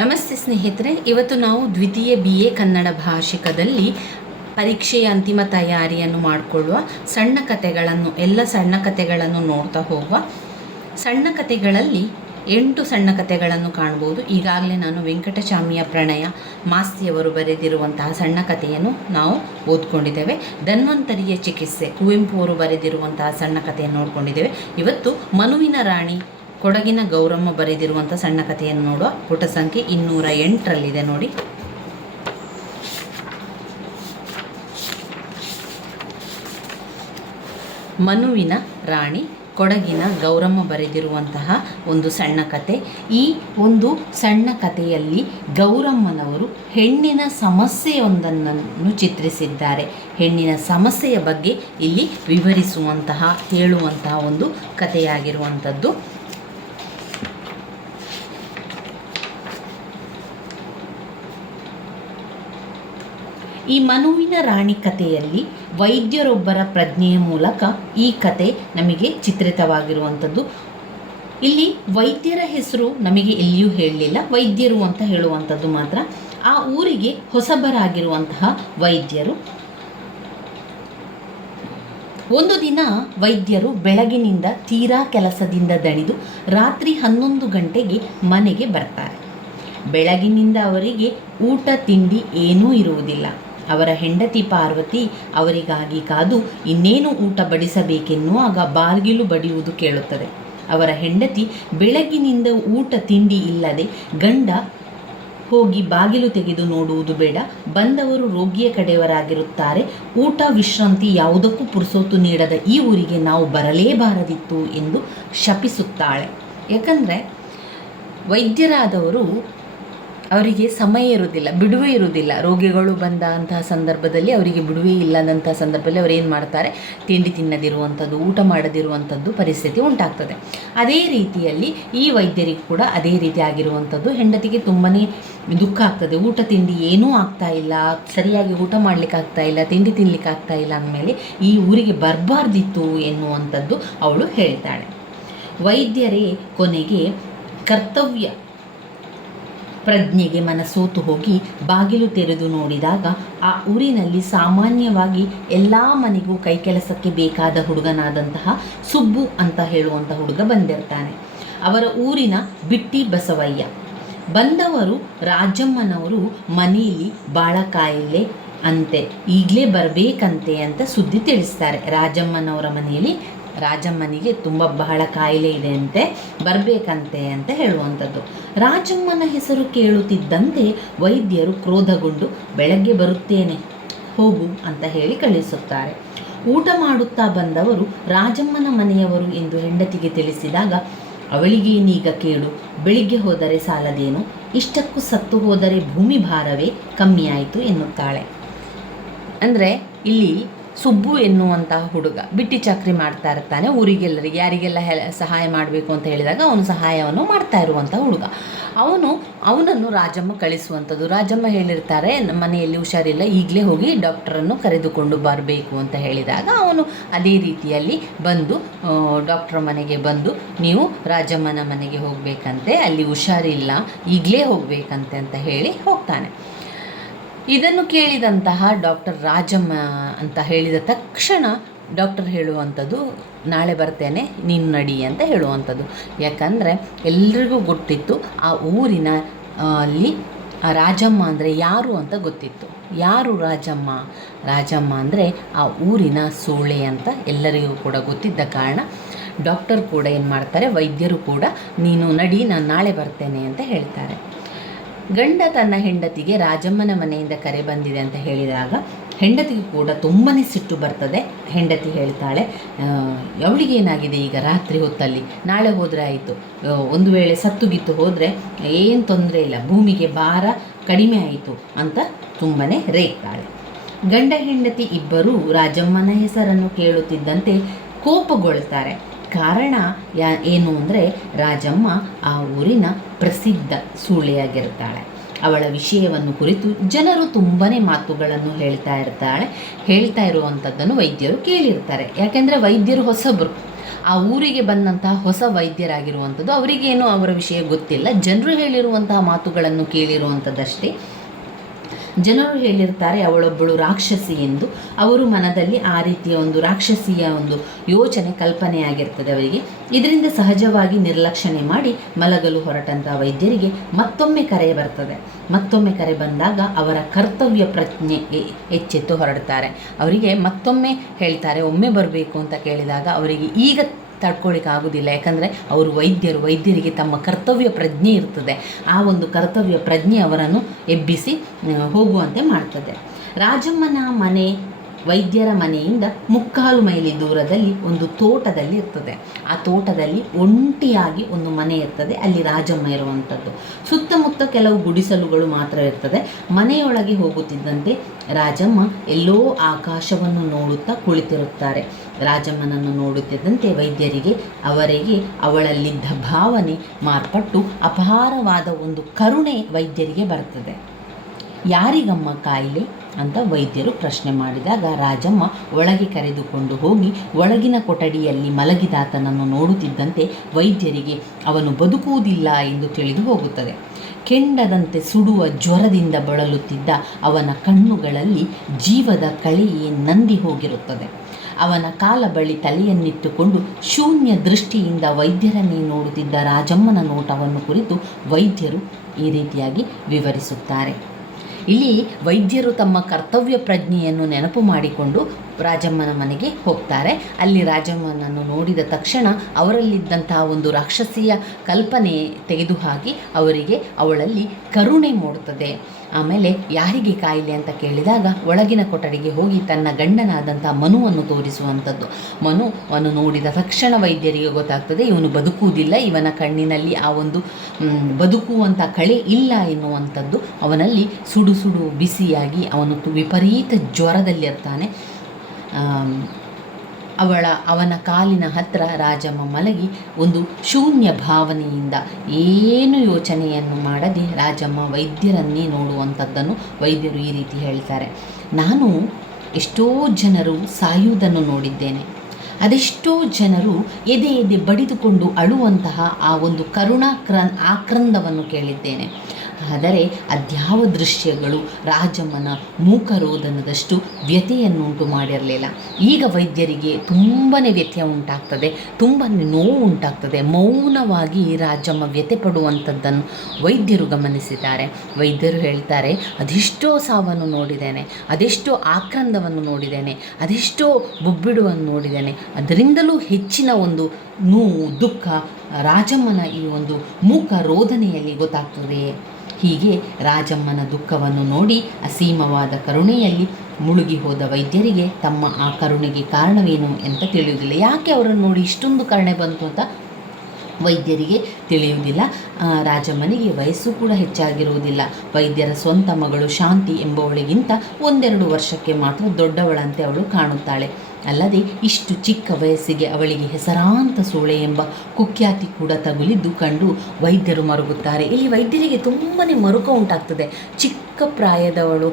ನಮಸ್ತೆ ಸ್ನೇಹಿತರೆ, ಇವತ್ತು ನಾವು ದ್ವಿತೀಯ BA ಕನ್ನಡ ಭಾಷಿಕದಲ್ಲಿ ಪರೀಕ್ಷೆಯ ಅಂತಿಮ ತಯಾರಿಯನ್ನು ಮಾಡಿಕೊಳ್ಳುವ ಎಲ್ಲ ಸಣ್ಣ ಕಥೆಗಳನ್ನು ನೋಡ್ತಾ ಹೋಗುವ. ಸಣ್ಣ ಕಥೆಗಳಲ್ಲಿ 8 ಸಣ್ಣ ಕಥೆಗಳನ್ನು ಕಾಣ್ಬೋದು. ಈಗಾಗಲೇ ನಾನು ವೆಂಕಟಚಾಮಿಯ ಪ್ರಣಯ ಮಾಸ್ತಿಯವರು ಬರೆದಿರುವಂತಹ ಸಣ್ಣ ಕಥೆಯನ್ನು ನಾವು ಓದ್ಕೊಂಡಿದ್ದೇವೆ. ಧನ್ವಂತರಿಯ ಚಿಕಿತ್ಸೆ ಕುವೆಂಪು ಅವರು ಬರೆದಿರುವಂತಹ ಸಣ್ಣ ಕಥೆಯನ್ನು ನೋಡ್ಕೊಂಡಿದ್ದೇವೆ. ಇವತ್ತು ಮನುವಿನ ರಾಣಿ ಕೊಡಗಿನ ಗೌರಮ್ಮ ಬರೆದಿರುವಂಥ ಸಣ್ಣ ಕಥೆಯನ್ನು ನೋಡುವ. ಪುಟ ಸಂಖ್ಯೆ 208ರಲ್ಲಿದೆ ನೋಡಿ. ಮನುವಿನ ರಾಣಿ ಕೊಡಗಿನ ಗೌರಮ್ಮ ಬರೆದಿರುವಂತಹ ಒಂದು ಸಣ್ಣ ಕತೆ. ಈ ಒಂದು ಸಣ್ಣ ಕಥೆಯಲ್ಲಿ ಗೌರಮ್ಮನವರು ಹೆಣ್ಣಿನ ಸಮಸ್ಯೆಯೊಂದನ್ನು ಚಿತ್ರಿಸಿದ್ದಾರೆ. ಹೆಣ್ಣಿನ ಸಮಸ್ಯೆಯ ಬಗ್ಗೆ ಇಲ್ಲಿ ಹೇಳುವಂತಹ ಒಂದು ಕಥೆಯಾಗಿರುವಂಥದ್ದು. ಈ ಮನುವಿನ ರಾಣಿ ಕಥೆಯಲ್ಲಿ ವೈದ್ಯರೊಬ್ಬರ ಪ್ರಜ್ಞೆಯ ಮೂಲಕ ಈ ಕತೆ ನಮಗೆ ಚಿತ್ರಿತವಾಗಿರುವಂಥದ್ದು. ಇಲ್ಲಿ ವೈದ್ಯರ ಹೆಸರು ನಮಗೆ ಎಲ್ಲಿಯೂ ಹೇಳಲಿಲ್ಲ, ವೈದ್ಯರು ಅಂತ ಹೇಳುವಂಥದ್ದು ಮಾತ್ರ. ಆ ಊರಿಗೆ ಹೊಸಬರಾಗಿರುವಂತಹ ವೈದ್ಯರು. ಒಂದು ದಿನ ವೈದ್ಯರು ಬೆಳಗಿನಿಂದ ತೀರಾ ಕೆಲಸದಿಂದ ದಣಿದು ರಾತ್ರಿ 11 ಗಂಟೆಗೆ ಮನೆಗೆ ಬರ್ತಾರೆ. ಬೆಳಗಿನಿಂದ ಅವರಿಗೆ ಊಟ ತಿಂಡಿ ಏನೂ ಇರುವುದಿಲ್ಲ. ಅವರ ಹೆಂಡತಿ ಪಾರ್ವತಿ ಅವರಿಗಾಗಿ ಕಾದು ಇನ್ನೇನು ಊಟ ಬಡಿಸಬೇಕೆನ್ನುವಾಗ ಬಾಗಿಲು ಬಡಿಯುವುದು ಕೇಳುತ್ತದೆ. ಅವರ ಹೆಂಡತಿ ಬೆಳಗಿನಿಂದ ಊಟ ತಿಂಡಿ ಇಲ್ಲದೆ ಗಂಡ ಹೋಗಿ ಬಾಗಿಲು ತೆಗೆದು ನೋಡುವುದು ಬೇಡ, ಬಂದವರು ರೋಗಿಯ ಕಡೆಯವರಾಗಿರುತ್ತಾರೆ, ಊಟ ವಿಶ್ರಾಂತಿ ಯಾವುದಕ್ಕೂ ಪುರ್ಸೊತ್ತು ನೀಡದ ಈ ಊರಿಗೆ ನಾವು ಬರಲೇಬಾರದಿತ್ತು ಎಂದು ಶಪಿಸುತ್ತಾಳೆ. ಯಾಕಂದರೆ ವೈದ್ಯರಾದವರು ಅವರಿಗೆ ಸಮಯ ಇರುವುದಿಲ್ಲ, ಬಿಡುವೆ ಇರುವುದಿಲ್ಲ. ರೋಗಿಗಳು ಬಂದಂತಹ ಸಂದರ್ಭದಲ್ಲಿ ಅವರಿಗೆ ಬಿಡುವೆ ಇಲ್ಲದಂತಹ ಸಂದರ್ಭದಲ್ಲಿ ಅವರು ಏನು ಮಾಡ್ತಾರೆ, ತಿಂಡಿ ತಿನ್ನದಿರುವಂಥದ್ದು, ಊಟ ಮಾಡದಿರುವಂಥದ್ದು ಪರಿಸ್ಥಿತಿ ಉಂಟಾಗ್ತದೆ. ಅದೇ ರೀತಿಯಲ್ಲಿ ಈ ವೈದ್ಯರಿಗೂ ಕೂಡ ಅದೇ ರೀತಿ ಆಗಿರುವಂಥದ್ದು. ಹೆಂಡತಿಗೆ ತುಂಬಾ ದುಃಖ ಆಗ್ತದೆ. ಊಟ ತಿಂಡಿ ಏನೂ ಆಗ್ತಾ ಇಲ್ಲ, ಸರಿಯಾಗಿ ಊಟ ಮಾಡಲಿಕ್ಕೆ ಆಗ್ತಾ ಇಲ್ಲ, ತಿಂಡಿ ತಿನ್ನಲಿಕ್ಕೆ ಆಗ್ತಾ ಇಲ್ಲ ಅಂದಮೇಲೆ ಈ ಊರಿಗೆ ಬರಬಾರ್ದಿತ್ತು ಎನ್ನುವಂಥದ್ದು ಅವಳು ಹೇಳ್ತಾಳೆ. ವೈದ್ಯರೇ ಕೊನೆಗೆ ಕರ್ತವ್ಯ ಪ್ರಜ್ಞೆಗೆ ಮನಸೋತು ಹೋಗಿ ಬಾಗಿಲು ತೆರೆದು ನೋಡಿದಾಗ ಆ ಊರಿನಲ್ಲಿ ಸಾಮಾನ್ಯವಾಗಿ ಎಲ್ಲ ಮನೆಗೂ ಕೈ ಕೆಲಸಕ್ಕೆ ಬೇಕಾದ ಹುಡುಗನಾದಂತಹ ಸುಬ್ಬು ಅಂತ ಹೇಳುವಂಥ ಹುಡುಗ ಬಂದಿರ್ತಾನೆ. ಅವರ ಊರಿನ ಬಿಟ್ಟಿ ಬಸವಯ್ಯ. ಬಂದವರು ರಾಜಮ್ಮನವರು ಮನೆಯಲ್ಲಿ ಬಾಳ ಕಾಯಿಲೆ ಅಂತೆ, ಈಗಲೇ ಬರಬೇಕಂತೆ ಅಂತ ಸುದ್ದಿ ತಿಳಿಸ್ತಾರೆ. ರಾಜಮ್ಮನವರ ಮನೆಯಲ್ಲಿ ರಾಜಮ್ಮನಿಗೆ ಬಹಳ ಕಾಯಿಲೆ ಇದೆ ಅಂತೆ, ಬರಬೇಕಂತೆ ಅಂತ ಹೇಳುವಂಥದ್ದು. ರಾಜಮ್ಮನ ಹೆಸರು ಕೇಳುತ್ತಿದ್ದಂತೆ ವೈದ್ಯರು ಕ್ರೋಧಗೊಂಡು ಬೆಳಗ್ಗೆ ಬರುತ್ತೇನೆ ಹೋಗು ಅಂತ ಹೇಳಿ ಕಳಿಸುತ್ತಾರೆ. ಊಟ ಮಾಡುತ್ತಾ ಬಂದವರು ರಾಜಮ್ಮನ ಮನೆಯವರು ಎಂದು ಹೆಂಡತಿಗೆ ತಿಳಿಸಿದಾಗ ಅವಳಿಗೇನೀಗ ಕೇಳು, ಬೆಳಿಗ್ಗೆ ಹೋದರೆ ಸಾಲದೇನು, ಇಷ್ಟಕ್ಕೂ ಸತ್ತು ಹೋದರೆ ಭೂಮಿ ಭಾರವೇ ಕಮ್ಮಿಯಾಯಿತು ಎನ್ನುತ್ತಾಳೆ. ಅಂದರೆ ಇಲ್ಲಿ ಸುಬ್ಬು ಎನ್ನುವಂತಹ ಹುಡುಗ ಬಿಟ್ಟಿ ಚಾಕ್ರಿ ಮಾಡ್ತಾ ಇರ್ತಾನೆ. ಊರಿಗೆಲ್ಲರಿಗೆ ಯಾರಿಗೆಲ್ಲ ಸಹಾಯ ಮಾಡಬೇಕು ಅಂತ ಹೇಳಿದಾಗ ಅವನು ಸಹಾಯವನ್ನು ಮಾಡ್ತಾ ಇರುವಂಥ ಹುಡುಗ. ಅವನನ್ನು ರಾಜಮ್ಮ ಕಳಿಸುವಂಥದ್ದು. ರಾಜಮ್ಮ ಹೇಳಿರ್ತಾರೆ, ಮನೆಯಲ್ಲಿ ಹುಷಾರಿಲ್ಲ, ಈಗಲೇ ಹೋಗಿ ಡಾಕ್ಟರನ್ನು ಕರೆದುಕೊಂಡು ಬರಬೇಕು ಅಂತ ಹೇಳಿದಾಗ ಅವನು ಅದೇ ರೀತಿಯಲ್ಲಿ ಬಂದು ಡಾಕ್ಟರ್ ಮನೆಗೆ ಬಂದು, ನೀವು ರಾಜಮ್ಮನ ಮನೆಗೆ ಹೋಗಬೇಕಂತೆ, ಅಲ್ಲಿ ಹುಷಾರಿಲ್ಲ, ಈಗಲೇ ಹೋಗಬೇಕಂತೆ ಅಂತ ಹೇಳಿ ಹೋಗ್ತಾನೆ. ಇದನ್ನು ಕೇಳಿದಂತಹ ಡಾಕ್ಟರ್ ರಾಜಮ್ಮ ಅಂತ ಹೇಳಿದ ತಕ್ಷಣ ಡಾಕ್ಟರ್ ಹೇಳುವಂಥದ್ದು, ನಾಳೆ ಬರ್ತೇನೆ, ನೀನು ನಡಿ ಅಂತ ಹೇಳುವಂಥದ್ದು. ಯಾಕಂದರೆ ಎಲ್ರಿಗೂ ಗೊತ್ತಿತ್ತು ಆ ಊರಿನ ಅಲ್ಲಿ ರಾಜಮ್ಮ ಅಂದರೆ ಯಾರು ಅಂತ ಗೊತ್ತಿತ್ತು. ಯಾರು ರಾಜಮ್ಮ? ರಾಜಮ್ಮ ಅಂದರೆ ಆ ಊರಿನ ಸೂಳೆ ಅಂತ ಎಲ್ಲರಿಗೂ ಕೂಡ ಗೊತ್ತಿದ್ದ ಕಾರಣ ಡಾಕ್ಟರ್ ಕೂಡ ಏನು ಮಾಡ್ತಾರೆ, ವೈದ್ಯರು ಕೂಡ ನೀನು ನಡಿ, ನಾನು ನಾಳೆ ಬರ್ತೇನೆ ಅಂತ ಹೇಳ್ತಾರೆ. ಗಂಡ ತನ್ನ ಹೆಂಡತಿಗೆ ರಾಜಮ್ಮನ ಮನೆಯಿಂದ ಕರೆ ಬಂದಿದೆ ಅಂತ ಹೇಳಿದಾಗ ಹೆಂಡತಿಗೆ ಕೂಡ ತುಂಬಾ ಸಿಟ್ಟು ಬರ್ತದೆ. ಹೆಂಡತಿ ಹೇಳ್ತಾಳೆ, ಅವಳಿಗೆ ಏನಾಗಿದೆ ಈಗ ರಾತ್ರಿ ಹೊತ್ತಲ್ಲಿ, ನಾಳೆ ಹೋದರೆ ಆಯಿತು, ಒಂದು ವೇಳೆ ಸತ್ತುಗಿತ್ತು ಹೋದರೆ ಏನು ತೊಂದರೆ ಇಲ್ಲ, ಭೂಮಿಗೆ ಭಾರ ಕಡಿಮೆ ಆಯಿತು ಅಂತ ತುಂಬಾ ರೇಗ್ತಾಳೆ. ಗಂಡ ಹೆಂಡತಿ ಇಬ್ಬರೂ ರಾಜಮ್ಮನ ಹೆಸರನ್ನು ಕೇಳುತ್ತಿದ್ದಂತೆ ಕೋಪಗೊಳ್ತಾರೆ. ಕಾರಣ ಏನು ಅಂದರೆ ರಾಜಮ್ಮ ಆ ಊರಿನ ಪ್ರಸಿದ್ಧ ಸೂಳೆಯಾಗಿರ್ತಾಳೆ. ಅವಳ ವಿಷಯವನ್ನು ಕುರಿತು ಜನರು ತುಂಬಾ ಮಾತುಗಳನ್ನು ಹೇಳ್ತಾ ಇರುವಂಥದ್ದನ್ನು ವೈದ್ಯರು ಕೇಳಿರ್ತಾರೆ. ಯಾಕೆಂದರೆ ವೈದ್ಯರು ಹೊಸಬರು, ಆ ಊರಿಗೆ ಬಂದಂತಹ ಹೊಸ ವೈದ್ಯರಾಗಿರುವಂಥದ್ದು, ಅವರಿಗೇನು ಅವರ ವಿಷಯ ಗೊತ್ತಿಲ್ಲ, ಜನರು ಹೇಳಿರುವಂತಹ ಮಾತುಗಳನ್ನು ಕೇಳಿರುವಂಥದ್ದಷ್ಟೇ. ಜನರು ಹೇಳಿರ್ತಾರೆ ಅವಳೊಬ್ಬಳು ರಾಕ್ಷಸಿ ಎಂದು. ಅವರು ಮನದಲ್ಲಿ ಆ ರೀತಿಯ ಒಂದು ರಾಕ್ಷಸಿಯ ಒಂದು ಯೋಚನೆ ಕಲ್ಪನೆಯಾಗಿರ್ತದೆ ಅವರಿಗೆ. ಇದರಿಂದ ಸಹಜವಾಗಿ ನಿರ್ಲಕ್ಷಣೆ ಮಾಡಿ ಮಲಗಲು ಹೊರಟಂತಹ ವೈದ್ಯರಿಗೆ ಮತ್ತೊಮ್ಮೆ ಕರೆ ಬರ್ತದೆ. ಮತ್ತೊಮ್ಮೆ ಕರೆ ಬಂದಾಗ ಅವರ ಕರ್ತವ್ಯ ಪ್ರಜ್ಞೆ ಎಚ್ಚೆತ್ತು ಹೊರಡ್ತಾರೆ. ಅವರಿಗೆ ಮತ್ತೊಮ್ಮೆ ಹೇಳ್ತಾರೆ ಒಮ್ಮೆ ಬರಬೇಕು ಅಂತ ಕೇಳಿದಾಗ ಅವರಿಗೆ ಈಗ ತಡ್ಕೊಳ್ಳಿಕ್ಕೆ ಆಗೋದಿಲ್ಲ. ಯಾಕಂದರೆ ಅವರು ವೈದ್ಯರಿಗೆ ತಮ್ಮ ಕರ್ತವ್ಯ ಪ್ರಜ್ಞೆ ಇರ್ತದೆ. ಆ ಒಂದು ಕರ್ತವ್ಯ ಪ್ರಜ್ಞೆ ಅವರನ್ನು ಎಬ್ಬಿಸಿ ಹೋಗುವಂತೆ ಮಾಡ್ತದೆ. ರಾಜಮ್ಮನ ಮನೆ ವೈದ್ಯರ ಮನೆಯಿಂದ 3/4 ಮೈಲಿ ದೂರದಲ್ಲಿ ಒಂದು ತೋಟದಲ್ಲಿ ಇರ್ತದೆ. ಆ ತೋಟದಲ್ಲಿ ಒಂಟಿಯಾಗಿ ಒಂದು ಮನೆ ಇರ್ತದೆ. ಅಲ್ಲಿ ರಾಜಮ್ಮ ಇರುವಂಥದ್ದು. ಸುತ್ತಮುತ್ತ ಕೆಲವು ಗುಡಿಸಲುಗಳು ಮಾತ್ರ ಇರ್ತದೆ. ಮನೆಯೊಳಗೆ ಹೋಗುತ್ತಿದ್ದಂತೆ ರಾಜಮ್ಮ ಎಲ್ಲೋ ಆಕಾಶವನ್ನು ನೋಡುತ್ತಾ ಕುಳಿತಿರುತ್ತಾರೆ. ರಾಜಮ್ಮನನ್ನು ನೋಡುತ್ತಿದ್ದಂತೆ ವೈದ್ಯರಿಗೆ ಅವಳಲ್ಲಿದ್ದ ಭಾವನೆ ಮಾರ್ಪಟ್ಟು ಅಪಾರವಾದ ಒಂದು ಕರುಣೆ ವೈದ್ಯರಿಗೆ ಬರ್ತದೆ. ಯಾರಿಗಮ್ಮ ಕಾಯಿಲೆ ಅಂತ ವೈದ್ಯರು ಪ್ರಶ್ನೆ ಮಾಡಿದಾಗ ರಾಜಮ್ಮ ಒಳಗೆ ಕರೆದುಕೊಂಡು ಹೋಗಿ ಒಳಗಿನ ಕೊಠಡಿಯಲ್ಲಿ ಮಲಗಿದಾತನನ್ನು ನೋಡುತ್ತಿದ್ದಂತೆ ವೈದ್ಯರಿಗೆ ಅವನು ಬದುಕುವುದಿಲ್ಲ ಎಂದು ತಿಳಿದು ಹೋಗುತ್ತದೆ. ಕೆಂಡದಂತೆ ಸುಡುವ ಜ್ವರದಿಂದ ಬಳಲುತ್ತಿದ್ದ ಅವನ ಕಣ್ಣುಗಳಲ್ಲಿ ಜೀವದ ಕಳೆಯೇ ನಂದಿ ಹೋಗಿರುತ್ತದೆ. ಅವನ ಕಾಲ ಬಳಿ ತಲೆಯನ್ನಿಟ್ಟುಕೊಂಡು ಶೂನ್ಯ ದೃಷ್ಟಿಯಿಂದ ವೈದ್ಯರನ್ನೇ ನೋಡುತ್ತಿದ್ದ ರಾಜಮ್ಮನ ನೋಟವನ್ನು ಕುರಿತು ವೈದ್ಯರು ಈ ರೀತಿಯಾಗಿ ವಿವರಿಸುತ್ತಾರೆ. ಇಲ್ಲಿ ವೈದ್ಯರು ತಮ್ಮ ಕರ್ತವ್ಯ ಪ್ರಜ್ಞೆಯನ್ನು ನೆನಪು ಮಾಡಿಕೊಂಡು ರಾಜಮ್ಮನ ಮನೆಗೆ ಹೋಗ್ತಾರೆ. ಅಲ್ಲಿ ರಾಜಮ್ಮನನ್ನು ನೋಡಿದ ತಕ್ಷಣ ಅವರಲ್ಲಿದ್ದಂತಹ ಒಂದು ರಾಕ್ಷಸಿಯ ಕಲ್ಪನೆ ತೆಗೆದುಹಾಕಿ ಅವರಿಗೆ ಅವಳಲ್ಲಿ ಕರುಣೆ ಮೂಡುತ್ತದೆ. ಆಮೇಲೆ ಯಾರಿಗೆ ಕಾಯಿಲೆ ಅಂತ ಕೇಳಿದಾಗ ಒಳಗಿನ ಕೊಠಡಿಗೆ ಹೋಗಿ ತನ್ನ ಗಂಡನಾದಂಥ ಮನುವನ್ನು ತೋರಿಸುವಂಥದ್ದು. ಮನುವನ್ನು ನೋಡಿದ ತಕ್ಷಣ ವೈದ್ಯರಿಗೆ ಗೊತ್ತಾಗ್ತದೆ ಇವನು ಬದುಕುವುದಿಲ್ಲ, ಇವನ ಕಣ್ಣಿನಲ್ಲಿ ಆ ಒಂದು ಬದುಕುವಂಥ ಕಳೆ ಇಲ್ಲ ಎನ್ನುವಂಥದ್ದು. ಅವನಲ್ಲಿ ಸುಡು ಸುಡು ಬಿಸಿಯಾಗಿ ಅವನು ವಿಪರೀತ ಜ್ವರದಲ್ಲಿರ್ತಾನೆ. ಅವನ ಕಾಲಿನ ಹತ್ತಿರ ರಾಜಮ್ಮ ಮಲಗಿ ಒಂದು ಶೂನ್ಯ ಭಾವನೆಯಿಂದ ಏನು ಯೋಚನೆಯನ್ನು ಮಾಡದೆ ರಾಜಮ್ಮ ವೈದ್ಯರನ್ನೇ ನೋಡುವಂಥದ್ದನ್ನು ವೈದ್ಯರು ಈ ರೀತಿ ಹೇಳ್ತಾರೆ. ನಾನು ಎಷ್ಟೋ ಜನರು ಸಾಯುವುದನ್ನು ನೋಡಿದ್ದೇನೆ. ಅದೆಷ್ಟೋ ಜನರು ಎದೆ ಬಡಿದುಕೊಂಡು ಅಳುವಂತಹ ಆ ಒಂದು ಆಕ್ರಂದವನ್ನು ಕೇಳಿದ್ದೇನೆ. ಆದರೆ ಅದ್ಯಾವ ದೃಶ್ಯಗಳು ರಾಜಮ್ಮನ ಮೂಕರೋದನದಷ್ಟು ವ್ಯಥೆಯನ್ನುಂಟು ಮಾಡಿರಲಿಲ್ಲ. ಈಗ ವೈದ್ಯರಿಗೆ ತುಂಬಾ ವ್ಯಥೆ ಉಂಟಾಗ್ತದೆ, ತುಂಬಾ ನೋವು ಉಂಟಾಗ್ತದೆ. ಮೌನವಾಗಿ ರಾಜಮ್ಮ ವ್ಯಥೆ ಪಡುವಂಥದ್ದನ್ನು ವೈದ್ಯರು ಗಮನಿಸಿದ್ದಾರೆ. ವೈದ್ಯರು ಹೇಳ್ತಾರೆ, ಅದೆಷ್ಟೋ ಸಾವನ್ನು ನೋಡಿದ್ದೇನೆ, ಅದೆಷ್ಟೋ ಆಕ್ರಂದವನ್ನು ನೋಡಿದ್ದೇನೆ, ಅದೆಷ್ಟೋ ಬೊಬ್ಬಿಡುವನ್ನು ನೋಡಿದ್ದೇನೆ. ಅದರಿಂದಲೂ ಹೆಚ್ಚಿನ ಒಂದು ನೋವು ದುಃಖ ರಾಜಮ್ಮನ ಈ ಒಂದು ಮೂಕ ರೋದನೆಯಲ್ಲಿ ಗೊತ್ತಾಗ್ತದೆ. ಹೀಗೆ ರಾಜಮ್ಮನ ದುಃಖವನ್ನು ನೋಡಿ ಅಸೀಮವಾದ ಕರುಣೆಯಲ್ಲಿ ಮುಳುಗಿ ಹೋದ ವೈದ್ಯರಿಗೆ ತಮ್ಮ ಆ ಕರುಣೆಗೆ ಕಾರಣವೇನು ಅಂತ ತಿಳಿಯುವುದಿಲ್ಲ. ಯಾಕೆ ಅವರನ್ನು ನೋಡಿ ಇಷ್ಟೊಂದು ಕರುಣೆ ಬಂತು ಅಂತ ವೈದ್ಯರಿಗೆ ತಿಳಿಯುವುದಿಲ್ಲ. ರಾಜಮ್ಮನಿಗೆ ವಯಸ್ಸು ಕೂಡ ಹೆಚ್ಚಾಗಿರುವುದಿಲ್ಲ. ವೈದ್ಯರ ಸ್ವಂತ ಮಗಳು ಶಾಂತಿ ಎಂಬವಳಿಗಿಂತ 1-2 ವರ್ಷಕ್ಕೆ ಮಾತ್ರ ದೊಡ್ಡವಳಂತೆ ಅವಳು ಕಾಣುತ್ತಾಳೆ. ಅಲ್ಲದೆ ಇಷ್ಟು ಚಿಕ್ಕ ವಯಸ್ಸಿಗೆ ಅವಳಿಗೆ ಹೆಸರಾಂತ ಸೂಳೆ ಎಂಬ ಕುಖ್ಯಾತಿ ಕೂಡ ತಗುಲಿದ್ದು ಕಂಡು ವೈದ್ಯರು ಮರುಗುತ್ತಾರೆ. ಇಲ್ಲಿ ವೈದ್ಯರಿಗೆ ತುಂಬಾ ಮರುಕ ಉಂಟಾಗ್ತದೆ. ಚಿಕ್ಕ ಪ್ರಾಯದವಳು,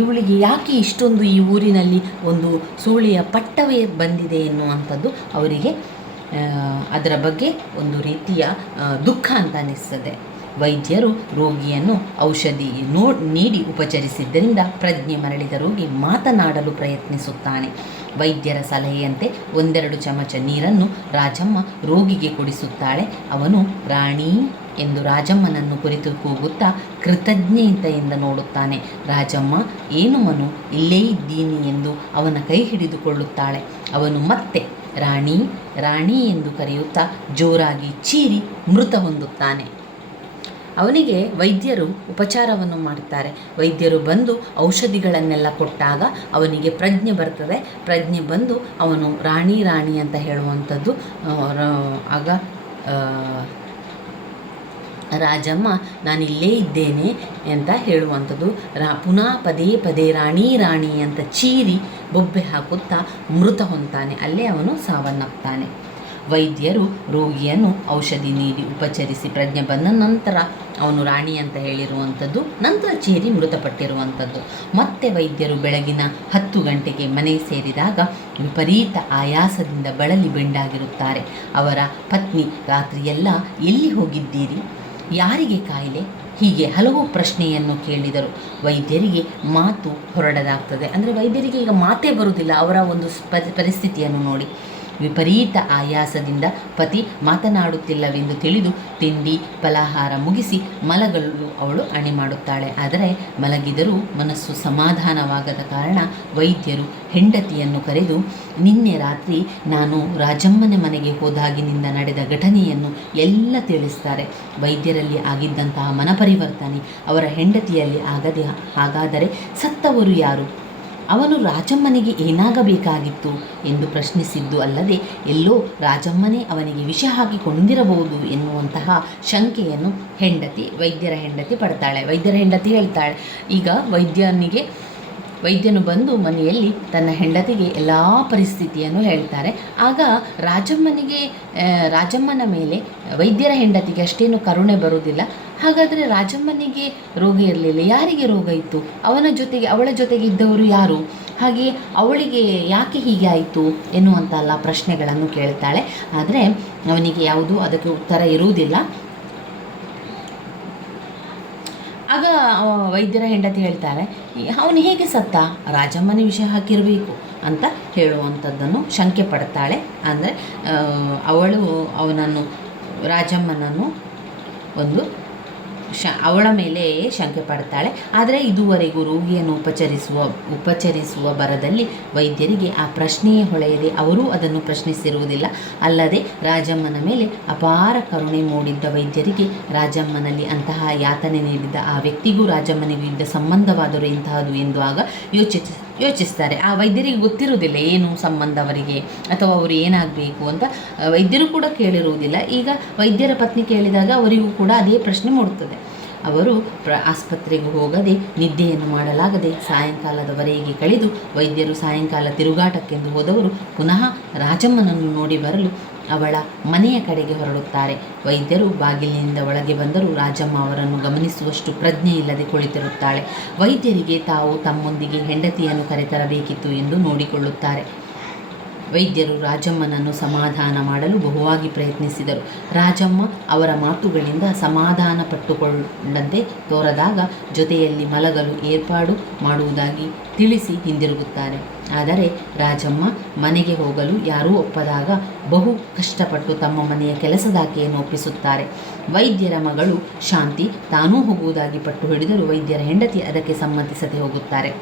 ಇವಳಿಗೆ ಯಾಕೆ ಇಷ್ಟೊಂದು ಈ ಊರಿನಲ್ಲಿ ಒಂದು ಸೂಳೆಯ ಪಟ್ಟವೇ ಬಂದಿದೆ ಎನ್ನುವಂಥದ್ದು ಅವರಿಗೆ ಅದರ ಬಗ್ಗೆ ಒಂದು ರೀತಿಯ ದುಃಖ ಅಂತ ಅನ್ನಿಸ್ತದೆ. ವೈದ್ಯರು ರೋಗಿಯನ್ನು ಔಷಧಿ ನೀಡಿ ಉಪಚರಿಸಿದ್ದರಿಂದ ಪ್ರಜ್ಞೆ ಮರಳಿದ ರೋಗಿ ಮಾತನಾಡಲು ಪ್ರಯತ್ನಿಸುತ್ತಾನೆ. ವೈದ್ಯರ ಸಲಹೆಯಂತೆ 1-2 ಚಮಚ ನೀರನ್ನು ರಾಜಮ್ಮ ರೋಗಿಗೆ ಕುಡಿಸುತ್ತಾಳೆ. ಅವನು ರಾಣಿ ಎಂದು ರಾಜಮ್ಮನನ್ನು ಕುರಿತು ಕೂಗುತ್ತಾ ಕೃತಜ್ಞತೆಯಿಂದ ನೋಡುತ್ತಾನೆ. ರಾಜಮ್ಮ ಏನು ಮನು, ಇಲ್ಲೇ ಇದ್ದೀನಿ ಎಂದು ಅವನ ಕೈ ಹಿಡಿದುಕೊಳ್ಳುತ್ತಾಳೆ. ಅವನು ಮತ್ತೆ ರಾಣಿ ರಾಣಿ ಎಂದು ಕರೆಯುತ್ತಾ ಜೋರಾಗಿ ಚೀರಿ ಮೃತ ಹೊಂದುತ್ತಾನೆ. ಅವನಿಗೆ ವೈದ್ಯರು ಉಪಚಾರವನ್ನು ಮಾಡುತ್ತಾರೆ. ವೈದ್ಯರು ಬಂದು ಔಷಧಿಗಳನ್ನೆಲ್ಲ ಕೊಟ್ಟಾಗ ಅವನಿಗೆ ಪ್ರಜ್ಞೆ ಬರ್ತದೆ. ಪ್ರಜ್ಞೆ ಬಂದು ಅವನು ರಾಣಿ ರಾಣಿ ಅಂತ ಹೇಳುವಂಥದ್ದು. ಆಗ ರಾಜಮ್ಮ ನಾನಿಲ್ಲೇ ಇದ್ದೇನೆ ಅಂತ ಹೇಳುವಂಥದ್ದು. ಪುನಃ ಪದೇ ಪದೇ ರಾಣಿ ರಾಣಿ ಅಂತ ಚೀರಿ ಬೊಬ್ಬೆ ಹಾಕುತ್ತಾ ಮೃತ ಹೊಂತಾನೆ. ಅಲ್ಲೇ ಅವನು ಸಾವನ್ನಪ್ತಾನೆ. ವೈದ್ಯರು ರೋಗಿಯನ್ನು ಔಷಧಿ ನೀಡಿ ಉಪಚರಿಸಿ ಪ್ರಜ್ಞೆ ಬಂದ ನಂತರ ಅವನು ರಾಣಿ ಅಂತ ಹೇಳಿರುವಂಥದ್ದು, ನಂತರ ಚೇರಿ ಮೃತಪಟ್ಟಿರುವಂಥದ್ದು. ಮತ್ತೆ ವೈದ್ಯರು ಬೆಳಗಿನ 10 ಗಂಟೆಗೆ ಮನೆ ಸೇರಿದಾಗ ವಿಪರೀತ ಆಯಾಸದಿಂದ ಬಳಲಿ ಬೆಂಡಾಗಿರುತ್ತಾರೆ. ಅವರ ಪತ್ನಿ ರಾತ್ರಿಯೆಲ್ಲ ಎಲ್ಲಿ ಹೋಗಿದ್ದೀರಿ, ಯಾರಿಗೆ ಕಾಯಿಲೆ, ಹೀಗೆ ಹಲವು ಪ್ರಶ್ನೆಯನ್ನು ಕೇಳಿದರು. ವೈದ್ಯರಿಗೆ ಮಾತು ಹೊರಡದಾಗ್ತದೆ. ಅಂದರೆ ವೈದ್ಯರಿಗೆ ಈಗ ಮಾತೇ ಬರುವುದಿಲ್ಲ ಅವರ ಒಂದು ಪರಿಸ್ಥಿತಿಯನ್ನು ನೋಡಿ. ವಿಪರೀತ ಆಯಾಸದಿಂದ ಪತಿ ಮಾತನಾಡುತ್ತಿಲ್ಲವೆಂದು ತಿಳಿದು ತಿಂಡಿ ಫಲಾಹಾರ ಮುಗಿಸಿ ಮಲಗಲು ಅವಳು ಅಣಿ ಮಾಡುತ್ತಾಳೆ. ಆದರೆ ಮಲಗಿದರೂ ಮನಸ್ಸು ಸಮಾಧಾನವಾಗದ ಕಾರಣ ವೈದ್ಯರು ಹೆಂಡತಿಯನ್ನು ಕರೆದು, ನಿನ್ನೆ ರಾತ್ರಿ ನಾನು ರಾಜಮ್ಮನ ಮನೆಗೆ ಹೋದಾಗಿನಿಂದ ನಡೆದ ಘಟನೆಯನ್ನು ಎಲ್ಲ ತಿಳಿಸ್ತಾರೆ. ವೈದ್ಯರಲ್ಲಿ ಆಗಿದ್ದಂತಹ ಮನಪರಿವರ್ತನೆ ಅವರ ಹೆಂಡತಿಯಲ್ಲಿ ಆಗದೆ ಹಾಗಾದರೆ ಸತ್ತವರು ಯಾರು, ಅವನು ರಾಜಮ್ಮನಿಗೆ ಏನಾಗಬೇಕಾಗಿತ್ತು ಎಂದು ಪ್ರಶ್ನಿಸಿದ್ದು ಅಲ್ಲದೆ ಎಲ್ಲೋ ರಾಜಮ್ಮನೇ ಅವನಿಗೆ ವಿಷ ಹಾಕಿ ಕೊಂದಿರಬಹುದು ಎನ್ನುವಂತಹ ಶಂಕೆಯನ್ನು ವೈದ್ಯರ ಹೆಂಡತಿ ಪಡ್ತಾಳೆ. ವೈದ್ಯರ ಹೆಂಡತಿ ಹೇಳ್ತಾಳೆ, ಈಗ ವೈದ್ಯನು ಬಂದು ಮನೆಯಲ್ಲಿ ತನ್ನ ಹೆಂಡತಿಗೆ ಎಲ್ಲ ಪರಿಸ್ಥಿತಿಯನ್ನು ಹೇಳ್ತಾರೆ. ಆಗ ರಾಜಮ್ಮನ ಮೇಲೆ ವೈದ್ಯರ ಹೆಂಡತಿಗೆ ಅಷ್ಟೇನು ಕರುಣೆ ಬರುವುದಿಲ್ಲ. ಹಾಗಾದರೆ ರಾಜಮ್ಮನಿಗೆ ರೋಗ ಇರಲಿಲ್ಲ, ಯಾರಿಗೆ ರೋಗ ಇತ್ತು, ಅವಳ ಜೊತೆಗೆ ಇದ್ದವರು ಯಾರು, ಹಾಗೆ ಅವಳಿಗೆ ಯಾಕೆ ಹೀಗೆ ಆಯಿತು ಎನ್ನುವಂಥ ಎಲ್ಲ ಪ್ರಶ್ನೆಗಳನ್ನು ಕೇಳ್ತಾಳೆ. ಆದರೆ ಅವನಿಗೆ ಯಾವುದೂ ಅದಕ್ಕೆ ಉತ್ತರ ಇರುವುದಿಲ್ಲ. ಆಗ ವೈದ್ಯರ ಹೆಂಡತಿ ಹೇಳ್ತಾರೆ, ಅವನು ಹೇಗೆ ಸತ್ತ, ರಾಜಮ್ಮನೇ ವಿಷ ಹಾಕಿರಬೇಕು ಅಂತ ಹೇಳುವಂಥದ್ದನ್ನು ಶಂಕೆ ಪಡ್ತಾಳೆ. ಅಂದರೆ ರಾಜಮ್ಮನನ್ನು ಒಂದು ಅವಳ ಮೇಲೆ ಶಂಕೆ ಪಡ್ತಾಳೆ. ಆದರೆ ಇದುವರೆಗೂ ರೋಗಿಯನ್ನು ಉಪಚರಿಸುವ ಬರದಲ್ಲಿ ವೈದ್ಯರಿಗೆ ಆ ಪ್ರಶ್ನೆಯೇ ಹೊಳೆಯದೆ ಅವರೂ ಅದನ್ನು ಪ್ರಶ್ನಿಸಿರುವುದಿಲ್ಲ. ಅಲ್ಲದೆ ರಾಜಮ್ಮನ ಮೇಲೆ ಅಪಾರ ಕರುಣೆ ಮೂಡಿದ್ದ ವೈದ್ಯರಿಗೆ ರಾಜಮ್ಮನಲ್ಲಿ ಅಂತಹ ಯಾತನೆ ನೀಡಿದ್ದ ಆ ವ್ಯಕ್ತಿಗೂ ರಾಜಮ್ಮನಿಗೂ ಇದ್ದ ಸಂಬಂಧವಾದರೂ ಎಂತಹದು ಎಂದು ಆಗ ಯೋಚಿಸ್ತಾರೆ. ಆ ವೈದ್ಯರಿಗೆ ಗೊತ್ತಿರುವುದಿಲ್ಲ ಏನು ಸಂಬಂಧ ಅವರಿಗೆ ಅಥವಾ ಅವರು ಏನಾಗಬೇಕು ಅಂತ ವೈದ್ಯರು ಕೂಡ ಕೇಳಿರುವುದಿಲ್ಲ. ಈಗ ವೈದ್ಯರ ಪತ್ನಿ ಕೇಳಿದಾಗ ಅವರಿಗೂ ಕೂಡ ಅದೇ ಪ್ರಶ್ನೆ ಮೂಡುತ್ತದೆ. ಅವರು ಆಸ್ಪತ್ರೆಗೆ ಹೋಗದೆ ನಿದ್ದೆಯನ್ನು ಮಾಡಲಾಗದೆ ಸಾಯಂಕಾಲದವರೆಗೆ ಕಳೆದು ವೈದ್ಯರು ಸಾಯಂಕಾಲ ತಿರುಗಾಟಕ್ಕೆಂದು ಹೋದವರು ಪುನಃ ರಾಜಮ್ಮನನ್ನು ನೋಡಿ ಬರಲು ಅವಳ ಮನೆಯ ಕಡೆಗೆ ಹೊರಡುತ್ತಾರೆ. ವೈದ್ಯರು ಬಾಗಿಲಿನಿಂದ ಒಳಗೆ ಬಂದರೂ ರಾಜಮ್ಮ ಅವರನ್ನು ಗಮನಿಸುವಷ್ಟು ಪ್ರಜ್ಞೆ ಇಲ್ಲದೆ ಕುಳಿತಿರುತ್ತಾಳೆ. ವೈದ್ಯರಿಗೆ ತಾವು ತಮ್ಮೊಂದಿಗೆ ಹೆಂಡತಿಯನ್ನು ಕರೆತರಬೇಕಿತ್ತು ಎಂದು ನೋಡಿಕೊಳ್ಳುತ್ತಾರೆ. ವೈದ್ಯರು ರಾಜಮ್ಮನನ್ನು ಸಮಾಧಾನ ಮಾಡಲು ಬಹುವಾಗಿ ಪ್ರಯತ್ನಿಸಿದರು. ರಾಜಮ್ಮ ಅವರ ಮಾತುಗಳಿಂದ ಸಮಾಧಾನ ಪಟ್ಟುಕೊಂಡಂತೆ ತೋರದಾಗ ಜೊತೆಯಲ್ಲಿ ಮಲಗಲು ಏರ್ಪಾಡು ಮಾಡುವುದಾಗಿ ತಿಳಿಸಿ ಹಿಂದಿರುಗುತ್ತಾರೆ. ಆದರೆ ರಾಜಮ್ಮ ಮನೆಗೆ ಹೋಗಲು ಯಾರೂ ಒಪ್ಪದಾಗ ಬಹು ಕಷ್ಟಪಟ್ಟು ತಮ್ಮ ಮನೆಯ ಕೆಲಸದಾಕೆಯನ್ನು ಒಪ್ಪಿಸುತ್ತಾರೆ. ವೈದ್ಯರ ಮಗಳು ಶಾಂತಿ ತಾನೂ ಹೋಗುವುದಾಗಿ ಪಟ್ಟು ಹಿಡಿದರೂ ವೈದ್ಯರ ಹೆಂಡತಿ ಅದಕ್ಕೆ ಸಮ್ಮತಿಸದೆ ಹೋಗುತ್ತಾರೆ.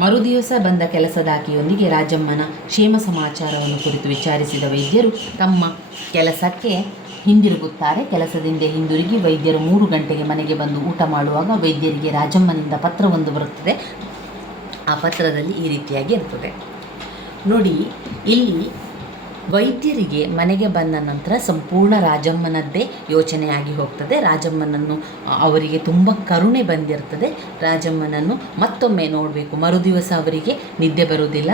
ಮರುದಿವಸ ಬಂದ ಕೆಲಸದಾಕೆಯೊಂದಿಗೆ ರಾಜಮ್ಮನ ಕ್ಷೇಮ ಸಮಾಚಾರವನ್ನು ಕುರಿತು ವಿಚಾರಿಸಿದ ವೈದ್ಯರು ತಮ್ಮ ಕೆಲಸಕ್ಕೆ ಹಿಂದಿರುಗುತ್ತಾರೆ. ಕೆಲಸದಿಂದ ಹಿಂದಿರುಗಿ ವೈದ್ಯರು 3 ಗಂಟೆಗೆ ಮನೆಗೆ ಬಂದು ಊಟ ಮಾಡುವಾಗ ವೈದ್ಯರಿಗೆ ರಾಜಮ್ಮನಿಂದ ಪತ್ರವೊಂದು ಬರುತ್ತದೆ. ಆ ಪತ್ರದಲ್ಲಿ ಈ ರೀತಿಯಾಗಿ ಇರ್ತದೆ ನೋಡಿ. ಇಲ್ಲಿ ವೈದ್ಯರಿಗೆ ಮನೆಗೆ ಬಂದ ನಂತರ ಸಂಪೂರ್ಣ ರಾಜಮ್ಮನದ್ದೇ ಯೋಚನೆಯಾಗಿ ಹೋಗ್ತದೆ. ರಾಜಮ್ಮನನ್ನು ಅವರಿಗೆ ತುಂಬ ಕರುಣೆ ಬಂದಿರ್ತದೆ. ರಾಜಮ್ಮನನ್ನು ಮತ್ತೊಮ್ಮೆ ನೋಡಬೇಕು. ಮರುದಿವಸ ಅವರಿಗೆ ನಿದ್ದೆ ಬರುವುದಿಲ್ಲ.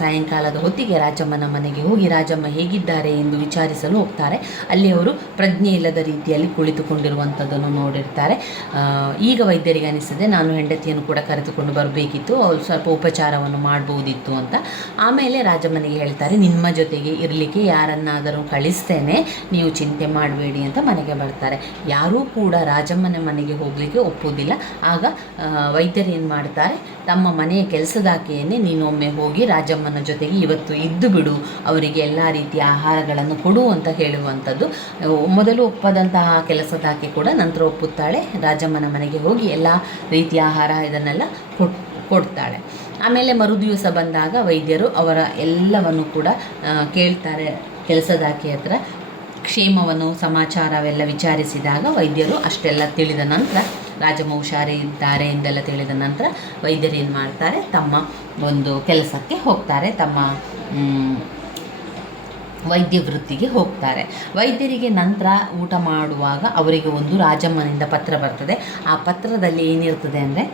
ಸಾಯಂಕಾಲದ ಹೊತ್ತಿಗೆ ರಾಜಮ್ಮನ ಮನೆಗೆ ಹೋಗಿ ರಾಜಮ್ಮ ಹೇಗಿದ್ದಾರೆ ಎಂದು ವಿಚಾರಿಸಲು ಹೋಗ್ತಾರೆ. ಅಲ್ಲಿ ಅವರು ಪ್ರಜ್ಞೆ ಇಲ್ಲದ ರೀತಿಯಲ್ಲಿ ಕುಳಿತುಕೊಂಡಿರುವಂಥದ್ದನ್ನು ನೋಡಿರ್ತಾರೆ. ಈಗ ವೈದ್ಯರಿಗೆ ಅನಿಸ್ತದೆ, ನಾನು ಹೆಂಡತಿಯನ್ನು ಕೂಡ ಕರೆದುಕೊಂಡು ಬರಬೇಕಿತ್ತು, ಅವಳು ಸ್ವಲ್ಪ ಉಪಚಾರವನ್ನು ಮಾಡಬಹುದಿತ್ತು ಅಂತ. ಆಮೇಲೆ ರಾಜಮ್ಮನಿಗೆ ಹೇಳ್ತಾರೆ, ನಿಮ್ಮ ಜೊತೆ ಇರಲಿಕ್ಕೆ ಯಾರನ್ನಾದರೂ ಕಳಿಸ್ತೇನೆ, ನೀವು ಚಿಂತೆ ಮಾಡಬೇಡಿ ಅಂತ ಮನೆಗೆ ಬರ್ತಾರೆ. ಯಾರೂ ಕೂಡ ರಾಜಮ್ಮನ ಮನೆಗೆ ಹೋಗಲಿಕ್ಕೆ ಒಪ್ಪುವುದಿಲ್ಲ. ಆಗ ವೈದ್ಯರು ಏನು ಮಾಡ್ತಾರೆ, ತಮ್ಮ ಮನೆಯ ಕೆಲಸದಾಕೆಯನ್ನೇ ನೀನೊಮ್ಮೆ ಹೋಗಿ ರಾಜಮ್ಮನ ಜೊತೆಗೆ ಇವತ್ತು ಇದ್ದು ಬಿಡು, ಅವರಿಗೆ ಎಲ್ಲ ರೀತಿಯ ಆಹಾರಗಳನ್ನು ಕೊಡು ಅಂತ ಹೇಳುವಂಥದ್ದು. ಮೊದಲು ಒಪ್ಪದಂತಹ ಕೆಲಸದಾಕೆ ಕೂಡ ನಂತರ ಒಪ್ಪುತ್ತಾಳೆ. ರಾಜಮ್ಮನ ಮನೆಗೆ ಹೋಗಿ ಎಲ್ಲ ರೀತಿಯ ಆಹಾರ ಇದನ್ನೆಲ್ಲ ಕೊಡ್ತಾಳೆ. ಆಮೇಲೆ ಮರುದಿವಸ ಬಂದಾಗ ವೈದ್ಯರು ಅವರ ಎಲ್ಲವನ್ನು ಕೂಡ ಕೇಳ್ತಾರೆ. ಕೆಲಸದಾಕೆ ಹತ್ರ ಕ್ಷೇಮವನ್ನು ಸಮಾಚಾರವೆಲ್ಲ ವಿಚಾರಿಸಿದಾಗ ವೈದ್ಯರು ಅಷ್ಟೆಲ್ಲ ತಿಳಿದ ನಂತರ ರಾಜಮ್ಮ ಹುಷಾರಿದ್ದಾರೆ ಎಂದೆಲ್ಲ ತಿಳಿದ ನಂತರ ವೈದ್ಯರು ಏನು ಮಾಡ್ತಾರೆ, ತಮ್ಮ ಒಂದು ಕೆಲಸಕ್ಕೆ ಹೋಗ್ತಾರೆ, ತಮ್ಮ ವೈದ್ಯ ವೃತ್ತಿಗೆ ಹೋಗ್ತಾರೆ. ವೈದ್ಯರಿಗೆ ನಂತರ ಊಟ ಮಾಡುವಾಗ ಅವರಿಗೆ ಒಂದು ರಾಜಮ್ಮನಿಂದ ಪತ್ರ ಬರ್ತದೆ. ಆ ಪತ್ರದಲ್ಲಿ ಏನಿರ್ತದೆ ಅಂದರೆ,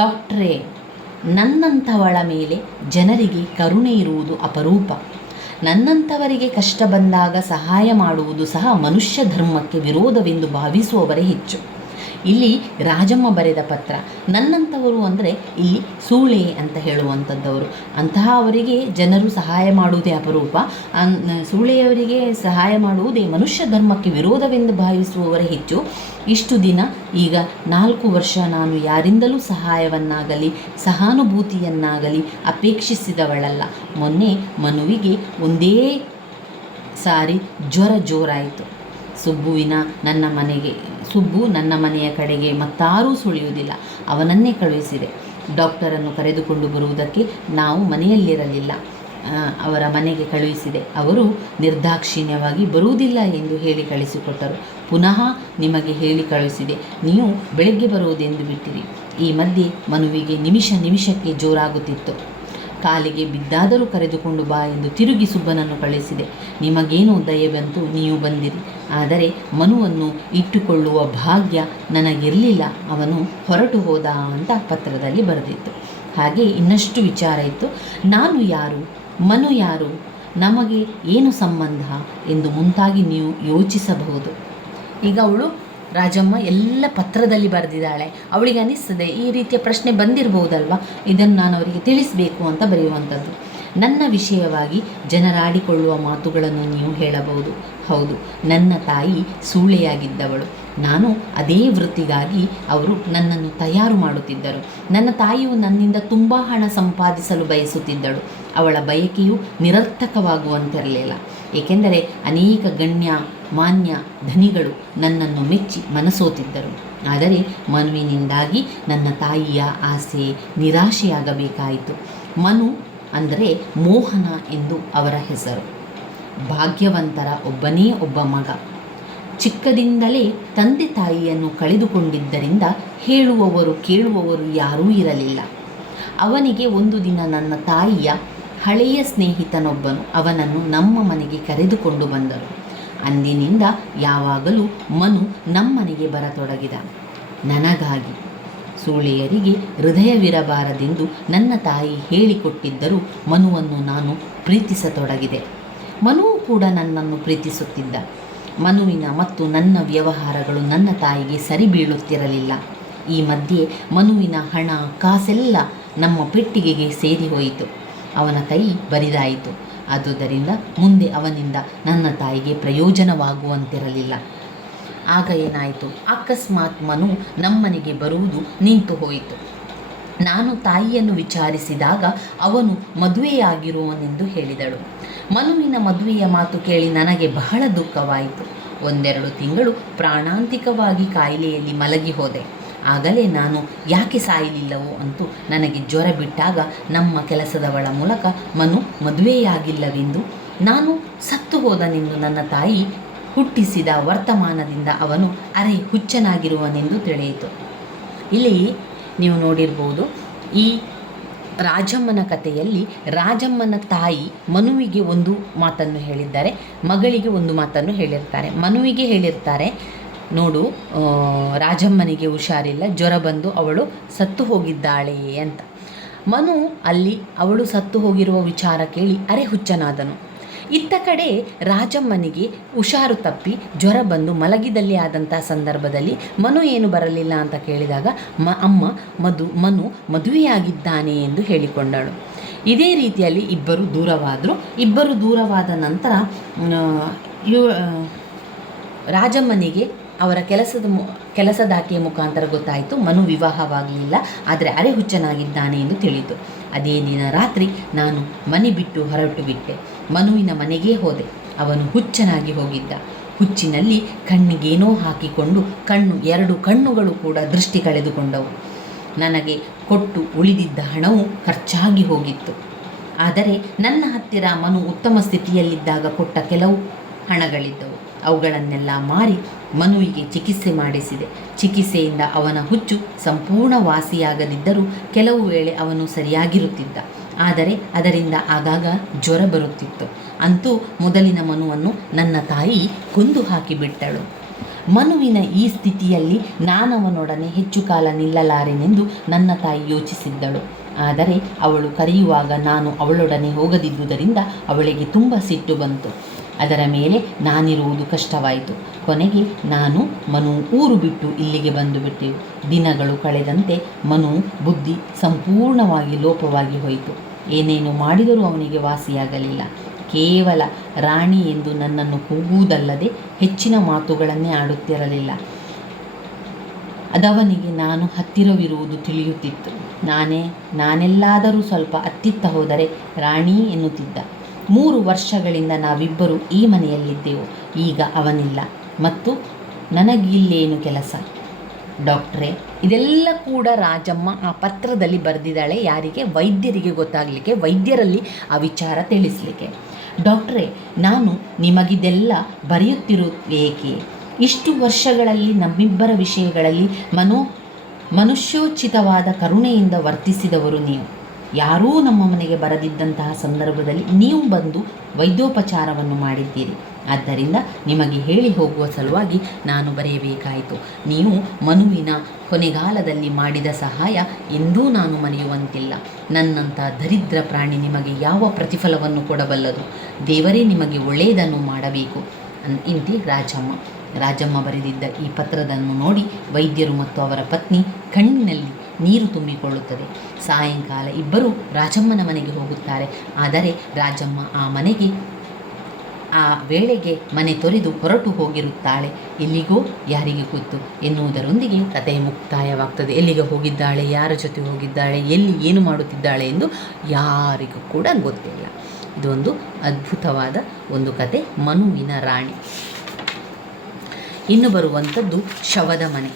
ಡಾಕ್ಟ್ರೇ, ನನ್ನಂಥವಳ ಮೇಲೆ ಜನರಿಗೆ ಕರುಣೆ ಇರುವುದು ಅಪರೂಪ. ನನ್ನಂಥವರಿಗೆ ಕಷ್ಟ ಬಂದಾಗ ಸಹಾಯ ಮಾಡುವುದು ಸಹ ಮನುಷ್ಯ ಧರ್ಮಕ್ಕೆ ವಿರೋಧವೆಂದು ಭಾವಿಸುವವರೇ ಹೆಚ್ಚು. ಇಲ್ಲಿ ರಾಜಮ್ಮ ಬರೆದ ಪತ್ರ. ನನ್ನಂಥವರು ಅಂದರೆ ಇಲ್ಲಿ ಸೂಳೆ ಅಂತ ಹೇಳುವಂಥದ್ದವರು. ಅಂತಹ ಅವರಿಗೆ ಜನರು ಸಹಾಯ ಮಾಡುವುದೇ ಅಪರೂಪ. ಸೂಳೆಯವರಿಗೆ ಸಹಾಯ ಮಾಡುವುದೇ ಮನುಷ್ಯ ಧರ್ಮಕ್ಕೆ ವಿರೋಧವೆಂದು ಭಾವಿಸುವವರೇ ಹೆಚ್ಚು. ಇಷ್ಟು ದಿನ ಈಗ 4 ವರ್ಷ ನಾನು ಯಾರಿಂದಲೂ ಸಹಾಯವನ್ನಾಗಲಿ ಸಹಾನುಭೂತಿಯನ್ನಾಗಲಿ ಅಪೇಕ್ಷಿಸಿದವಳಲ್ಲ. ಮೊನ್ನೆ ಮನುವಿಗೆ ಒಂದೇ ಸಾರಿ ಜ್ವರ ಜೋರಾಯಿತು. ಸುಬ್ಬು ನನ್ನ ಮನೆಯ ಕಡೆಗೆ ಮತ್ತಾರೂ ಸುಳಿಯುವುದಿಲ್ಲ. ಅವನನ್ನೇ ಕಳುಹಿಸಿದೆ. ಡಾಕ್ಟರನ್ನು ಕರೆದುಕೊಂಡು ಬರುವುದಕ್ಕೆ ನಾವು ಮನೆಯಲ್ಲಿರಲಿಲ್ಲ. ಅವರ ಮನೆಗೆ ಕಳುಹಿಸಿದೆ. ಅವರು ನಿರ್ದಾಕ್ಷಿಣ್ಯವಾಗಿ ಬರುವುದಿಲ್ಲ ಎಂದು ಹೇಳಿ ಕಳಿಸಿಕೊಟ್ಟರು. ಪುನಃ ನಿಮಗೆ ಹೇಳಿ ಕಳುಹಿಸಿದೆ. ನೀವು ಬೆಳಗ್ಗೆ ಬರುವುದೆಂದು ಬಿಟ್ಟಿರಿ. ಈ ಮಧ್ಯೆ ಮನುವಿಗೆ ನಿಮಿಷಕ್ಕೆ ಜೋರಾಗುತ್ತಿತ್ತು. ಕಾಲಿಗೆ ಬಿದ್ದಾದರೂ ಕರೆದುಕೊಂಡು ಬಾ ಎಂದು ತಿರುಗಿ ಸುಬ್ಬನನ್ನು ಕಳಿಸಿದೆ. ನಿಮಗೇನೋ ದಯೆ ಬಂತು, ನೀವು ಬಂದಿರಿ. ಆದರೆ ಮನುವನ್ನು ಇಟ್ಟುಕೊಳ್ಳುವ ಭಾಗ್ಯ ನನಗಿರಲಿಲ್ಲ. ಅವನು ಹೊರಟು ಹೋದ ಅಂತ ಪತ್ರದಲ್ಲಿ ಬರೆದಿತ್ತು. ಹಾಗೆ ಇನ್ನಷ್ಟು ವಿಚಾರ ಇತ್ತು. ನಾನು ಯಾರು, ಮನು ಯಾರು, ನಮಗೆ ಏನು ಸಂಬಂಧ ಎಂದು ಮುಂತಾಗಿ ನೀವು ಯೋಚಿಸಬಹುದು. ಈಗ ಅವಳು ರಾಜಮ್ಮ ಎಲ್ಲ ಪತ್ರದಲ್ಲಿ ಬರೆದಿದ್ದಾಳೆ. ಅವಳಿಗೆ ಅನಿಸ್ತದೆ ಈ ರೀತಿಯ ಪ್ರಶ್ನೆ ಬಂದಿರಬಹುದಲ್ವ, ಇದನ್ನು ನಾನು ಅವರಿಗೆ ತಿಳಿಸಬೇಕು ಅಂತ ಬರೆಯುವಂಥದ್ದು. ನನ್ನ ವಿಷಯವಾಗಿ ಜನರಾಡಿಕೊಳ್ಳುವ ಮಾತುಗಳನ್ನು ನೀವು ಹೇಳಬಹುದು. ಹೌದು, ನನ್ನ ತಾಯಿ ಸೂಳೆಯಾಗಿದ್ದವಳು. ನಾನು ಅದೇ ವೃತ್ತಿಗಾಗಿ ಅವರು ನನ್ನನ್ನು ತಯಾರು ಮಾಡುತ್ತಿದ್ದರು. ನನ್ನ ತಾಯಿಯು ನನ್ನಿಂದ ತುಂಬ ಹಣ ಸಂಪಾದಿಸಲು ಬಯಸುತ್ತಿದ್ದಳು. ಅವಳ ಬಯಕೆಯು ನಿರರ್ಥಕವಾಗುವಂತಿರಲಿಲ್ಲ. ಏಕೆಂದರೆ ಅನೇಕ ಗಣ್ಯ ಮಾನ್ಯ ಧನಿಗಳು ನನ್ನನ್ನು ಮೆಚ್ಚಿ ಮನಸೋತಿದ್ದರು. ಆದರೆ ಮನುವಿನಿಂದಾಗಿ ನನ್ನ ತಾಯಿಯ ಆಸೆ ನಿರಾಶೆಯಾಗಬೇಕಾಯಿತು. ಮನು ಅಂದರೆ ಮೋಹನ ಎಂದು ಅವರ ಹೆಸರು. ಭಾಗ್ಯವಂತರ ಒಬ್ಬನೇ ಒಬ್ಬ ಮಗ. ಚಿಕ್ಕದಿಂದಲೇ ತಂದೆ ತಾಯಿಯನ್ನು ಕಳೆದುಕೊಂಡಿದ್ದರಿಂದ ಹೇಳುವವರು ಕೇಳುವವರು ಯಾರೂ ಇರಲಿಲ್ಲ. ಅವನಿಗೆ ಒಂದು ದಿನ ನನ್ನ ತಾಯಿಯ ಹಳೆಯ ಸ್ನೇಹಿತನೊಬ್ಬನು ಅವನನ್ನು ನಮ್ಮ ಮನೆಗೆ ಕರೆದುಕೊಂಡು ಬಂದರು. ಅಂದಿನಿಂದ ಯಾವಾಗಲೂ ಮನು ನಮ್ಮನೆಗೆ ಬರತೊಡಗಿದ. ನನಗಾಗಿ. ಸೂಳೆಯರಿಗೆ ಹೃದಯವಿರಬಾರದೆಂದು ನನ್ನ ತಾಯಿ ಹೇಳಿಕೊಟ್ಟಿದ್ದರೂ ಮನುವನ್ನು ನಾನು ಪ್ರೀತಿಸತೊಡಗಿದೆ. ಮನುವು ಕೂಡ ನನ್ನನ್ನು ಪ್ರೀತಿಸುತ್ತಿದ್ದ. ಮನುವಿನ ಮತ್ತು ನನ್ನ ವ್ಯವಹಾರಗಳು ನನ್ನ ತಾಯಿಗೆ ಸರಿ ಬೀಳುತ್ತಿರಲಿಲ್ಲ. ಈ ಮಧ್ಯೆ ಮನುವಿನ ಹಣ ಕಾಸೆಲ್ಲ ನಮ್ಮ ಪೆಟ್ಟಿಗೆಗೆ ಸೇರಿ ಹೋಯಿತು. ಅವನ ಕೈ ಬರಿದಾಯಿತು. ಆದುದರಿಂದ ಮುಂದೆ ಅವನಿಂದ ನನ್ನ ತಾಯಿಗೆ ಪ್ರಯೋಜನವಾಗುವಂತಿರಲಿಲ್ಲ. ಆಗ ಏನಾಯಿತು, ಅಕಸ್ಮಾತ್ ಮನು ನಮ್ಮನೆಗೆ ಬರುವುದು ನಿಂತು ಹೋಯಿತು. ನಾನು ತಾಯಿಯನ್ನು ವಿಚಾರಿಸಿದಾಗ ಅವನು ಮದುವೆಯಾಗಿರುವನೆಂದು ಹೇಳಿದಳು. ಮನುವಿನ ಮದುವೆಯ ಮಾತು ಕೇಳಿ ನನಗೆ ಬಹಳ ದುಃಖವಾಯಿತು. 1-2 ತಿಂಗಳು ಪ್ರಾಣಾಂತಿಕವಾಗಿ ಕಾಯಿಲೆಯಲ್ಲಿ ಮಲಗಿ ಹೋದೆ. ಆಗಲೇ ನಾನು ಯಾಕೆ ಸಾಯಲಿಲ್ಲವೋ ಅಂತೂ ನನಗೆ ಜ್ವರ ಬಿಟ್ಟಾಗ ನಮ್ಮ ಕೆಲಸದವಳ ಮೂಲಕ ಮನು ಮದುವೆಯಾಗಿಲ್ಲವೆಂದು, ನಾನು ಸತ್ತು ಹೋದನೆಂದು ನನ್ನ ತಾಯಿ ಹುಟ್ಟಿಸಿದ ವರ್ತಮಾನದಿಂದ ಅವನು ಅರೆ ಹುಚ್ಚನಾಗಿರುವನೆಂದು ತಿಳಿಯಿತು. ಇಲ್ಲಿ ನೀವು ನೋಡಿರ್ಬೋದು, ಈ ರಾಜಮ್ಮನ ಕಥೆಯಲ್ಲಿ ರಾಜಮ್ಮನ ತಾಯಿ ಮನುವಿಗೆ ಒಂದು ಮಾತನ್ನು ಹೇಳಿದ್ದಾರೆ, ಮಗಳಿಗೆ ಒಂದು ಮಾತನ್ನು ಹೇಳಿರ್ತಾರೆ. ಮನುವಿಗೆ ಹೇಳಿರ್ತಾರೆ, ನೋಡು ರಾಜಮ್ಮನಿಗೆ ಹುಷಾರಿಲ್ಲ, ಜ್ವರ ಬಂದು ಅವಳು ಸತ್ತು ಹೋಗಿದ್ದಾಳೆ ಅಂತ. ಮನು ಅಲ್ಲಿ ಅವಳು ಸತ್ತು ಹೋಗಿರುವ ವಿಚಾರ ಕೇಳಿ ಅರೆ ಹುಚ್ಚನಾದನು. ಇತ್ತ ಕಡೆ ರಾಜಮ್ಮನಿಗೆ ಹುಷಾರು ತಪ್ಪಿ ಜ್ವರ ಬಂದು ಮಲಗಿದಲ್ಲಿ ಆದಂಥ ಸಂದರ್ಭದಲ್ಲಿ ಮನು ಏನು ಬರಲಿಲ್ಲ ಅಂತ ಕೇಳಿದಾಗ ಅಮ್ಮ ಮನು ಮದುವೆಯಾಗಿದ್ದಾನೆ ಎಂದು ಹೇಳಿಕೊಂಡಳು. ಇದೇ ರೀತಿಯಲ್ಲಿ ಇಬ್ಬರು ದೂರವಾದರು. ಇಬ್ಬರು ದೂರವಾದ ನಂತರ ರಾಜಮ್ಮನಿಗೆ ಅವರ ಕೆಲಸದಾಕೆಯ ಮುಖಾಂತರ ಗೊತ್ತಾಯಿತು ಮನು ವಿವಾಹವಾಗಲಿಲ್ಲ, ಆದರೆ ಅರೆ ಹುಚ್ಚನಾಗಿದ್ದಾನೆ ಎಂದು ತಿಳಿಯಿತು. ಅದೇ ದಿನ ರಾತ್ರಿ ನಾನು ಮನೆ ಬಿಟ್ಟು ಹೊರಟು ಬಿಟ್ಟೆ. ಮನುವಿನ ಮನೆಗೇ ಹೋದೆ. ಅವನು ಹುಚ್ಚನಾಗಿ ಹೋಗಿದ್ದ. ಹುಚ್ಚಿನಲ್ಲಿ ಕಣ್ಣಿಗೇನೋ ಹಾಕಿಕೊಂಡು 2 ಕಣ್ಣುಗಳು ಕೂಡ ದೃಷ್ಟಿ ಕಳೆದುಕೊಂಡವು. ನನಗೆ ಕೊಟ್ಟು ಉಳಿದಿದ್ದ ಹಣವು ಖರ್ಚಾಗಿ ಹೋಗಿತ್ತು. ಆದರೆ ನನ್ನ ಹತ್ತಿರ ಮನು ಉತ್ತಮ ಸ್ಥಿತಿಯಲ್ಲಿದ್ದಾಗ ಕೊಟ್ಟ ಕೆಲವು ಹಣಗಳಿದ್ದವು. ಅವುಗಳನ್ನೆಲ್ಲ ಮಾರಿ ಮನುವಿಗೆ ಚಿಕಿತ್ಸೆ ಮಾಡಿಸಿದೆ. ಚಿಕಿತ್ಸೆಯಿಂದ ಅವನ ಹುಚ್ಚು ಸಂಪೂರ್ಣ ವಾಸಿಯಾಗದಿದ್ದರೂ ಕೆಲವು ವೇಳೆ ಅವನು ಸರಿಯಾಗಿರುತ್ತಿದ್ದ. ಆದರೆ ಅದರಿಂದ ಆಗಾಗ ಜ್ವರ ಬರುತ್ತಿತ್ತು. ಅಂತೂ ಮೊದಲಿನ ಮನುವನ್ನು ನನ್ನ ತಾಯಿ ಕೊಂದು ಹಾಕಿಬಿಟ್ಟಳು. ಮನುವಿನ ಈ ಸ್ಥಿತಿಯಲ್ಲಿ ನಾನವನೊಡನೆ ಹೆಚ್ಚು ಕಾಲ ನಿಲ್ಲಲಾರೆನೆಂದು ನನ್ನ ತಾಯಿ ಯೋಚಿಸಿದ್ದಳು. ಆದರೆ ಅವಳು ಕರೆಯುವಾಗ ನಾನು ಅವಳೊಡನೆ ಹೋಗದಿದ್ದುದರಿಂದ ಅವಳಿಗೆ ತುಂಬ ಸಿಟ್ಟು ಬಂತು. ಅದರ ಮೇಲೆ ನಾನಿರುವುದು ಕಷ್ಟವಾಯಿತು. ಕೊನೆಗೆ ನಾನು ಮನು ಊರು ಬಿಟ್ಟು ಇಲ್ಲಿಗೆ ಬಂದು ಬಿಟ್ಟೆವು. ದಿನಗಳು ಕಳೆದಂತೆ ಮನು ಬುದ್ಧಿ ಸಂಪೂರ್ಣವಾಗಿ ಲೋಪವಾಗಿ ಹೋಯಿತು. ಏನೇನು ಮಾಡಿದರೂ ಅವನಿಗೆ ವಾಸಿಯಾಗಲಿಲ್ಲ. ಕೇವಲ ರಾಣಿ ಎಂದು ನನ್ನನ್ನು ಕೂಗುವುದಲ್ಲದೆ ಹೆಚ್ಚಿನ ಮಾತುಗಳನ್ನೇ ಆಡುತ್ತಿರಲಿಲ್ಲ. ಅದವನಿಗೆ ನಾನು ಹತ್ತಿರವಿರುವುದು ತಿಳಿಯುತ್ತಿತ್ತು. ನಾನೆಲ್ಲಾದರೂ ಸ್ವಲ್ಪ ಅತ್ತಿತ್ತ ಹೋದರೆ ರಾಣಿ ಎನ್ನುತ್ತಿದ್ದ. 3 ವರ್ಷಗಳಿಂದ ನಾವಿಬ್ಬರು ಈ ಮನೆಯಲ್ಲಿದ್ದೆವು. ಈಗ ಅವನಿಲ್ಲ ಮತ್ತು ನನಗಿಲ್ಲೇನು ಕೆಲಸ? ಡಾಕ್ಟ್ರೇ, ಇದೆಲ್ಲ ಕೂಡ ರಾಜಮ್ಮ ಆ ಪತ್ರದಲ್ಲಿ ಬರೆದಿದ್ದಾಳೆ. ಯಾರಿಗೆ? ವೈದ್ಯರಿಗೆ ಗೊತ್ತಾಗಲಿಕ್ಕೆ, ವೈದ್ಯರಲ್ಲಿ ಆ ವಿಚಾರ ತಿಳಿಸಲಿಕ್ಕೆ. ಡಾಕ್ಟ್ರೇ, ನಾನು ನಿಮಗಿದೆಲ್ಲ ಬರೆಯುತ್ತಿರುವೇಕೆ? ಇಷ್ಟು ವರ್ಷಗಳಲ್ಲಿ ನಮ್ಮಿಬ್ಬರ ವಿಷಯಗಳಲ್ಲಿ ಮನುಷ್ಯೋಚಿತವಾದ ಕರುಣೆಯಿಂದ ವರ್ತಿಸಿದವರು ನೀವು. ಯಾರೂ ನಮ್ಮ ಮನೆಗೆ ಬರದಿದ್ದಂತಹ ಸಂದರ್ಭದಲ್ಲಿ ನೀವು ಬಂದು ವೈದ್ಯೋಪಚಾರವನ್ನು ಮಾಡಿದ್ದೀರಿ. ಆದ್ದರಿಂದ ನಿಮಗೆ ಹೇಳಿ ಹೋಗುವ ಸಲುವಾಗಿ ನಾನು ಬರೆಯಬೇಕಾಯಿತು. ನೀವು ಮನುವಿನ ಕೊನೆಗಾಲದಲ್ಲಿ ಮಾಡಿದ ಸಹಾಯ ಎಂದೂ ನಾನು ಮರೆಯುವಂತಿಲ್ಲ. ನನ್ನಂಥ ದರಿದ್ರ ಪ್ರಾಣಿ ನಿಮಗೆ ಯಾವ ಪ್ರತಿಫಲವನ್ನು ಕೊಡಬಲ್ಲದು? ದೇವರೇ ನಿಮಗೆ ಒಳ್ಳೆಯದನ್ನು ಮಾಡಬೇಕು ಇಂತಿ ರಾಜಮ್ಮ. ರಾಜಮ್ಮ ಬರೆದಿದ್ದ ಈ ಪತ್ರವನ್ನು ನೋಡಿ ವೈದ್ಯರು ಮತ್ತು ಅವರ ಪತ್ನಿ ಕಣ್ಣಿನಲ್ಲಿ ನೀರು ತುಂಬಿಕೊಳ್ಳುತ್ತದೆ. ಸಾಯಂಕಾಲ ಇಬ್ಬರೂ ರಾಜಮ್ಮನ ಮನೆಗೆ ಹೋಗುತ್ತಾರೆ. ಆದರೆ ರಾಜಮ್ಮ ಆ ವೇಳೆಗೆ ಮನೆ ತೊರೆದು ಹೊರಟು ಹೋಗಿರುತ್ತಾಳೆ. ಎಲ್ಲಿಗೋ ಯಾರಿಗೆ ಗೊತ್ತು ಎನ್ನುವುದರೊಂದಿಗೆ ಕಥೆ ಮುಕ್ತಾಯವಾಗ್ತದೆ. ಎಲ್ಲಿಗೆ ಹೋಗಿದ್ದಾಳೆ, ಯಾರ ಜೊತೆ ಹೋಗಿದ್ದಾಳೆ, ಎಲ್ಲಿ ಏನು ಮಾಡುತ್ತಿದ್ದಾಳೆ ಎಂದು ಯಾರಿಗೂ ಕೂಡ ಗೊತ್ತಿಲ್ಲ. ಇದೊಂದು ಅದ್ಭುತವಾದ ಒಂದು ಕತೆ, ಮನುವಿನ ರಾಣಿ. ಇನ್ನು ಬರುವಂಥದ್ದು ಶವದ ಮನೆ.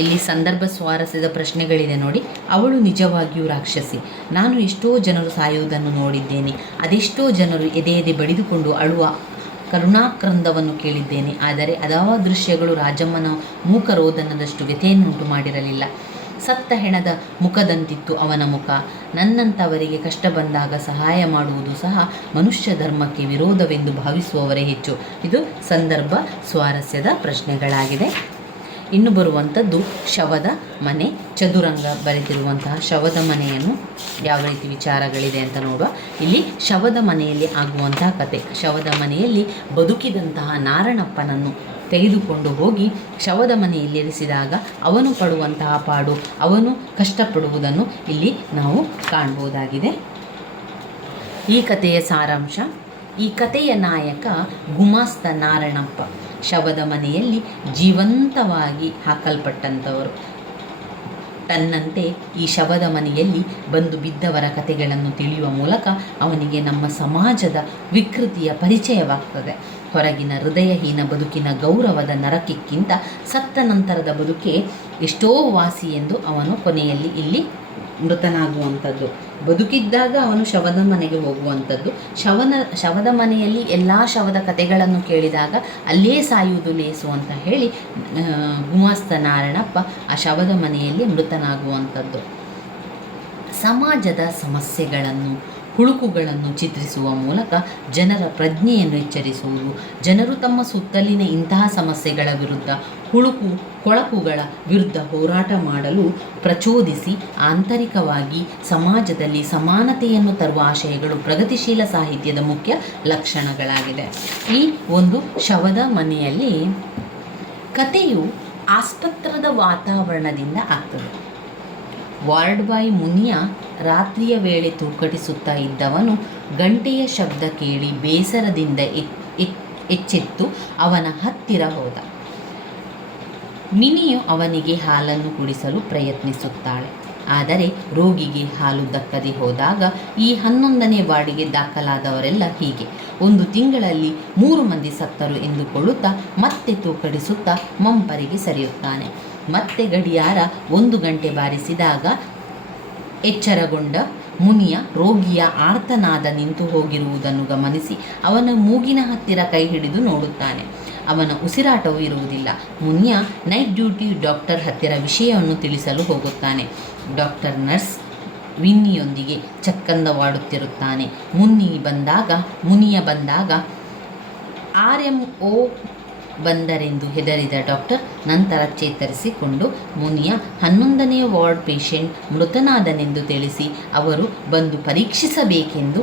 ಇಲ್ಲಿ ಸಂದರ್ಭ ಸ್ವಾರಸ್ಯದ ಪ್ರಶ್ನೆಗಳಿದೆ ನೋಡಿ. ಅವಳು ನಿಜವಾಗಿಯೂ ರಾಕ್ಷಸಿ. ನಾನು ಎಷ್ಟೋ ಜನರು ಸಾಯುವುದನ್ನು ನೋಡಿದ್ದೇನೆ. ಅದೆಷ್ಟೋ ಜನರು ಎದೆ ಬಡಿದುಕೊಂಡು ಅಳುವ ಕರುಣಾಕ್ರಂದವನ್ನು ಕೇಳಿದ್ದೇನೆ. ಆದರೆ ಅದಾವ ದೃಶ್ಯಗಳು ರಾಜಮ್ಮನ ಮೂಕರೋದನದಷ್ಟು ವ್ಯಥೆಯನ್ನುಂಟು ಮಾಡಿರಲಿಲ್ಲ. ಸತ್ತ ಹೆಣದ ಮುಖದಂತಿತ್ತು ಅವನ ಮುಖ. ನನ್ನಂಥವರಿಗೆ ಕಷ್ಟ ಬಂದಾಗ ಸಹಾಯ ಮಾಡುವುದು ಸಹ ಮನುಷ್ಯ ಧರ್ಮಕ್ಕೆ ವಿರೋಧವೆಂದು ಭಾವಿಸುವವರೇ ಹೆಚ್ಚು. ಇದು ಸಂದರ್ಭ ಸ್ವಾರಸ್ಯದ ಪ್ರಶ್ನೆಗಳಾಗಿದೆ. ಇನ್ನು ಬರುವಂಥದ್ದು ಶವದ ಮನೆ. ಚದುರಂಗ ಬರೆದಿರುವಂತಹ ಶವದ ಮನೆಯನ್ನು ಯಾವ ರೀತಿ ವಿಚಾರಗಳಿದೆ ಅಂತ ನೋಡುವ. ಇಲ್ಲಿ ಶವದ ಮನೆಯಲ್ಲಿ ಆಗುವಂತಹ ಕತೆ. ಶವದ ಮನೆಯಲ್ಲಿ ಬದುಕಿದಂತಹ ನಾರಣಪ್ಪನನ್ನು ತೆಗೆದುಕೊಂಡು ಹೋಗಿ ಶವದ ಮನೆಯಲ್ಲಿರಿಸಿದಾಗ ಅವನು ಪಡುವಂತಹ ಪಾಡು, ಅವನು ಕಷ್ಟಪಡುವುದನ್ನು ಇಲ್ಲಿ ನಾವು ಕಾಣ್ಬೋದಾಗಿದೆ. ಈ ಕಥೆಯ ಸಾರಾಂಶ: ಈ ಕಥೆಯ ನಾಯಕ ಗುಮಾಸ್ತ ನಾರಣಪ್ಪ. ಶವದ ಮನೆಯಲ್ಲಿ ಜೀವಂತವಾಗಿ ಹಾಕಲ್ಪಟ್ಟಂಥವರು. ತನ್ನಂತೆ ಈ ಶವದ ಮನೆಯಲ್ಲಿ ಬಂದು ಬಿದ್ದವರ ಕಥೆಗಳನ್ನು ತಿಳಿಯುವ ಮೂಲಕ ಅವನಿಗೆ ನಮ್ಮ ಸಮಾಜದ ವಿಕೃತಿಯ ಪರಿಚಯವಾಗ್ತದೆ. ಹೊರಗಿನ ಹೃದಯಹೀನ ಬದುಕಿನ ಗೌರವದ ನರಕಕ್ಕಿಂತ ಸತ್ತ ನಂತರದ ಬದುಕೆ ಎಷ್ಟೋ ವಾಸಿ ಎಂದು ಅವನು ಕೊನೆಯಲ್ಲಿ ಇಲ್ಲಿ ಮೃತನಾಗುವಂಥದ್ದು. ಬದುಕಿದ್ದಾಗ ಅವನು ಶವದ ಮನೆಗೆ ಹೋಗುವಂಥದ್ದು. ಶವದ ಮನೆಯಲ್ಲಿ ಎಲ್ಲ ಶವದ ಕಥೆಗಳನ್ನು ಕೇಳಿದಾಗ ಅಲ್ಲೇ ಸಾಯುವುದು ಲೇಸು ಅಂತ ಹೇಳಿ ಗುಮಾಸ್ತ ನಾರಣಪ್ಪ ಆ ಶವದ ಮನೆಯಲ್ಲಿ ಮೃತನಾಗುವಂಥದ್ದು. ಸಮಾಜದ ಸಮಸ್ಯೆಗಳನ್ನು, ಹುಳುಕುಗಳನ್ನು ಚಿತ್ರಿಸುವ ಮೂಲಕ ಜನರ ಪ್ರಜ್ಞೆಯನ್ನು ಎಚ್ಚರಿಸುವುದು, ಜನರು ತಮ್ಮ ಸುತ್ತಲಿನ ಇಂತಹ ಸಮಸ್ಯೆಗಳ ವಿರುದ್ಧ, ಕೊಳಕುಗಳ ವಿರುದ್ಧ ಹೋರಾಟ ಮಾಡಲು ಪ್ರಚೋದಿಸಿ ಆಂತರಿಕವಾಗಿ ಸಮಾಜದಲ್ಲಿ ಸಮಾನತೆಯನ್ನು ತರುವ ಆಶಯಗಳು ಪ್ರಗತಿಶೀಲ ಸಾಹಿತ್ಯದ ಮುಖ್ಯ ಲಕ್ಷಣಗಳಾಗಿದೆ. ಈ ಒಂದು ಶವದ ಮನೆಯಲ್ಲಿ ಕಥೆಯು ಆಸ್ಪತ್ರೆದ ವಾತಾವರಣದಿಂದ ಆಗ್ತದೆ. ವಾರ್ಡ್ ಬಾಯ್ ಮುನಿಯ ರಾತ್ರಿಯ ವೇಳೆ ತೂಕಡಿಸುತ್ತಾ ಇದ್ದವನು ಗಂಟೆಯ ಶಬ್ದ ಕೇಳಿ ಬೇಸರದಿಂದ ಎಚ್ಚೆತ್ತು ಅವನ ಹತ್ತಿರ ಹೋದ. ಮಿನಿಯು ಅವನಿಗೆ ಹಾಲನ್ನು ಕುಡಿಸಲು ಪ್ರಯತ್ನಿಸುತ್ತಾಳೆ. ಆದರೆ ರೋಗಿಗೆ ಹಾಲು ದಕ್ಕದೆ ಹೋದಾಗ ಈ 11ನೇ ವಾರ್ಡಿಗೆ ದಾಖಲಾದವರೆಲ್ಲ ಹೀಗೆ 1 ತಿಂಗಳಲ್ಲಿ 3 ಮಂದಿ ಸತ್ತರು ಎಂದುಕೊಳ್ಳುತ್ತಾ ಮತ್ತೆ ತೂಕಡಿಸುತ್ತಾ ಮಂಪರಿಗೆ ಸರಿಯುತ್ತಾನೆ. ಮತ್ತೆ ಗಡಿಯಾರ 1 ಗಂಟೆ ಬಾರಿಸಿದಾಗ ಎಚ್ಚರಗೊಂಡ ಮುನಿಯ ರೋಗಿಯ ಆರ್ತನಾದ ನಿಂತು ಹೋಗಿರುವುದನ್ನು ಗಮನಿಸಿ ಅವನ ಮೂಗಿನ ಹತ್ತಿರ ಕೈ ಹಿಡಿದು ನೋಡುತ್ತಾನೆ. ಅವನ ಉಸಿರಾಟವೂ ಇರುವುದಿಲ್ಲ. ಮುನಿಯ ನೈಟ್ ಡ್ಯೂಟಿ ಡಾಕ್ಟರ್ ಹತ್ತಿರ ವಿಷಯವನ್ನು ತಿಳಿಸಲು ಹೋಗುತ್ತಾನೆ. ಡಾಕ್ಟರ್ ನರ್ಸ್ ವಿನ್ನಿಯೊಂದಿಗೆ ಚಕ್ಕಂದವಾಡುತ್ತಿರುತ್ತಾನೆ. ಮುನಿಯ ಬಂದಾಗ RMO ಬಂದರೆಂದು ಹೆದರಿದ ಡಾಕ್ಟರ್ ನಂತರ ಚೇತರಿಸಿಕೊಂಡು ಮುನಿಯ 11ನೇ ವಾರ್ಡ್ ಪೇಷೆಂಟ್ ಮೃತನಾದನೆಂದು ತಿಳಿಸಿ ಅವರು ಬಂದು ಪರೀಕ್ಷಿಸಬೇಕೆಂದು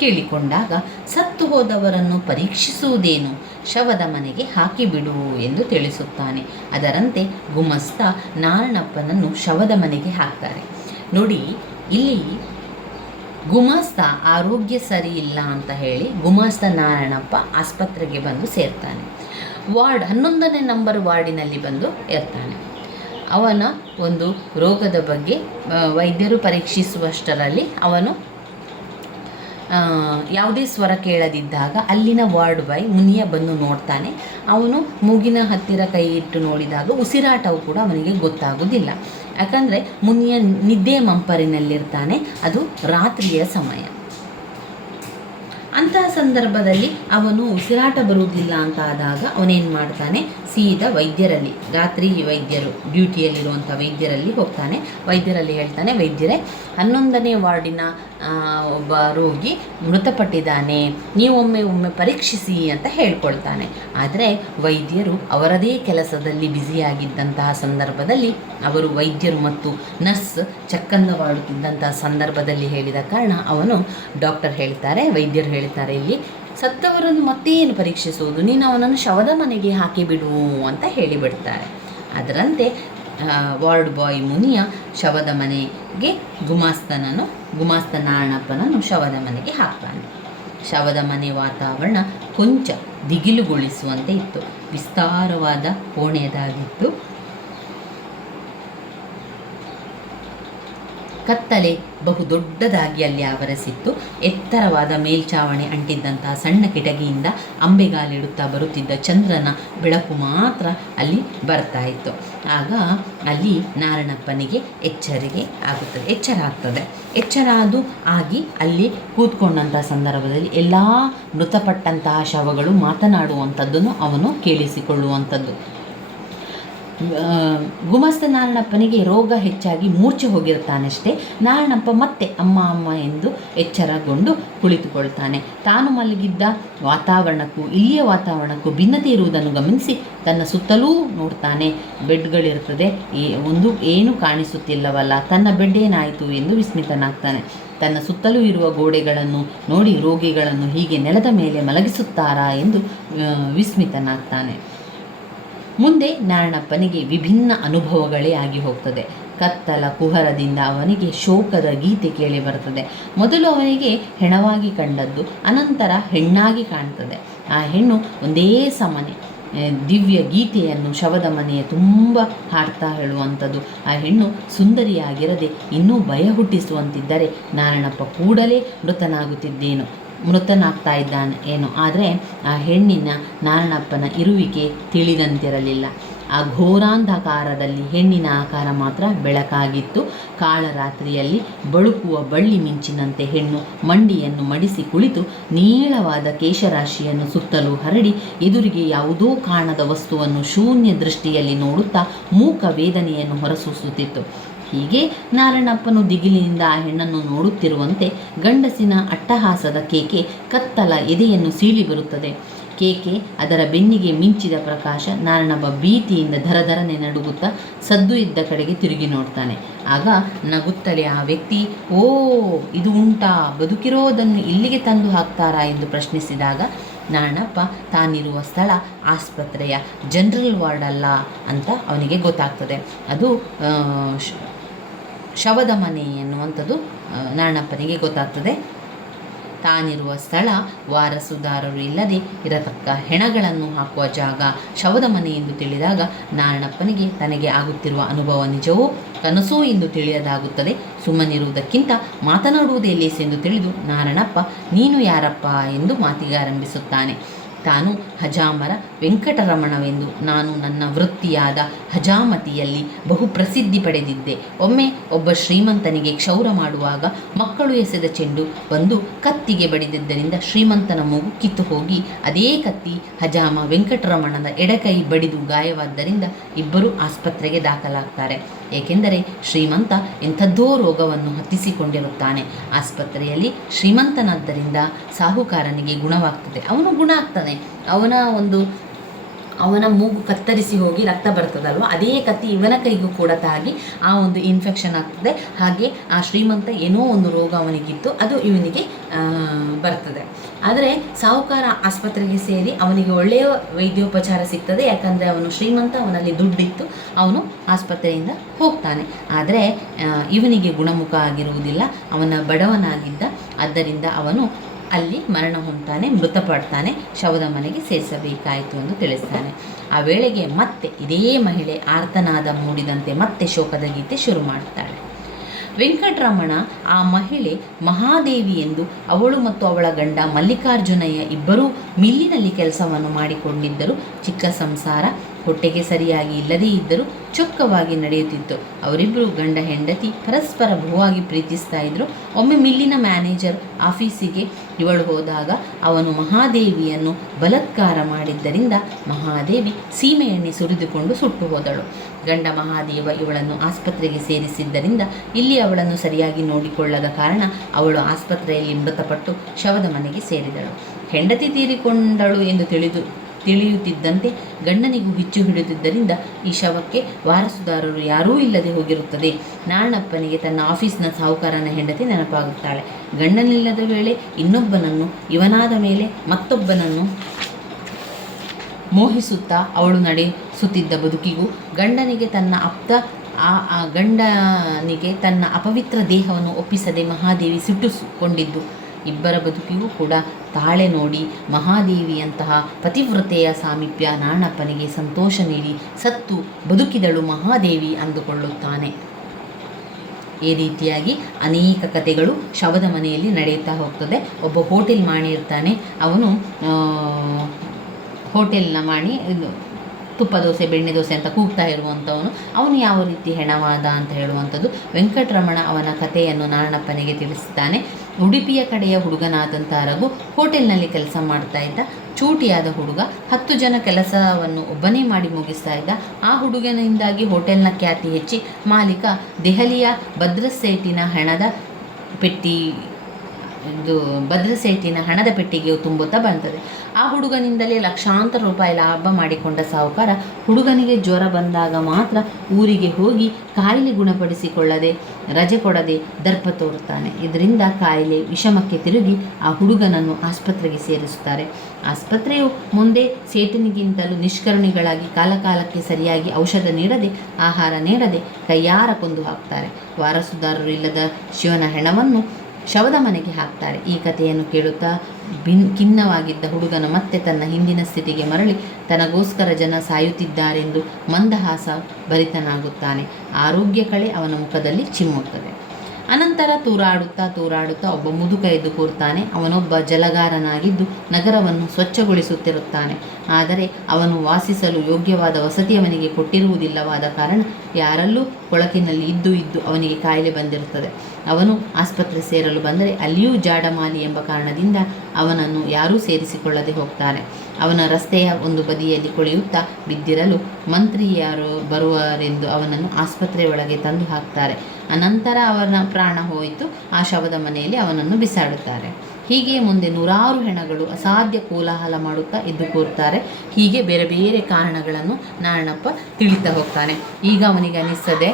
ಕೇಳಿಕೊಂಡಾಗ ಸತ್ತು ಹೋದವರನ್ನು ಪರೀಕ್ಷಿಸುವುದೇನು, ಶವದ ಮನೆಗೆ ಹಾಕಿಬಿಡು ಎಂದು ತಿಳಿಸುತ್ತಾನೆ. ಅದರಂತೆ ಗುಮಸ್ತ ನಾರಣಪ್ಪನನ್ನು ಶವದ ಮನೆಗೆ ಹಾಕ್ತಾರೆ. ನೋಡಿ, ಇಲ್ಲಿ ಗುಮಾಸ್ತ ಆರೋಗ್ಯ ಸರಿ ಇಲ್ಲ ಅಂತ ಹೇಳಿ ಗುಮಾಸ್ತ ನಾರಾಯಣಪ್ಪ ಆಸ್ಪತ್ರೆಗೆ ಬಂದು ಸೇರ್ತಾನೆ. 11ನೇ ನಂಬರ್ ವಾರ್ಡಿನಲ್ಲಿ ಬಂದು ಇರ್ತಾನೆ. ಅವನ ಒಂದು ರೋಗದ ಬಗ್ಗೆ ವೈದ್ಯರು ಪರೀಕ್ಷಿಸುವಷ್ಟರಲ್ಲಿ ಅವನು ಯಾವುದೇ ಸ್ವರ ಕೇಳದಿದ್ದಾಗ ಅಲ್ಲಿನ ವಾರ್ಡ್ ಬಾಯ್ ಮುನಿಯ ಬಂದು ನೋಡ್ತಾನೆ. ಅವನು ಮೂಗಿನ ಹತ್ತಿರ ಕೈ ಇಟ್ಟು ನೋಡಿದಾಗ ಉಸಿರಾಟವು ಕೂಡ ಅವನಿಗೆ ಗೊತ್ತಾಗೋದಿಲ್ಲ. ಯಾಕಂದರೆ ಮುನಿಯ ನಿದ್ದೆ ಮಂಪರಿನಲ್ಲಿರ್ತಾನೆ. ಅದು ರಾತ್ರಿಯ ಸಮಯ. ಅಂತಹ ಸಂದರ್ಭದಲ್ಲಿ ಅವನು ಉಸಿರಾಟ ಬರುವುದಿಲ್ಲ ಅಂತ ಆದಾಗ ಅವನೇನು ಮಾಡ್ತಾನೆ, ಸೀದಾ ವೈದ್ಯರಲ್ಲಿ, ರಾತ್ರಿ ವೈದ್ಯರು ಡ್ಯೂಟಿಯಲ್ಲಿರುವಂಥ ವೈದ್ಯರಲ್ಲಿ ಹೋಗ್ತಾನೆ. ವೈದ್ಯರಲ್ಲಿ ಹೇಳ್ತಾನೆ, ವೈದ್ಯರೇ 11ನೇ ವಾರ್ಡಿನ ಒಬ್ಬ ರೋಗಿ ಮೃತಪಟ್ಟಿದ್ದಾನೆ, ನೀವೊಮ್ಮೆ ಪರೀಕ್ಷಿಸಿ ಅಂತ ಹೇಳ್ಕೊಳ್ತಾನೆ. ಆದರೆ ವೈದ್ಯರು ಅವರದೇ ಕೆಲಸದಲ್ಲಿ ಬ್ಯುಸಿಯಾಗಿದ್ದಂತಹ ಸಂದರ್ಭದಲ್ಲಿ ಅವರು ವೈದ್ಯರು ಮತ್ತು ನರ್ಸ್ ಚಕ್ಕಂದವಾಡುತ್ತಿದ್ದಂತಹ ಸಂದರ್ಭದಲ್ಲಿ ಹೇಳಿದ ಕಾರಣ ಅವನು ವೈದ್ಯರು ಹೇಳ್ತಾರೆ, ಇಲ್ಲಿ ಸತ್ತವರನ್ನು ಮತ್ತೇನು ಪರೀಕ್ಷಿಸುವುದು, ನೀನು ಅವನನ್ನು ಶವದ ಮನೆಗೆ ಹಾಕಿಬಿಡು ಅಂತ ಹೇಳಿಬಿಡ್ತಾರೆ. ಅದರಂತೆ ವಾರ್ಡ್ ಬಾಯ್ ಮುನಿಯ ಶವದ ಮನೆಗೆ ಗುಮಾಸ್ತ ನಾರಣಪ್ಪನನ್ನು ಶವದ ಮನೆಗೆ ಹಾಕ್ತಾನೆ. ಶವದ ಮನೆ ವಾತಾವರಣ ಕೊಂಚ ದಿಗಿಲುಗೊಳಿಸುವಂತೆ ಇತ್ತು. ವಿಸ್ತಾರವಾದ ಕೋಣೆಯದಾಗಿತ್ತು. ಕತ್ತಲೆ ಬಹುದೊಡ್ಡದಾಗಿ ಅಲ್ಲಿ ಆವರಿಸಿತ್ತು. ಎತ್ತರವಾದ ಮೇಲ್ಚಾವಣಿ ಅಂಟಿದ್ದಂತಹ ಸಣ್ಣ ಕಿಟಕಿಯಿಂದ ಅಂಬೆಗಾಲಿಡುತ್ತಾ ಬರುತ್ತಿದ್ದ ಚಂದ್ರನ ಬೆಳಕು ಮಾತ್ರ ಅಲ್ಲಿ ಬರ್ತಾ ಇತ್ತು. ಆಗ ಅಲ್ಲಿ ನಾರಣಪ್ಪನಿಗೆ ಎಚ್ಚರ ಆಗ್ತದೆ. ಆಗಿ ಅಲ್ಲಿ ಕೂತ್ಕೊಂಡಂತಹ ಸಂದರ್ಭದಲ್ಲಿ ಎಲ್ಲ ಮೃತಪಟ್ಟಂತಹ ಶವಗಳು ಮಾತನಾಡುವಂಥದ್ದನ್ನು ಅವನು ಕೇಳಿಸಿಕೊಳ್ಳುವಂಥದ್ದು. ಗುಮಸ್ತ ನಾರಣಪ್ಪನಿಗೆ ರೋಗ ಹೆಚ್ಚಾಗಿ ಮೂರ್ಛೆ ಹೋಗಿರ್ತಾನಷ್ಟೇ. ನಾರಣಪ್ಪ ಮತ್ತೆ ಅಮ್ಮ ಎಂದು ಎಚ್ಚರಗೊಂಡು ಕುಳಿತುಕೊಳ್ತಾನೆ. ತಾನು ಮಲಗಿದ್ದ ವಾತಾವರಣಕ್ಕೂ ಇಲ್ಲಿಯ ವಾತಾವರಣಕ್ಕೂ ಭಿನ್ನತೆ ಇರುವುದನ್ನು ಗಮನಿಸಿ ತನ್ನ ಸುತ್ತಲೂ ನೋಡ್ತಾನೆ. ಬೆಡ್ಗಳಿರ್ತದೆ, ಏನು ಕಾಣಿಸುತ್ತಿಲ್ಲವಲ್ಲ, ತನ್ನ ಬೆಡ್ ಏನಾಯಿತು ಎಂದು ವಿಸ್ಮಿತನಾಗ್ತಾನೆ. ತನ್ನ ಸುತ್ತಲೂ ಇರುವ ಗೋಡೆಗಳನ್ನು ನೋಡಿ ರೋಗಿಗಳನ್ನು ಹೀಗೆ ನೆಲದ ಮೇಲೆ ಮಲಗಿಸುತ್ತಾರಾ ಎಂದು ವಿಸ್ಮಿತನಾಗ್ತಾನೆ. ಮುಂದೆ ನಾರಣಪ್ಪನಿಗೆ ವಿಭಿನ್ನ ಅನುಭವಗಳೇ ಆಗಿ ಹೋಗ್ತದೆ. ಕತ್ತಲ ಕುಹರದಿಂದ ಅವನಿಗೆ ಶೋಕದ ಗೀತೆ ಕೇಳಿ ಬರ್ತದೆ. ಮೊದಲು ಅವನಿಗೆ ಹೆಣವಾಗಿ ಕಂಡದ್ದು ಅನಂತರ ಹೆಣ್ಣಾಗಿ ಕಾಣ್ತದೆ. ಆ ಹೆಣ್ಣು ಒಂದೇ ಸಮನೆ ದಿವ್ಯ ಗೀತೆಯನ್ನು ಶವದ ಮನೆಯ ತುಂಬ ಹಾಡ್ತಾ ಹೇಳುವಂಥದ್ದು. ಆ ಹೆಣ್ಣು ಸುಂದರಿಯಾಗಿರದೆ ಇನ್ನೂ ಭಯ ಹುಟ್ಟಿಸುವಂತಿದ್ದರೆ ನಾರಣಪ್ಪ ಕೂಡಲೇ ಮೃತನಾಗ್ತಾ ಇದ್ದಾನೆ ಏನೋ. ಆದರೆ ಆ ಹೆಣ್ಣಿನ ನಾರಣಪ್ಪನ ಇರುವಿಕೆ ತಿಳಿದಂತಿರಲಿಲ್ಲ. ಆ ಘೋರಾಂಧಕಾರದಲ್ಲಿ ಹೆಣ್ಣಿನ ಆಕಾರ ಮಾತ್ರ ಬೆಳಕಾಗಿತ್ತು. ಕಾಳರಾತ್ರಿಯಲ್ಲಿ ಬಳುಕುವ ಬಳ್ಳಿ ಮಿಂಚಿನಂತೆ ಹೆಣ್ಣು ಮಂಡಿಯನ್ನು ಮಡಿಸಿ ಕುಳಿತು ನೀಳವಾದ ಕೇಶರಾಶಿಯನ್ನು ಸುತ್ತಲೂ ಹರಡಿ ಎದುರಿಗೆ ಯಾವುದೋ ಕಾಣದ ವಸ್ತುವನ್ನು ಶೂನ್ಯ ದೃಷ್ಟಿಯಲ್ಲಿ ನೋಡುತ್ತಾ ಮೂಕ ವೇದನೆಯನ್ನು ಹೊರಸೂಸುತ್ತಿತ್ತು. ಹೀಗೆ ನಾರಣಪ್ಪನು ದಿಗಿಲಿನಿಂದ ಆ ಹೆಣ್ಣನ್ನು ನೋಡುತ್ತಿರುವಂತೆ ಗಂಡಸಿನ ಅಟ್ಟಹಾಸದ ಕೇಕೆ ಕತ್ತಲ ಎದೆಯನ್ನು ಸೀಳಿ ಬರುತ್ತದೆ. ಕೇಕೆ, ಅದರ ಬೆನ್ನಿಗೆ ಮಿಂಚಿದ ಪ್ರಕಾಶ. ನಾರಣಪ್ಪ ಭೀತಿಯಿಂದ ಧರಧರನೆ ನಡುಗುತ್ತಾ ಸದ್ದು ಇದ್ದ ಕಡೆಗೆ ತಿರುಗಿ ನೋಡ್ತಾನೆ. ಆಗ ನಗುತ್ತಲೇ ಆ ವ್ಯಕ್ತಿ, ಓ ಇದು ಉಂಟಾ, ಬದುಕಿರೋದನ್ನು ಇಲ್ಲಿಗೆ ತಂದು ಹಾಕ್ತಾರಾ ಎಂದು ಪ್ರಶ್ನಿಸಿದಾಗ ನಾರಣಪ್ಪ ತಾನಿರುವ ಸ್ಥಳ ಆಸ್ಪತ್ರೆಯ ಜನರಲ್ ವಾರ್ಡ್ ಅಲ್ಲ ಅಂತ ಅವನಿಗೆ ಗೊತ್ತಾಗ್ತದೆ. ಅದು ಶವದ ಮನೆ ಎನ್ನುವಂಥದ್ದು ನಾರಣಪ್ಪನಿಗೆ ಗೊತ್ತಾಗ್ತದೆ. ತಾನಿರುವ ಸ್ಥಳ ವಾರಸುದಾರರು ಇಲ್ಲದೆ ಇರತಕ್ಕ ಹೆಣಗಳನ್ನು ಹಾಕುವ ಜಾಗ ಶವದ ಮನೆ ಎಂದು ತಿಳಿದಾಗ ನಾರಣಪ್ಪನಿಗೆ ತನಗೆ ಆಗುತ್ತಿರುವ ಅನುಭವ ನಿಜವೋ ಕನಸೋ ಎಂದು ತಿಳಿಯದಾಗುತ್ತದೆ. ಸುಮ್ಮನಿರುವುದಕ್ಕಿಂತ ಮಾತನಾಡುವುದೇ ಲೇಸೆಂದು ತಿಳಿದು ನಾರಣಪ್ಪ ನೀನು ಯಾರಪ್ಪ ಎಂದು ಮಾತಿಗಾರಂಭಿಸುತ್ತಾನೆ. ತಾನು ಹಜಾಮರ ವೆಂಕಟರಮಣವೆಂದು ನಾನು ನನ್ನ ವೃತ್ತಿಯಾದ ಹಜಾಮತಿಯಲ್ಲಿ ಬಹು ಪ್ರಸಿದ್ಧಿ ಪಡೆದಿದ್ದೆ. ಒಮ್ಮೆ ಒಬ್ಬ ಶ್ರೀಮಂತನಿಗೆ ಕ್ಷೌರ ಮಾಡುವಾಗ ಮಕ್ಕಳು ಎಸೆದ ಚೆಂಡು ಬಂದು ಕತ್ತಿಗೆ ಬಡಿದಿದ್ದರಿಂದ ಶ್ರೀಮಂತನ ಮೂಗು ಕಿತ್ತು ಹೋಗಿ ಅದೇ ಕತ್ತಿ ಹಜಾಮ ವೆಂಕಟರಮಣನ ಎಡಕೈ ಬಡಿದು ಗಾಯವಾದ್ದರಿಂದ ಇಬ್ಬರು ಆಸ್ಪತ್ರೆಗೆ ದಾಖಲಾಗ್ತಾರೆ. ಏಕೆಂದರೆ ಶ್ರೀಮಂತ ಎಂಥದ್ದೋ ರೋಗವನ್ನು ಹತ್ತಿಸಿಕೊಂಡಿರುತ್ತಾನೆ. ಆಸ್ಪತ್ರೆಯಲ್ಲಿ ಶ್ರೀಮಂತನಾದ್ದರಿಂದ ಸಾಹುಕಾರನಿಗೆ ಗುಣವಾಗ್ತದೆ. ಅವನು ಗುಣ ಆಗ್ತಾನೆ. ಅವನ ಒಂದು ಅವನ ಮೂಗು ಕತ್ತರಿಸಿ ಹೋಗಿ ರಕ್ತ ಬರ್ತದಲ್ವ, ಅದೇ ಕತ್ತಿ ಇವನ ಕೈಗೂ ಕೂಡ ತಾಗಿ ಆ ಒಂದು ಇನ್ಫೆಕ್ಷನ್ ಆಗ್ತದೆ. ಹಾಗೆ ಆ ಶ್ರೀಮಂತ ಏನೋ ಒಂದು ರೋಗ ಅವನಿಗಿತ್ತು, ಅದು ಇವನಿಗೆ ಬರ್ತದೆ. ಆದರೆ ಸಾಹುಕಾರ ಆಸ್ಪತ್ರೆಗೆ ಸೇರಿ ಅವನಿಗೆ ಒಳ್ಳೆಯ ವೈದ್ಯೋಪಚಾರ ಸಿಗ್ತದೆ, ಯಾಕಂದರೆ ಅವನು ಶ್ರೀಮಂತ, ಅವನಲ್ಲಿ ದುಡ್ಡಿತ್ತು, ಅವನು ಆಸ್ಪತ್ರೆಯಿಂದ ಹೋಗ್ತಾನೆ. ಆದರೆ ಇವನಿಗೆ ಗುಣಮುಖ ಆಗಿರುವುದಿಲ್ಲ, ಅವನ ಬಡವನಾಗಿದ್ದ, ಆದ್ದರಿಂದ ಅವನು ಅಲ್ಲಿ ಮರಣ ಹೊಂದ್ತಾನೆ, ಮೃತಪಡ್ತಾನೆ, ಶವದ ಮನೆಗೆ ಸೇರಿಸಬೇಕಾಯಿತು ಎಂದು ತಿಳಿಸ್ತಾನೆ. ಆ ವೇಳೆಗೆ ಮತ್ತೆ ಇದೇ ಮಹಿಳೆ ಆರ್ತನಾದ ಮೂಡಿದಂತೆ ಮತ್ತೆ ಶೋಕದ ಗೀತೆ ಶುರು ಮಾಡ್ತಾಳೆ. ವೆಂಕಟರಮಣ ಆ ಮಹಿಳೆ ಮಹಾದೇವಿ ಎಂದು, ಅವಳು ಮತ್ತು ಅವಳ ಗಂಡ ಮಲ್ಲಿಕಾರ್ಜುನಯ್ಯ ಇಬ್ಬರೂ ಮಿಲ್ಲಿನಲ್ಲಿ ಕೆಲಸವನ್ನು ಮಾಡಿಕೊಂಡಿದ್ದರು. ಚಿಕ್ಕ ಸಂಸಾರ, ಹೊಟ್ಟೆಗೆ ಸರಿಯಾಗಿ ಇಲ್ಲದೇ ಇದ್ದರೂ ಚೊಕ್ಕವಾಗಿ ನಡೆಯುತ್ತಿತ್ತು. ಅವರಿಬ್ಬರು ಗಂಡ ಹೆಂಡತಿ ಪರಸ್ಪರ ಬಹುವಾಗಿ ಪ್ರೀತಿಸ್ತಾ ಇದ್ರು. ಒಮ್ಮೆ ಮಿಲ್ಲಿನ ಮ್ಯಾನೇಜರ್ ಆಫೀಸಿಗೆ ಇವಳು ಹೋದಾಗ ಅವನು ಮಹಾದೇವಿಯನ್ನು ಬಲಾತ್ಕಾರ ಮಾಡಿದ್ದರಿಂದ ಮಹಾದೇವಿ ಸೀಮೆ ಎಣ್ಣೆ ಸುರಿದುಕೊಂಡು ಸುಟ್ಟು ಹೋದಳು. ಗಂಡ ಮಹಾದೇವ ಇವಳನ್ನು ಆಸ್ಪತ್ರೆಗೆ ಸೇರಿಸಿದ್ದರಿಂದ ಇಲ್ಲಿ ಅವಳನ್ನು ಸರಿಯಾಗಿ ನೋಡಿಕೊಳ್ಳದ ಕಾರಣ ಅವಳು ಆಸ್ಪತ್ರೆಯಲ್ಲಿ ಮೃತಪಟ್ಟು ಶವದ ಮನೆಗೆ ಸೇರಿದಳು. ಹೆಂಡತಿ ತೀರಿಕೊಂಡಳು ಎಂದು ತಿಳಿಯುತ್ತಿದ್ದಂತೆ ಗಂಡನಿಗೂ ಹಿಚ್ಚು ಹಿಡಿದಿದ್ದರಿಂದ ಈ ಶವಕ್ಕೆ ವಾರಸುದಾರರು ಯಾರೂ ಇಲ್ಲದೆ ಹೋಗಿರುತ್ತದೆ. ನಾರಣಪ್ಪನಿಗೆ ತನ್ನ ಆಫೀಸ್ನ ಸಾಹುಕಾರನ ಹೆಂಡತಿ ನೆನಪಾಗುತ್ತಾಳೆ. ಗಂಡನಿಲ್ಲದ ವೇಳೆ ಇನ್ನೊಬ್ಬನನ್ನು, ಇವನಾದ ಮೇಲೆ ಮತ್ತೊಬ್ಬನನ್ನು ಮೋಹಿಸುತ್ತಾ ಅವಳು ನಡೆಸುತ್ತಿದ್ದ ಬದುಕಿಗೂ ಗಂಡನಿಗೆ ತನ್ನ ಅಪವಿತ್ರ ದೇಹವನ್ನು ಒಪ್ಪಿಸದೆ ಮಹಾದೇವಿ ಸಿಟ್ಟುಕೊಂಡಿದ್ದು ಇಬ್ಬರ ಬದುಕಿಗೂ ಕೂಡ ತಾಳೆ ನೋಡಿ ಮಹಾದೇವಿಯಂತಹ ಪತಿವ್ರತೆಯ ಸಾಮೀಪ್ಯ ನಾರಣಪ್ಪನಿಗೆ ಸಂತೋಷ ನೀಡಿ ಸತ್ತು ಬದುಕಿದಳು ಮಹಾದೇವಿ ಅಂದುಕೊಳ್ಳುತ್ತಾನೆ. ಈ ರೀತಿಯಾಗಿ ಅನೇಕ ಕಥೆಗಳು ಶವದ ಮನೆಯಲ್ಲಿ ನಡೆಯುತ್ತಾ ಹೋಗ್ತದೆ. ಒಬ್ಬ ಹೋಟೆಲ್ ಮಾಣಿ ಇರ್ತಾನೆ. ಅವನು ಹೋಟೆಲ್ನ ಮಾಣಿ ತುಪ್ಪ ದೋಸೆ, ಬೆಣ್ಣೆ ದೋಸೆ ಅಂತ ಕೂಗ್ತಾ ಇರುವಂಥವನು. ಅವನು ಯಾವ ರೀತಿ ಹೆಣವಾದ ಅಂತ ಹೇಳುವಂಥದ್ದು ವೆಂಕಟರಮಣ ಅವನ ಕಥೆಯನ್ನು ನಾರಣಪ್ಪನಿಗೆ ತಿಳಿಸ್ತಾನೆ. ಉಡುಪಿಯ ಕಡೆಯ ಹುಡುಗನಾದಂಥ ರಘು ಹೋಟೆಲ್ನಲ್ಲಿ ಕೆಲಸ ಮಾಡ್ತಾ ಇದ್ದ. ಚೂಟಿಯಾದ ಹುಡುಗ, 10 ಜನ ಕೆಲಸವನ್ನು ಒಬ್ಬನೇ ಮಾಡಿ ಮುಗಿಸ್ತಾ ಇದ್ದ. ಆ ಹುಡುಗನಿಂದಾಗಿ ಹೋಟೆಲ್ನ ಖ್ಯಾತಿ ಹೆಚ್ಚಿ ಮಾಲೀಕ ದೆಹಲಿಯ ಭದ್ರಸೇಟಿನ ಹಣದ ಪೆಟ್ಟಿಗೆಯು ತುಂಬುತ್ತಾ ಬಂತದೆ. ಆ ಹುಡುಗನಿಂದಲೇ ಲಕ್ಷಾಂತರ ರೂಪಾಯಿ ಲಾಭ ಮಾಡಿಕೊಂಡ ಸಾಹುಕಾರ ಹುಡುಗನಿಗೆ ಜ್ವರ ಬಂದಾಗ ಮಾತ್ರ ಊರಿಗೆ ಹೋಗಿ ಕಾಯಿಲೆ ಗುಣಪಡಿಸಿಕೊಳ್ಳದೆ ರಜೆ ಕೊಡದೆ ದರ್ಪ ತೋರುತ್ತಾನೆ. ಇದರಿಂದ ಕಾಯಿಲೆ ವಿಷಮಕ್ಕೆ ತಿರುಗಿ ಆ ಹುಡುಗನನ್ನು ಆಸ್ಪತ್ರೆಗೆ ಸೇರಿಸುತ್ತಾರೆ. ಆಸ್ಪತ್ರೆಯು ಮುಂದೆ ಸೇಟಿನಿಗಿಂತಲೂ ನಿಷ್ಕರುಣಿಗಳಾಗಿ ಕಾಲಕಾಲಕ್ಕೆ ಸರಿಯಾಗಿ ಔಷಧ ನೀಡದೆ, ಆಹಾರ ನೀಡದೆ ಕೈಯಾರ ಕೊಂದು ಹಾಕ್ತಾರೆ. ವಾರಸುದಾರರು ಇಲ್ಲದ ಶಿವನ ಹೆಣವನ್ನು ಶವದ ಮನೆಗೆ ಹಾಕ್ತಾರೆ. ಈ ಕಥೆಯನ್ನು ಕೇಳುತ್ತಾ ಖಿನ್ನವಾಗಿದ್ದ ಹುಡುಗನು ಮತ್ತೆ ತನ್ನ ಹಿಂದಿನ ಸ್ಥಿತಿಗೆ ಮರಳಿ ತನಗೋಸ್ಕರ ಜನ ಸಾಯುತ್ತಿದ್ದಾರೆಂದು ಮಂದಹಾಸ ಭರಿತನಾಗುತ್ತಾನೆ. ಆರೋಗ್ಯ ಕಳೆ ಅವನ ಮುಖದಲ್ಲಿ ಚಿಮ್ಮುತ್ತದೆ. ಅನಂತರ ತೂರಾಡುತ್ತಾ ಒಬ್ಬ ಮುದುಕ ಎದ್ದು ಕೂರ್ತಾನೆ. ಅವನೊಬ್ಬ ಜಲಗಾರನಾಗಿದ್ದು ನಗರವನ್ನು ಸ್ವಚ್ಛಗೊಳಿಸುತ್ತಿರುತ್ತಾನೆ. ಆದರೆ ಅವನು ವಾಸಿಸಲು ಯೋಗ್ಯವಾದ ವಸತಿ ಅವನಿಗೆ ಕೊಟ್ಟಿರುವುದಿಲ್ಲವಾದ ಕಾರಣ ಯಾರಲ್ಲೂ ಕೊಳಕಿನಲ್ಲಿ ಇದ್ದು ಅವನಿಗೆ ಕಾಯಿಲೆ ಬಂದಿರುತ್ತದೆ. ಅವನು ಆಸ್ಪತ್ರೆ ಸೇರಲು ಬಂದರೆ ಅಲ್ಲಿಯೂ ಜಾಡಮಾಲಿ ಎಂಬ ಕಾರಣದಿಂದ ಅವನನ್ನು ಯಾರೂ ಸೇರಿಸಿಕೊಳ್ಳದೆ ಹೋಗ್ತಾರೆ. ಅವನ ರಸ್ತೆಯ ಒಂದು ಬದಿಯಲ್ಲಿ ಕೊಳೆಯುತ್ತಾ ಬಿದ್ದಿರಲು ಮಂತ್ರಿ ಯಾರು ಬರುವರೆಂದು ಅವನನ್ನು ಆಸ್ಪತ್ರೆಯೊಳಗೆ ತಂದು ಹಾಕ್ತಾರೆ. ಅನಂತರ ಅವನ ಪ್ರಾಣ ಹೋಯಿತು. ಆ ಶವದ ಮನೆಯಲ್ಲಿ ಅವನನ್ನು ಬಿಸಾಡುತ್ತಾರೆ. ಹೀಗೆ ಮುಂದೆ 100 ಹೆಣಗಳು ಅಸಾಧ್ಯ ಕೋಲಾಹಲ ಮಾಡುತ್ತಾ ಎದ್ದು ಕೂರ್ತಾರೆ. ಹೀಗೆ ಬೇರೆ ಬೇರೆ ಕಾರಣಗಳನ್ನು ನಾರಣಪ್ಪ ತಿಳಿತಾ ಹೋಗ್ತಾನೆ. ಈಗ ಅವನಿಗೆ ಅನಿಸ್ತದೆ,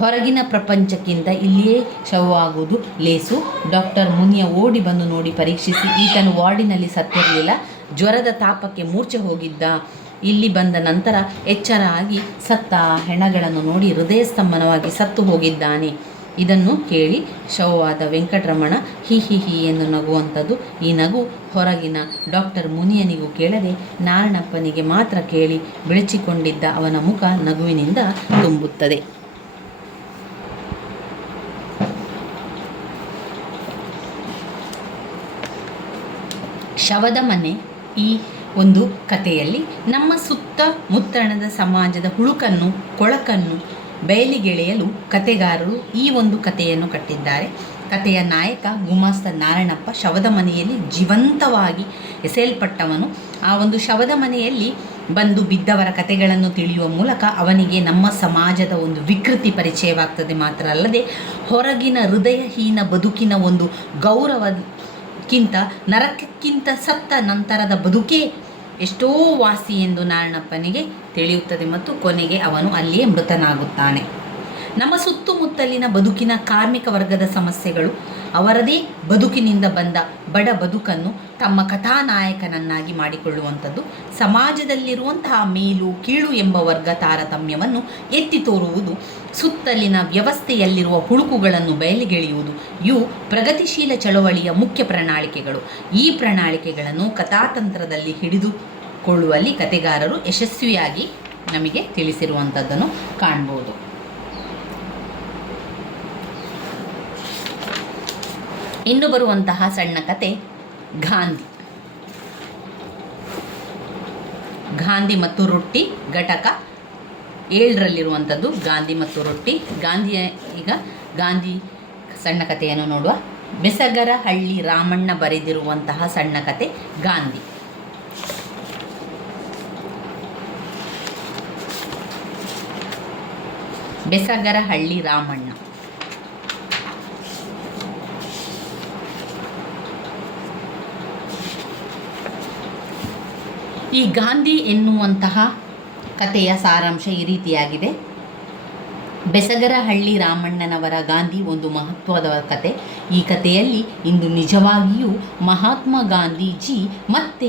ಹೊರಗಿನ ಪ್ರಪಂಚಕ್ಕಿಂತ ಇಲ್ಲಿಯೇ ಶವವಾಗುವುದು ಲೇಸು. ಡಾಕ್ಟರ್ ಮುನಿಯ ಓಡಿ ಬಂದು ನೋಡಿ ಪರೀಕ್ಷಿಸಿ, ಈತನು ವಾರ್ಡಿನಲ್ಲಿ ಸತ್ತಿರಲಿಲ್ಲ, ಜ್ವರದ ತಾಪಕ್ಕೆ ಮೂರ್ಛೆ ಹೋಗಿದ್ದ. ಇಲ್ಲಿ ಬಂದ ನಂತರ ಎಚ್ಚರ ಆಗಿ ಸತ್ತ ಹೆಣಗಳನ್ನು ನೋಡಿ ಹೃದಯ ಸ್ತಂಭನವಾಗಿ ಸತ್ತು ಹೋಗಿದ್ದಾನೆ. ಇದನ್ನು ಕೇಳಿ ಶವವಾದ ವೆಂಕಟರಮಣ ಹಿ ಎಂದು ನಗುವಂಥದ್ದು. ಈ ನಗು ಹೊರಗಿನ ಡಾಕ್ಟರ್ ಮುನಿಯನಿಗೂ ಕೇಳದೆ ನಾರಣಪ್ಪನಿಗೆ ಮಾತ್ರ ಕೇಳಿ ಬೆಳಚಿಕೊಂಡಿದ್ದ ಅವನ ಮುಖ ನಗುವಿನಿಂದ ತುಂಬುತ್ತದೆ. ಶವದ ಮನೆ ಈ ಒಂದು ಕಥೆಯಲ್ಲಿ ನಮ್ಮ ಸುತ್ತಮುತ್ತಣದ ಸಮಾಜದ ಹುಳುಕನ್ನು ಕೊಳಕನ್ನು ಬಯಲಿಗೆಳೆಯಲು ಕತೆಗಾರರು ಈ ಒಂದು ಕಥೆಯನ್ನು ಕಟ್ಟಿದ್ದಾರೆ. ಕಥೆಯ ನಾಯಕ ಗುಮಾಸ್ತ ನಾರಣಪ್ಪ ಶವದ ಮನೆಯಲ್ಲಿ ಜೀವಂತವಾಗಿ ಎಸೆಯಲ್ಪಟ್ಟವನು. ಆ ಒಂದು ಶವದ ಮನೆಯಲ್ಲಿ ಬಂದು ಬಿದ್ದವರ ಕಥೆಗಳನ್ನು ತಿಳಿಯುವ ಮೂಲಕ ಅವನಿಗೆ ನಮ್ಮ ಸಮಾಜದ ಒಂದು ವಿಕೃತಿ ಪರಿಚಯವಾಗ್ತದೆ. ಮಾತ್ರ ಅಲ್ಲದೆ ಹೊರಗಿನ ಹೃದಯಹೀನ ಬದುಕಿನ ಒಂದು ಗೌರವಕ್ಕಿಂತ ನರಕಕ್ಕಿಂತ ಸತ್ತ ನಂತರದ ಬದುಕೇ ಎಷ್ಟೋ ವಾಸಿ ಎಂದು ನಾರಣಪ್ಪನಿಗೆ ತಿಳಿಯುತ್ತದೆ ಮತ್ತು ಕೊನೆಗೆ ಅವನು ಅಲ್ಲಿಯೇ ಮೃತನಾಗುತ್ತಾನೆ. ನಮ್ಮ ಸುತ್ತಮುತ್ತಲಿನ ಬದುಕಿನ ಕಾರ್ಮಿಕ ವರ್ಗದ ಸಮಸ್ಯೆಗಳು ಅವರದೇ ಬದುಕಿನಿಂದ ಬಂದ ಬಡ ಬದುಕನ್ನು ತಮ್ಮ ಕಥಾನಾಯಕನನ್ನಾಗಿ ಮಾಡಿಕೊಳ್ಳುವಂಥದ್ದು, ಸಮಾಜದಲ್ಲಿರುವಂತಹ ಮೇಲು ಕೀಳು ಎಂಬ ವರ್ಗ ತಾರತಮ್ಯವನ್ನು ಎತ್ತಿ ತೋರುವುದು, ಸುತ್ತಲಿನ ವ್ಯವಸ್ಥೆಯಲ್ಲಿರುವ ಹುಳುಕುಗಳನ್ನು ಬಯಲಿಗೆಳೆಯುವುದು ಇವು ಪ್ರಗತಿಶೀಲ ಚಳವಳಿಯ ಮುಖ್ಯ ಪ್ರಣಾಳಿಕೆಗಳು. ಈ ಪ್ರಣಾಳಿಕೆಗಳನ್ನು ಕಥಾತಂತ್ರದಲ್ಲಿ ಹಿಡಿದುಕೊಳ್ಳುವಲ್ಲಿ ಕಥೆಗಾರರು ಯಶಸ್ವಿಯಾಗಿ ನಮಗೆ ತಿಳಿಸಿರುವಂಥದ್ದನ್ನು ಕಾಣ್ಬೋದು. ಇನ್ನು ಬರುವಂತಹ ಸಣ್ಣ ಕತೆ ಗಾಂಧಿ ಮತ್ತು ರೊಟ್ಟಿ, ಘಟಕ 7ರಲ್ಲಿರುವಂಥದ್ದು ಗಾಂಧಿ ಮತ್ತು ರೊಟ್ಟಿ. ಗಾಂಧಿ ಸಣ್ಣ ಕಥೆಯನ್ನು ನೋಡುವ. ಬೆಸಗರಹಳ್ಳಿ ರಾಮಣ್ಣ ಬರೆದಿರುವಂತಹ ಸಣ್ಣ ಕತೆ ಗಾಂಧಿ. ಬೆಸಗರಹಳ್ಳಿ ರಾಮಣ್ಣ. ಈ ಗಾಂಧಿ ಎನ್ನುವಂತಹ ಕಥೆಯ ಸಾರಾಂಶ ಈ ರೀತಿಯಾಗಿದೆ. ಬೆಸಗರಹಳ್ಳಿ ರಾಮಣ್ಣನವರ ಗಾಂಧಿ ಒಂದು ಮಹತ್ವದ ಕತೆ. ಈ ಕಥೆಯಲ್ಲಿ ಇಂದು ನಿಜವಾಗಿಯೂ ಮಹಾತ್ಮ ಗಾಂಧೀಜಿ ಮತ್ತೆ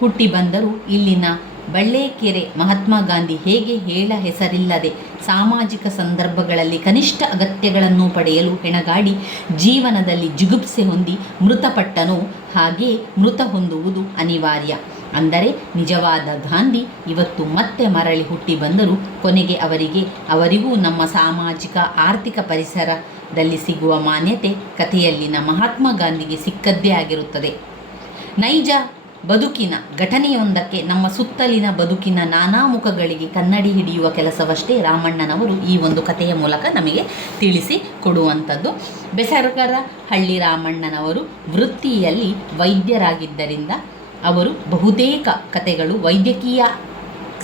ಹುಟ್ಟಿ ಬಂದರು. ಇಲ್ಲಿನ ಬಳ್ಳೇಕೆರೆ ಮಹಾತ್ಮ ಗಾಂಧಿ ಹೇಗೆ ಹೇಳ ಹೆಸರಿಲ್ಲದೆ ಸಾಮಾಜಿಕ ಸಂದರ್ಭಗಳಲ್ಲಿ ಕನಿಷ್ಠ ಅಗತ್ಯಗಳನ್ನು ಪಡೆಯಲು ಹೆಣಗಾಡಿ ಜೀವನದಲ್ಲಿ ಜಿಗುಪ್ಸೆ ಹೊಂದಿ ಮೃತಪಟ್ಟನೋ ಹಾಗೇ ಮೃತ ಹೊಂದುವುದು ಅನಿವಾರ್ಯ. ಅಂದರೆ ನಿಜವಾದ ಗಾಂಧಿ ಇವತ್ತು ಮತ್ತೆ ಮರಳಿ ಹುಟ್ಟಿ ಬಂದರೂ ಕೊನೆಗೆ ಅವರಿಗೂ ನಮ್ಮ ಸಾಮಾಜಿಕ ಆರ್ಥಿಕ ಪರಿಸರದಲ್ಲಿ ಸಿಗುವ ಮಾನ್ಯತೆ ಕಥೆಯಲ್ಲಿನ ಮಹಾತ್ಮ ಗಾಂಧಿಗೆ ಸಿಕ್ಕದ್ದೇ ಆಗಿರುತ್ತದೆ. ನೈಜ ಬದುಕಿನ ಘಟನೆಯೊಂದಕ್ಕೆ ನಮ್ಮ ಸುತ್ತಲಿನ ಬದುಕಿನ ನಾನಾ ಮುಖಗಳಿಗೆ ಕನ್ನಡಿ ಹಿಡಿಯುವ ಕೆಲಸವಷ್ಟೇ ರಾಮಣ್ಣನವರು ಈ ಒಂದು ಕಥೆಯ ಮೂಲಕ ನಮಗೆ ತಿಳಿಸಿ ಕೊಡುವಂಥದ್ದು. ಬೆಸಗರಹಳ್ಳಿ ರಾಮಣ್ಣನವರು ವೃತ್ತಿಯಲ್ಲಿ ವೈದ್ಯರಾಗಿದ್ದರಿಂದ ಅವರು ಬಹುತೇಕ ಕಥೆಗಳು ವೈದ್ಯಕೀಯ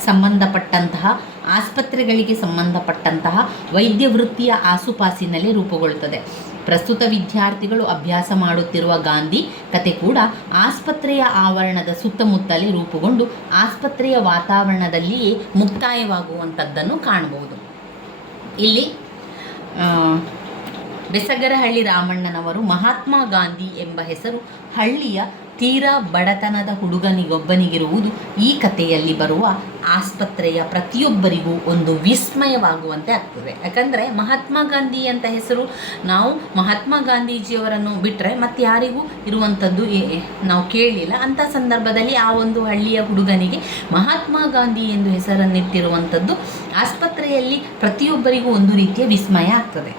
ಸಂಬಂಧಪಟ್ಟಂತಹ ಆಸ್ಪತ್ರೆಗಳಿಗೆ ಸಂಬಂಧಪಟ್ಟಂತಹ ವೈದ್ಯ ವೃತ್ತಿಯ ಆಸುಪಾಸಿನಲ್ಲಿ ರೂಪುಗೊಳ್ಳುತ್ತದೆ. ಪ್ರಸ್ತುತ ವಿದ್ಯಾರ್ಥಿಗಳು ಅಭ್ಯಾಸ ಮಾಡುತ್ತಿರುವ ಗಾಂಧಿ ಕತೆ ಕೂಡ ಆಸ್ಪತ್ರೆಯ ಆವರಣದ ಸುತ್ತಮುತ್ತಲೇ ರೂಪುಗೊಂಡು ಆಸ್ಪತ್ರೆಯ ವಾತಾವರಣದಲ್ಲಿಯೇ ಮುಕ್ತಾಯವಾಗುವಂಥದ್ದನ್ನು ಕಾಣಬಹುದು. ಇಲ್ಲಿ ಬೆಸಗರಹಳ್ಳಿ ರಾಮಣ್ಣನವರು ಮಹಾತ್ಮ ಗಾಂಧಿ ಎಂಬ ಹೆಸರು ಹಳ್ಳಿಯ ತೀರಾ ಬಡತನದ ಹುಡುಗನಿಗೊಬ್ಬನಿಗಿರುವುದು ಈ ಕಥೆಯಲ್ಲಿ ಬರುವ ಆಸ್ಪತ್ರೆಯ ಪ್ರತಿಯೊಬ್ಬರಿಗೂ ಒಂದು ವಿಸ್ಮಯವಾಗುವಂತೆ ಆಗ್ತದೆ. ಯಾಕಂದರೆ ಮಹಾತ್ಮ ಗಾಂಧಿ ಅಂತ ಹೆಸರು ನಾವು ಮಹಾತ್ಮ ಗಾಂಧೀಜಿಯವರನ್ನು ಬಿಟ್ಟರೆ ಮತ್ತು ಯಾರಿಗೂ ಇರುವಂಥದ್ದು ನಾವು ಕೇಳಲಿಲ್ಲ. ಅಂಥ ಸಂದರ್ಭದಲ್ಲಿ ಆ ಒಂದು ಹಳ್ಳಿಯ ಹುಡುಗನಿಗೆ ಮಹಾತ್ಮ ಗಾಂಧಿ ಎಂದು ಹೆಸರನ್ನಿಟ್ಟಿರುವಂಥದ್ದು ಆಸ್ಪತ್ರೆಯಲ್ಲಿ ಪ್ರತಿಯೊಬ್ಬರಿಗೂ ಒಂದು ರೀತಿಯ ವಿಸ್ಮಯ ಆಗ್ತದೆ.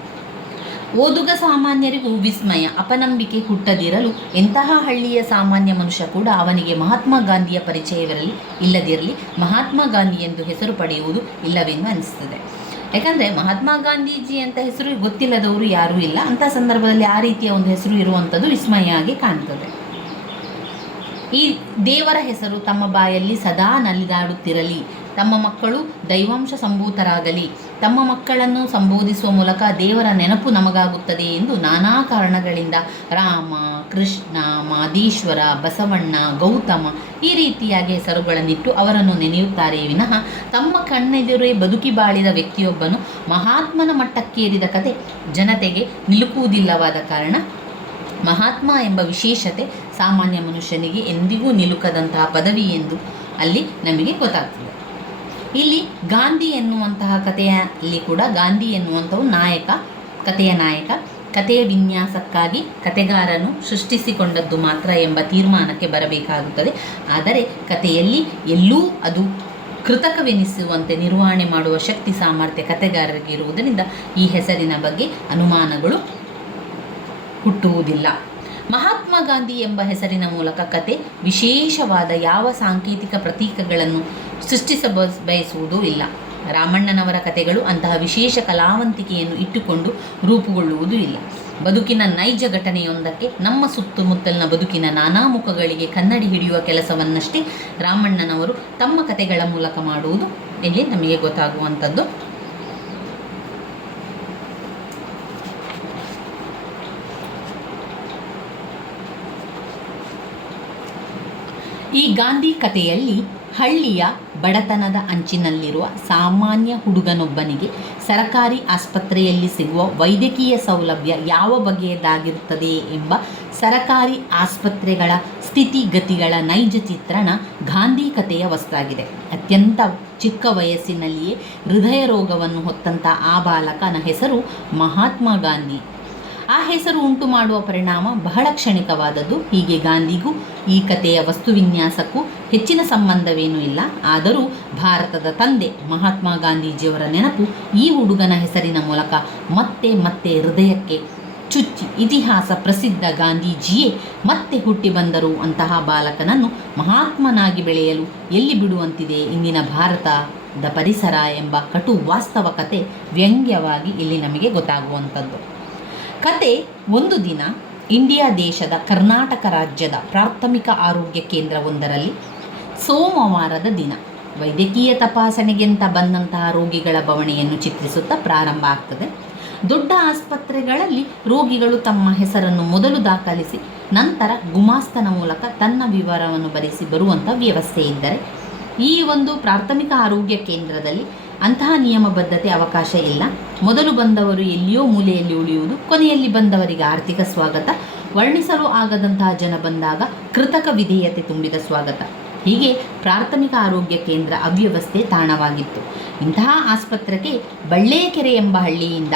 ಓದುಗ ಸಾಮಾನ್ಯರಿಗೂ ವಿಸ್ಮಯ, ಅಪನಂಬಿಕೆ ಹುಟ್ಟದಿರಲು ಎಂತಹ ಹಳ್ಳಿಯ ಸಾಮಾನ್ಯ ಮನುಷ್ಯ ಕೂಡ ಅವನಿಗೆ ಮಹಾತ್ಮ ಗಾಂಧಿಯ ಇಲ್ಲದಿರಲಿ ಮಹಾತ್ಮ ಗಾಂಧಿ ಎಂದು ಹೆಸರು ಪಡೆಯುವುದು ಇಲ್ಲವೆಂದು ಅನಿಸ್ತದೆ. ಯಾಕಂದರೆ ಮಹಾತ್ಮ ಗಾಂಧೀಜಿ ಅಂತ ಹೆಸರು ಗೊತ್ತಿಲ್ಲದವರು ಯಾರೂ ಇಲ್ಲ. ಅಂಥ ಸಂದರ್ಭದಲ್ಲಿ ಆ ರೀತಿಯ ಒಂದು ಹೆಸರು ಇರುವಂಥದ್ದು ವಿಸ್ಮಯ ಆಗಿ ಕಾಣ್ತದೆ. ಈ ದೇವರ ಹೆಸರು ತಮ್ಮ ಬಾಯಲ್ಲಿ ಸದಾ ನಲಿದಾಡುತ್ತಿರಲಿ, ತಮ್ಮ ಮಕ್ಕಳು ದೈವಾಂಶ ಸಂಭೂತರಾಗಲಿ, ತಮ್ಮ ಮಕ್ಕಳನ್ನು ಸಂಬೋಧಿಸುವ ಮೂಲಕ ದೇವರ ನೆನಪು ನಮಗಾಗುತ್ತದೆ ಎಂದು ನಾನಾ ಕಾರಣಗಳಿಂದ ರಾಮ, ಕೃಷ್ಣ, ಮಾದೇಶ್ವರ, ಬಸವಣ್ಣ, ಗೌತಮ ಈ ರೀತಿಯಾಗಿ ಹೆಸರುಗಳನ್ನಿಟ್ಟು ಅವರನ್ನು ನೆನೆಯುತ್ತಾರೆ ವಿನಃ ತಮ್ಮ ಕಣ್ಣೆದುರೇ ಬದುಕಿ ಬಾಳಿದ ವ್ಯಕ್ತಿಯೊಬ್ಬನು ಮಹಾತ್ಮನ ಮಟ್ಟಕ್ಕೇರಿದ ಕತೆ ಜನತೆಗೆ ನಿಲುಕುವುದಿಲ್ಲವಾದ ಕಾರಣ ಮಹಾತ್ಮ ಎಂಬ ವಿಶೇಷತೆ ಸಾಮಾನ್ಯ ಮನುಷ್ಯನಿಗೆ ಎಂದಿಗೂ ನಿಲುಕದಂತಹ ಪದವಿ ಎಂದು ಅಲ್ಲಿ ನಮಗೆ ಗೊತ್ತಾಗ್ತದೆ. ಇಲ್ಲಿ ಗಾಂಧಿ ಎನ್ನುವಂತಹ ಕಥೆಯಲ್ಲಿ ಕೂಡ ಗಾಂಧಿ ಎನ್ನುವಂಥವು ಕಥೆಯ ನಾಯಕ. ಕಥೆಯ ವಿನ್ಯಾಸಕ್ಕಾಗಿ ಕಥೆಗಾರನು ಸೃಷ್ಟಿಸಿಕೊಂಡದ್ದು ಮಾತ್ರ ಎಂಬ ತೀರ್ಮಾನಕ್ಕೆ ಬರಬೇಕಾಗುತ್ತದೆ. ಆದರೆ ಕಥೆಯಲ್ಲಿ ಎಲ್ಲೂ ಅದು ಕೃತಕವೆನಿಸುವಂತೆ ನಿರ್ವಹಣೆ ಮಾಡುವ ಶಕ್ತಿ ಸಾಮರ್ಥ್ಯ ಕಥೆಗಾರರಿಗೆ ಇರುವುದರಿಂದ ಈ ಹೆಸರಿನ ಬಗ್ಗೆ ಅನುಮಾನಗಳು ಹುಟ್ಟುವುದಿಲ್ಲ. ಮಹಾತ್ಮ ಗಾಂಧಿ ಎಂಬ ಹೆಸರಿನ ಮೂಲಕ ಕತೆ ವಿಶೇಷವಾದ ಯಾವ ಸಾಂಕೇತಿಕ ಪ್ರತೀಕಗಳನ್ನು ಬಯಸುವುದೂ ಇಲ್ಲ. ರಾಮಣ್ಣನವರ ಕಥೆಗಳು ಅಂತಹ ವಿಶೇಷ ಕಲಾವಂತಿಕೆಯನ್ನು ಇಟ್ಟುಕೊಂಡು ರೂಪುಗೊಳ್ಳುವುದೂ ಇಲ್ಲ. ಬದುಕಿನ ನೈಜ ಘಟನೆಯೊಂದಕ್ಕೆ ನಮ್ಮ ಸುತ್ತಮುತ್ತಲಿನ ಬದುಕಿನ ನಾನಾ ಮುಖಗಳಿಗೆ ಕನ್ನಡಿ ಹಿಡಿಯುವ ಕೆಲಸವನ್ನಷ್ಟೇ ರಾಮಣ್ಣನವರು ತಮ್ಮ ಕಥೆಗಳ ಮೂಲಕ ಮಾಡುವುದು ಇಲ್ಲಿ ನಮಗೆ ಗೊತ್ತಾಗುವಂಥದ್ದು. ಈ ಗಾಂಧಿ ಕಥೆಯಲ್ಲಿ ಹಳ್ಳಿಯ ಬಡತನದ ಅಂಚಿನಲ್ಲಿರುವ ಸಾಮಾನ್ಯ ಹುಡುಗನೊಬ್ಬನಿಗೆ ಸರಕಾರಿ ಆಸ್ಪತ್ರೆಯಲ್ಲಿ ಸಿಗುವ ವೈದ್ಯಕೀಯ ಸೌಲಭ್ಯ ಯಾವ ಬಗೆಯದಾಗಿರುತ್ತದೆ ಎಂಬ ಸರಕಾರಿ ಆಸ್ಪತ್ರೆಗಳ ಸ್ಥಿತಿಗತಿಗಳ ನೈಜ ಚಿತ್ರಣ ಗಾಂಧಿ ಕಥೆಯ ವಸ್ತಾಗಿದೆ. ಅತ್ಯಂತ ಚಿಕ್ಕ ವಯಸ್ಸಿನಲ್ಲಿಯೇ ಹೃದಯ ರೋಗವನ್ನು ಹೊತ್ತಂಥ ಆ ಬಾಲಕನ ಹೆಸರು ಮಹಾತ್ಮ ಗಾಂಧಿ. ಆ ಹೆಸರು ಉಂಟು ಮಾಡುವ ಪರಿಣಾಮ ಬಹಳ ಕ್ಷಣಿಕವಾದದ್ದು. ಹೀಗೆ ಗಾಂಧಿಗೂ ಈ ಕಥೆಯ ವಸ್ತುವಿನ್ಯಾಸಕ್ಕೂ ಹೆಚ್ಚಿನ ಸಂಬಂಧವೇನೂ ಇಲ್ಲ. ಆದರೂ ಭಾರತದ ತಂದೆ ಮಹಾತ್ಮ ಗಾಂಧೀಜಿಯವರ ನೆನಪು ಈ ಹುಡುಗನ ಹೆಸರಿನ ಮೂಲಕ ಮತ್ತೆ ಮತ್ತೆ ಹೃದಯಕ್ಕೆ ಚುಚ್ಚಿ ಇತಿಹಾಸ ಪ್ರಸಿದ್ಧ ಗಾಂಧೀಜಿಯೇ ಮತ್ತೆ ಹುಟ್ಟಿ ಬಂದರು ಅಂತಹ ಬಾಲಕನನ್ನು ಮಹಾತ್ಮನಾಗಿ ಬೆಳೆಯಲು ಎಲ್ಲಿ ಬಿಡುವಂತಿದೆ ಇಂದಿನ ಭಾರತದ ಪರಿಸರ ಎಂಬ ಕಟು ವಾಸ್ತವ ಕತೆ ವ್ಯಂಗ್ಯವಾಗಿ ಇಲ್ಲಿ ನಮಗೆ ಗೊತ್ತಾಗುವಂಥದ್ದು. ಕತೆ ಒಂದು ದಿನ ಇಂಡಿಯಾ ದೇಶದ ಕರ್ನಾಟಕ ರಾಜ್ಯದ ಪ್ರಾಥಮಿಕ ಆರೋಗ್ಯ ಕೇಂದ್ರವೊಂದರಲ್ಲಿ ಸೋಮವಾರದ ದಿನ ವೈದ್ಯಕೀಯ ತಪಾಸಣೆಗೆಂತ ಬಂದಂತಹ ರೋಗಿಗಳ ಬವಣೆಯನ್ನು ಚಿತ್ರಿಸುತ್ತಾ ಪ್ರಾರಂಭ ಆಗ್ತದೆ. ದೊಡ್ಡ ಆಸ್ಪತ್ರೆಗಳಲ್ಲಿ ರೋಗಿಗಳು ತಮ್ಮ ಹೆಸರನ್ನು ಮೊದಲು ದಾಖಲಿಸಿ ನಂತರ ಗುಮಾಸ್ತನ ಮೂಲಕ ತನ್ನ ವಿವರವನ್ನು ಬರೆಸಿ ಬರುವಂಥ ವ್ಯವಸ್ಥೆ ಇದ್ದರೆ, ಈ ಒಂದು ಪ್ರಾಥಮಿಕ ಆರೋಗ್ಯ ಕೇಂದ್ರದಲ್ಲಿ ಅಂತಹ ನಿಯಮಬದ್ಧತೆ ಅವಕಾಶ ಇಲ್ಲ. ಮೊದಲು ಬಂದವರು ಎಲ್ಲಿಯೋ ಮೂಲೆಯಲ್ಲಿ ಉಳಿಯುವುದು, ಕೊನೆಯಲ್ಲಿ ಬಂದವರಿಗೆ ಆರ್ಥಿಕ ಸ್ವಾಗತ, ವರ್ಣಿಸಲು ಆಗದಂತಹ ಜನ ಬಂದಾಗ ಕೃತಕ ವಿಧೇಯತೆ ತುಂಬಿದ ಸ್ವಾಗತ. ಹೀಗೆ ಪ್ರಾಥಮಿಕ ಆರೋಗ್ಯ ಕೇಂದ್ರ ಅವ್ಯವಸ್ಥೆ ತಾಣವಾಗಿತ್ತು. ಇಂತಹ ಆಸ್ಪತ್ರೆಗೆ ಬಳ್ಳೇಕೆರೆ ಎಂಬ ಹಳ್ಳಿಯಿಂದ